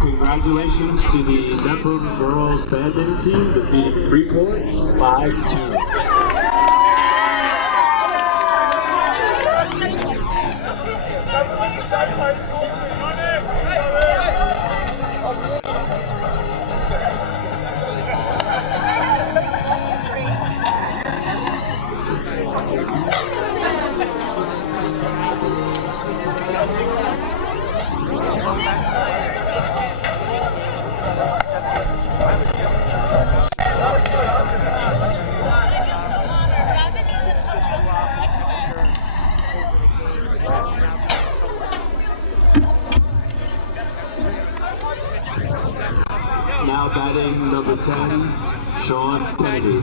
Congratulations to the Mepham girls badminton team defeating Freeport 5-2. Now batting number 10, Sean Kennedy.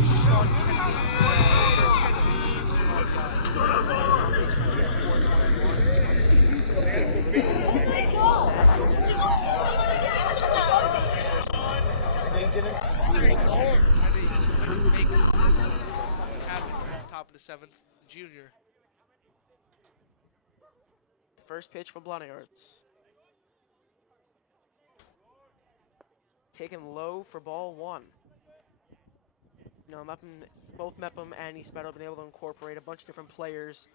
Top of the 7th, junior. First pitch for Bluntards. Taken low for ball 1. You know, both Mepham and East Meadow have been able to incorporate a bunch of different players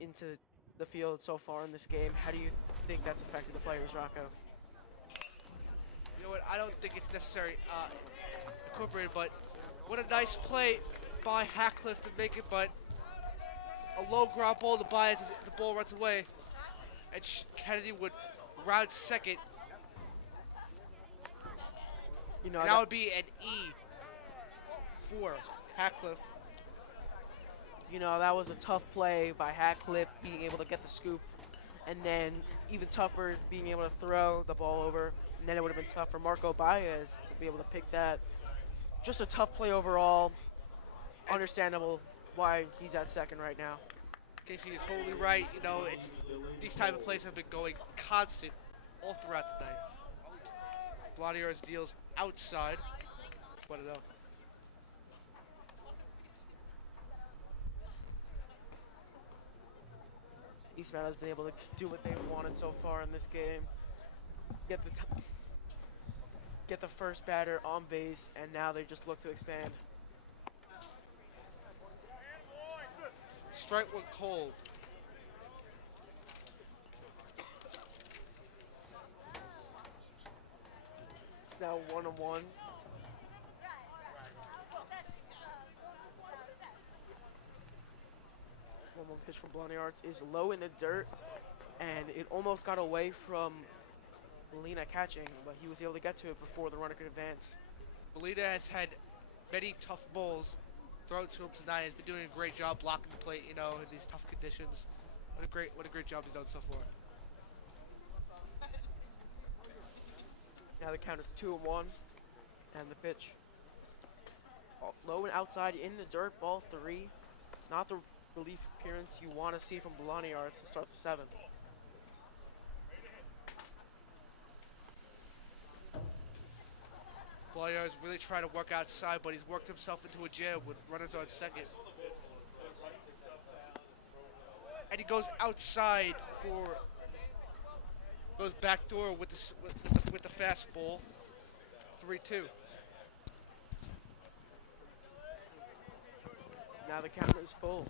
into the field so far in this game. How do you think that's affected the players, Rocco? know what? I don't think it's necessary incorporated, but what a nice play by Hackcliffe to make it, but a low ground ball to buy as the ball runs away, and Kennedy would round second. You know, and that would be an E for Hackcliffe. You know, that was a tough play by Hackcliffe, being able to get the scoop, and then even tougher being able to throw the ball over, and then it would have been tough for Marco Baez to be able to pick that. Just a tough play overall. Understandable why he's at second right now. Casey, you're totally right. You know, these type of plays have been going constant all throughout the night. Blanier's deals outside. What a know. East Meadow has been able to do what they've wanted so far in this game. Get the first batter on base, and now they just look to expand. Strike one cold. It's now 1-1. One pitch from Blondie Arts is low in the dirt, and it almost got away from Molina catching, but he was able to get to it before the runner could advance. Molina has had many tough balls thrown to him tonight. He's been doing a great job blocking the plate, you know, in these tough conditions. What a great job he's done so far. Now the count is 2-1, and the pitch low and outside in the dirt, ball 3. Not the relief appearance you want to see from Blondie Arts to start the 7th. Blondie is really trying to work outside, but he's worked himself into a jam with runners on second. And he goes outside goes backdoor with the fastball. 3-2. Now the count is full.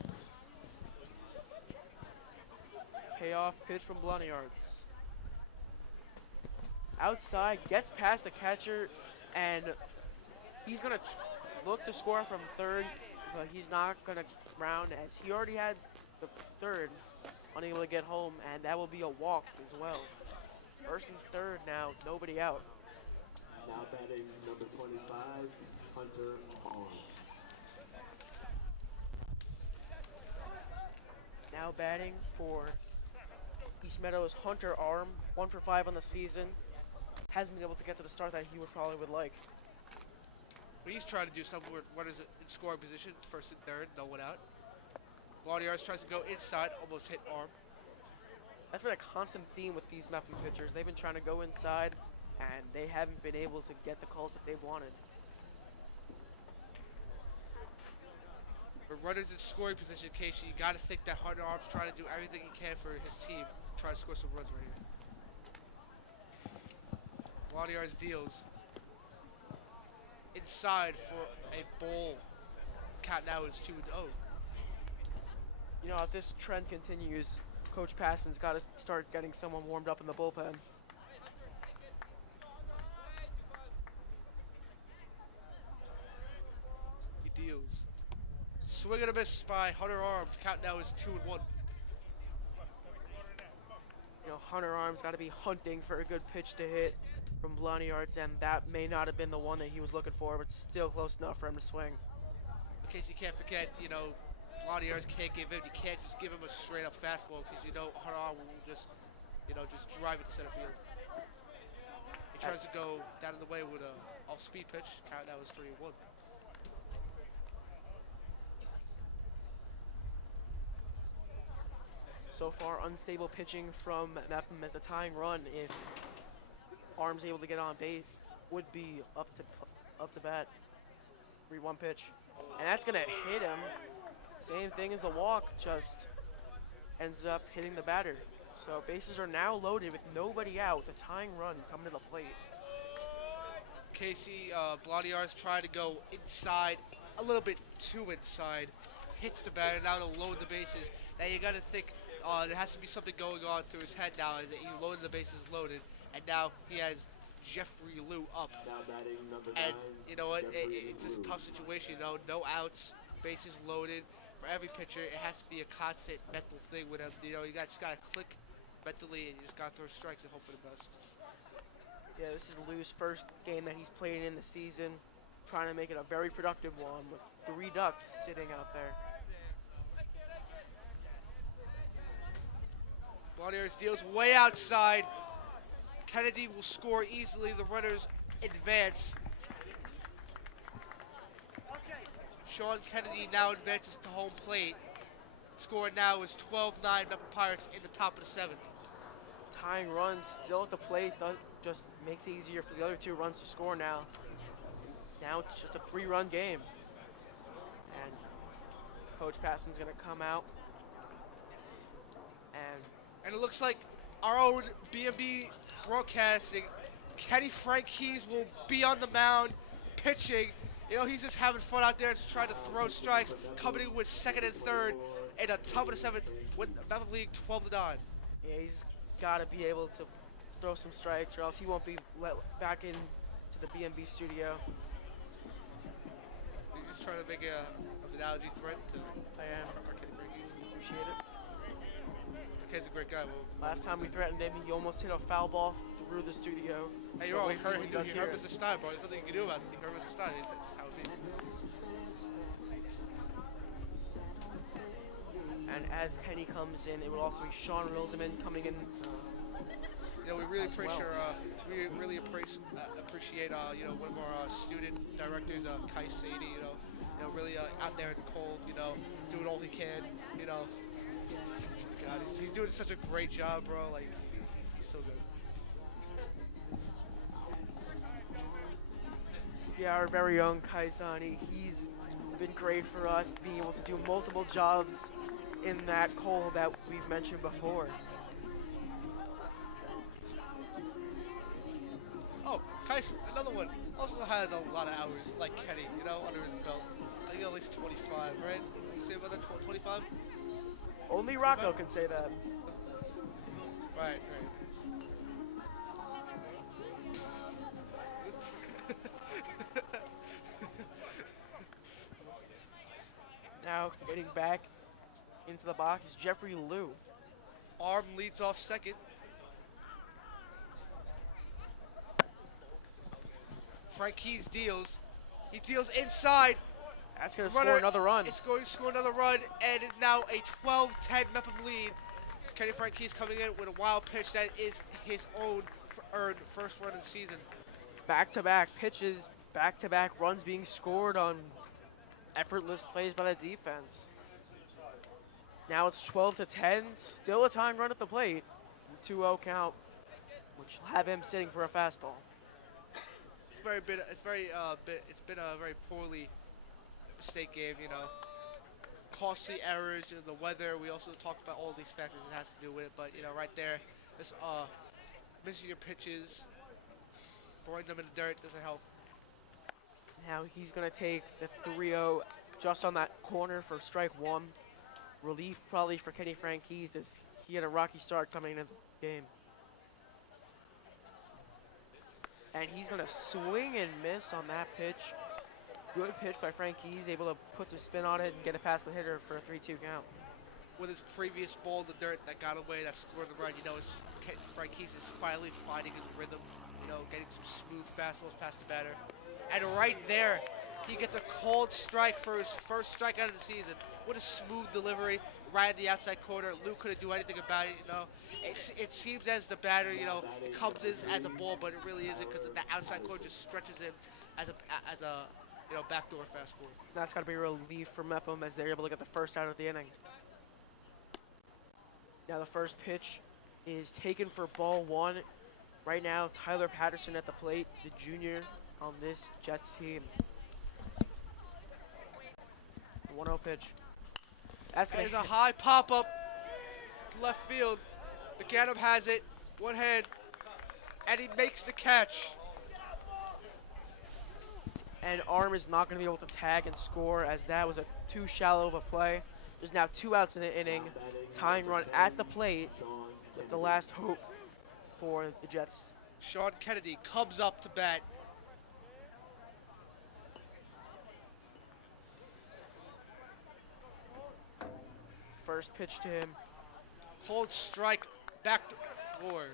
Payoff pitch from Blondie Arts. Outside, gets past the catcher, and he's going to look to score from third, but he's not going to round as he already had the third, unable to get home, and that will be a walk as well. First and third now, nobody out. Now batting number 25, Hunter Hall. Now batting for East Meadow's Hunter Arm, 1 for 5 on the season. Hasn't been able to get to the start that he would like. But he's trying to do something where runners in scoring position, first and third, no one out. Blondie Arts tries to go inside, almost hit arm. That's been a constant theme with these Mepham pitchers. They've been trying to go inside, and they haven't been able to get the calls that they've wanted. For runners in scoring position, Casey, you got to think that Hunter Arm's trying to do everything he can for his team, try to score some runs right here. Blondie Arts deals inside for a ball. Count now is 2-0. You know, if this trend continues, Coach Passman's got to start getting someone warmed up in the bullpen. He deals. Swing and a miss by Hunter Arms. Count now is 2-1. You know, Hunter Arms got to be hunting for a good pitch to hit from Blondie Arts, and that may not have been the one that he was looking for, but still close enough for him to swing. In case you can't forget, you know, Blondie Arts can't give in. You can't just give him a straight-up fastball because you know Hunter Arms will just, you know, just drive it to center field. He tries to go down in the way with a off-speed pitch. Count now is 3-1. So far, unstable pitching from Mepham as a tying run. If Arms able to get on base, would be up to bat. 3-1 pitch, and that's gonna hit him. Same thing as a walk, just ends up hitting the batter. So bases are now loaded with nobody out. The tying run coming to the plate. Casey, Blondie Arts trying to go inside, a little bit too inside. Hits the batter now to load the bases. Now you got to think there has to be something going on through his head now. As he loaded the bases loaded, and now he has Jeffrey Liu up. Now batting number And 9. you know what? Jeffrey It's just a Liu. tough situation. You know, no outs, bases loaded. For every pitcher, it has to be a constant mental thing with him. You know, just gotta click mentally, and you just gotta throw strikes and hope for the best. Yeah, this is Lou's first game that he's played in the season, trying to make it a very productive one with 3 ducks sitting out there. Buccaneers deals way outside. Kennedy will score easily. The runners advance. Sean Kennedy now advances to home plate. Score now is 12-9 Mepham Pirates in the top of the 7th. Tying runs still at the plate just makes it easier for the other 2 runs to score now. Now it's just a 3-run game. And Coach Passman's going to come out. And it looks like our own BMB broadcasting, Kenny Franchies will be on the mound pitching. You know, he's just having fun out there, just trying to throw strikes, coming in with 2nd and 3rd in the top of the 7th with Mepham leading 12-9. Yeah, he's got to be able to throw some strikes or else he won't be let back into the BMB studio. He's just trying to make an analogy threat to I am. our Kenny Franchies. Appreciate it. Kenny's a great guy. Last time we threatened him, he almost hit a foul ball through the studio. Hey, So you're all, we'll he see hurt what does here. Mr. Stein, bro. There's nothing you can do about it. He hurt Mr. Stein. It's just how it is. And as Kenny comes in, it will also be Sean Rildeman coming in. You know, we really appreciate you know, one of our student directors, Kai Sadie. You know, really out there in the cold. You know, doing all he can. You know, God, he's doing such a great job, bro. Like he's so good. Yeah, our very own Kaizani. He's been great for us, being able to do multiple jobs in that coal that we've mentioned before. Oh, Kais, another one, also has a lot of hours, like Kenny, you know, under his belt. I think at least 25, right? You say about that, 25? Only Rocco can say that. Right. Now, getting back into the box is Jeffrey Liu. Arm leads off second. Franchies deals. He deals inside. That's going to score another run. It's going to score another run, and it's now a 12-10 Mepham lead. Kenny Franchies coming in with a wild pitch that is his own earned first run of the season. Back-to-back pitches, back-to-back runs being scored on effortless plays by the defense. Now it's 12-10, still a tying run at the plate. 2-0 count, which will have him sitting for a fastball. It's been a very poorly state game, you know. Costly errors, you know, the weather. We also talked about all these factors that has to do with it, but you know, right there, this missing your pitches, throwing them in the dirt doesn't help. Now he's going to take the 3-0 just on that corner for strike 1. Relief probably for Kenny Franchies as he had a rocky start coming into the game. And he's going to swing and miss on that pitch. Good pitch by Franchies, able to put some spin on it and get it past the hitter for a 3-2 count. With his previous ball in the dirt that got away, that scored the run, you know, Franchies is finally finding his rhythm, you know, getting some smooth fastballs past the batter. And right there, he gets a called strike for his first strikeout of the season. What a smooth delivery right at the outside corner. Lou couldn't do anything about it, you know. It seems as the batter, you know, comes in as a ball, but it really isn't because the outside corner just stretches him as a you know, backdoor fastball. That's got to be a relief for Mepham as they're able to get the first out of the inning. Now the first pitch is taken for ball 1. Right now, Tyler Patterson at the plate, the junior on this Jets team. 1-0 pitch. That's going to a high pop-up to left field. McAdam has it, one hand, and he makes the catch. And Arm is not going to be able to tag and score as that was too shallow of a play. There's now 2 outs in the inning. Tying run at the plate with the last hope for the Jets Sean Kennedy comes up to bat. First pitch to him. Cold strike, back to Ward.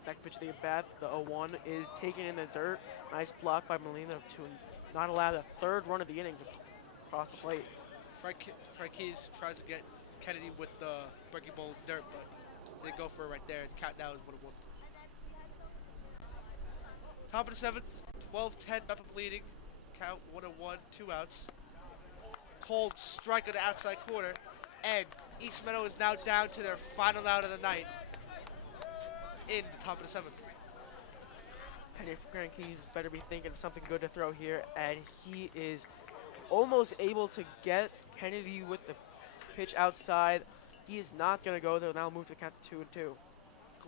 Second pitch of the at-bat, the 0-1 is taken in the dirt. Nice block by Molina to not allow the third run of the inning to cross the plate. Frank Keys tries to get Kennedy with the breaking ball dirt, but they go for it right there. The count now is 1-1. Top of the 7th, 12-10, Mepham leading. Count 1-1, 2 outs. Cold strike on the outside corner, and East Meadow is now down to their final out of the night in the top of the 7th. Frank Keys better be thinking of something good to throw here, and he is almost able to get Kennedy with the pitch outside. He is not going to go. They'll now move to the count to 2-2.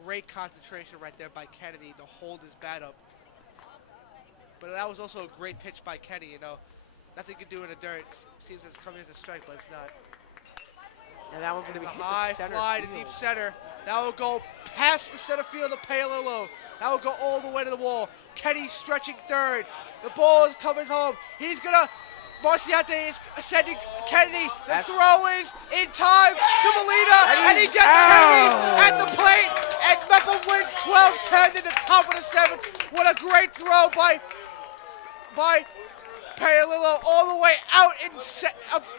Great concentration right there by Kennedy to hold his bat up. But that was also a great pitch by Kenny, you know. Nothing you can do in the dirt. It seems it's coming as a strike, but it's not. And that one's going to be a hit high to center fly field. to deep center. That will go past the center field of Paolillo. That will go all the way to the wall. Kenny stretching third. The ball is coming home. He's going to... Marciante is sending Kennedy. The throw is in time to Molina, and he gets Kennedy at the plate, and Mepham wins 12-10 in the top of the 7th. What a great throw by Paolillo all the way out in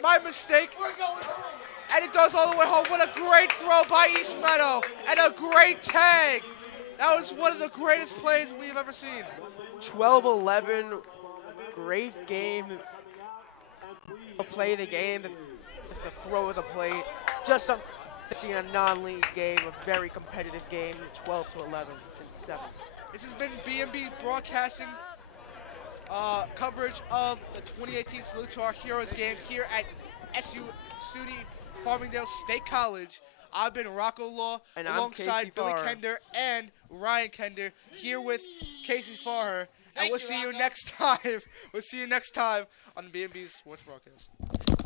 my mistake. We're going home. And it does all the way home. What a great throw by East Meadow, and a great tag. That was one of the greatest plays we've ever seen. 12-11, great game. Play the game, just the throw of the plate, just something to see in a non-league game, a very competitive game, 12-11 and 7. This has been BMB broadcasting coverage of the 2018 Salute to Our Heroes game here at SUNY Farmingdale State College. I've been Rocco Law and alongside Billy Farrer. Kender and Ryan Kender here with Casey Farrer. And we'll see you next time. We'll see you next time on the BMB Sports Broadcast.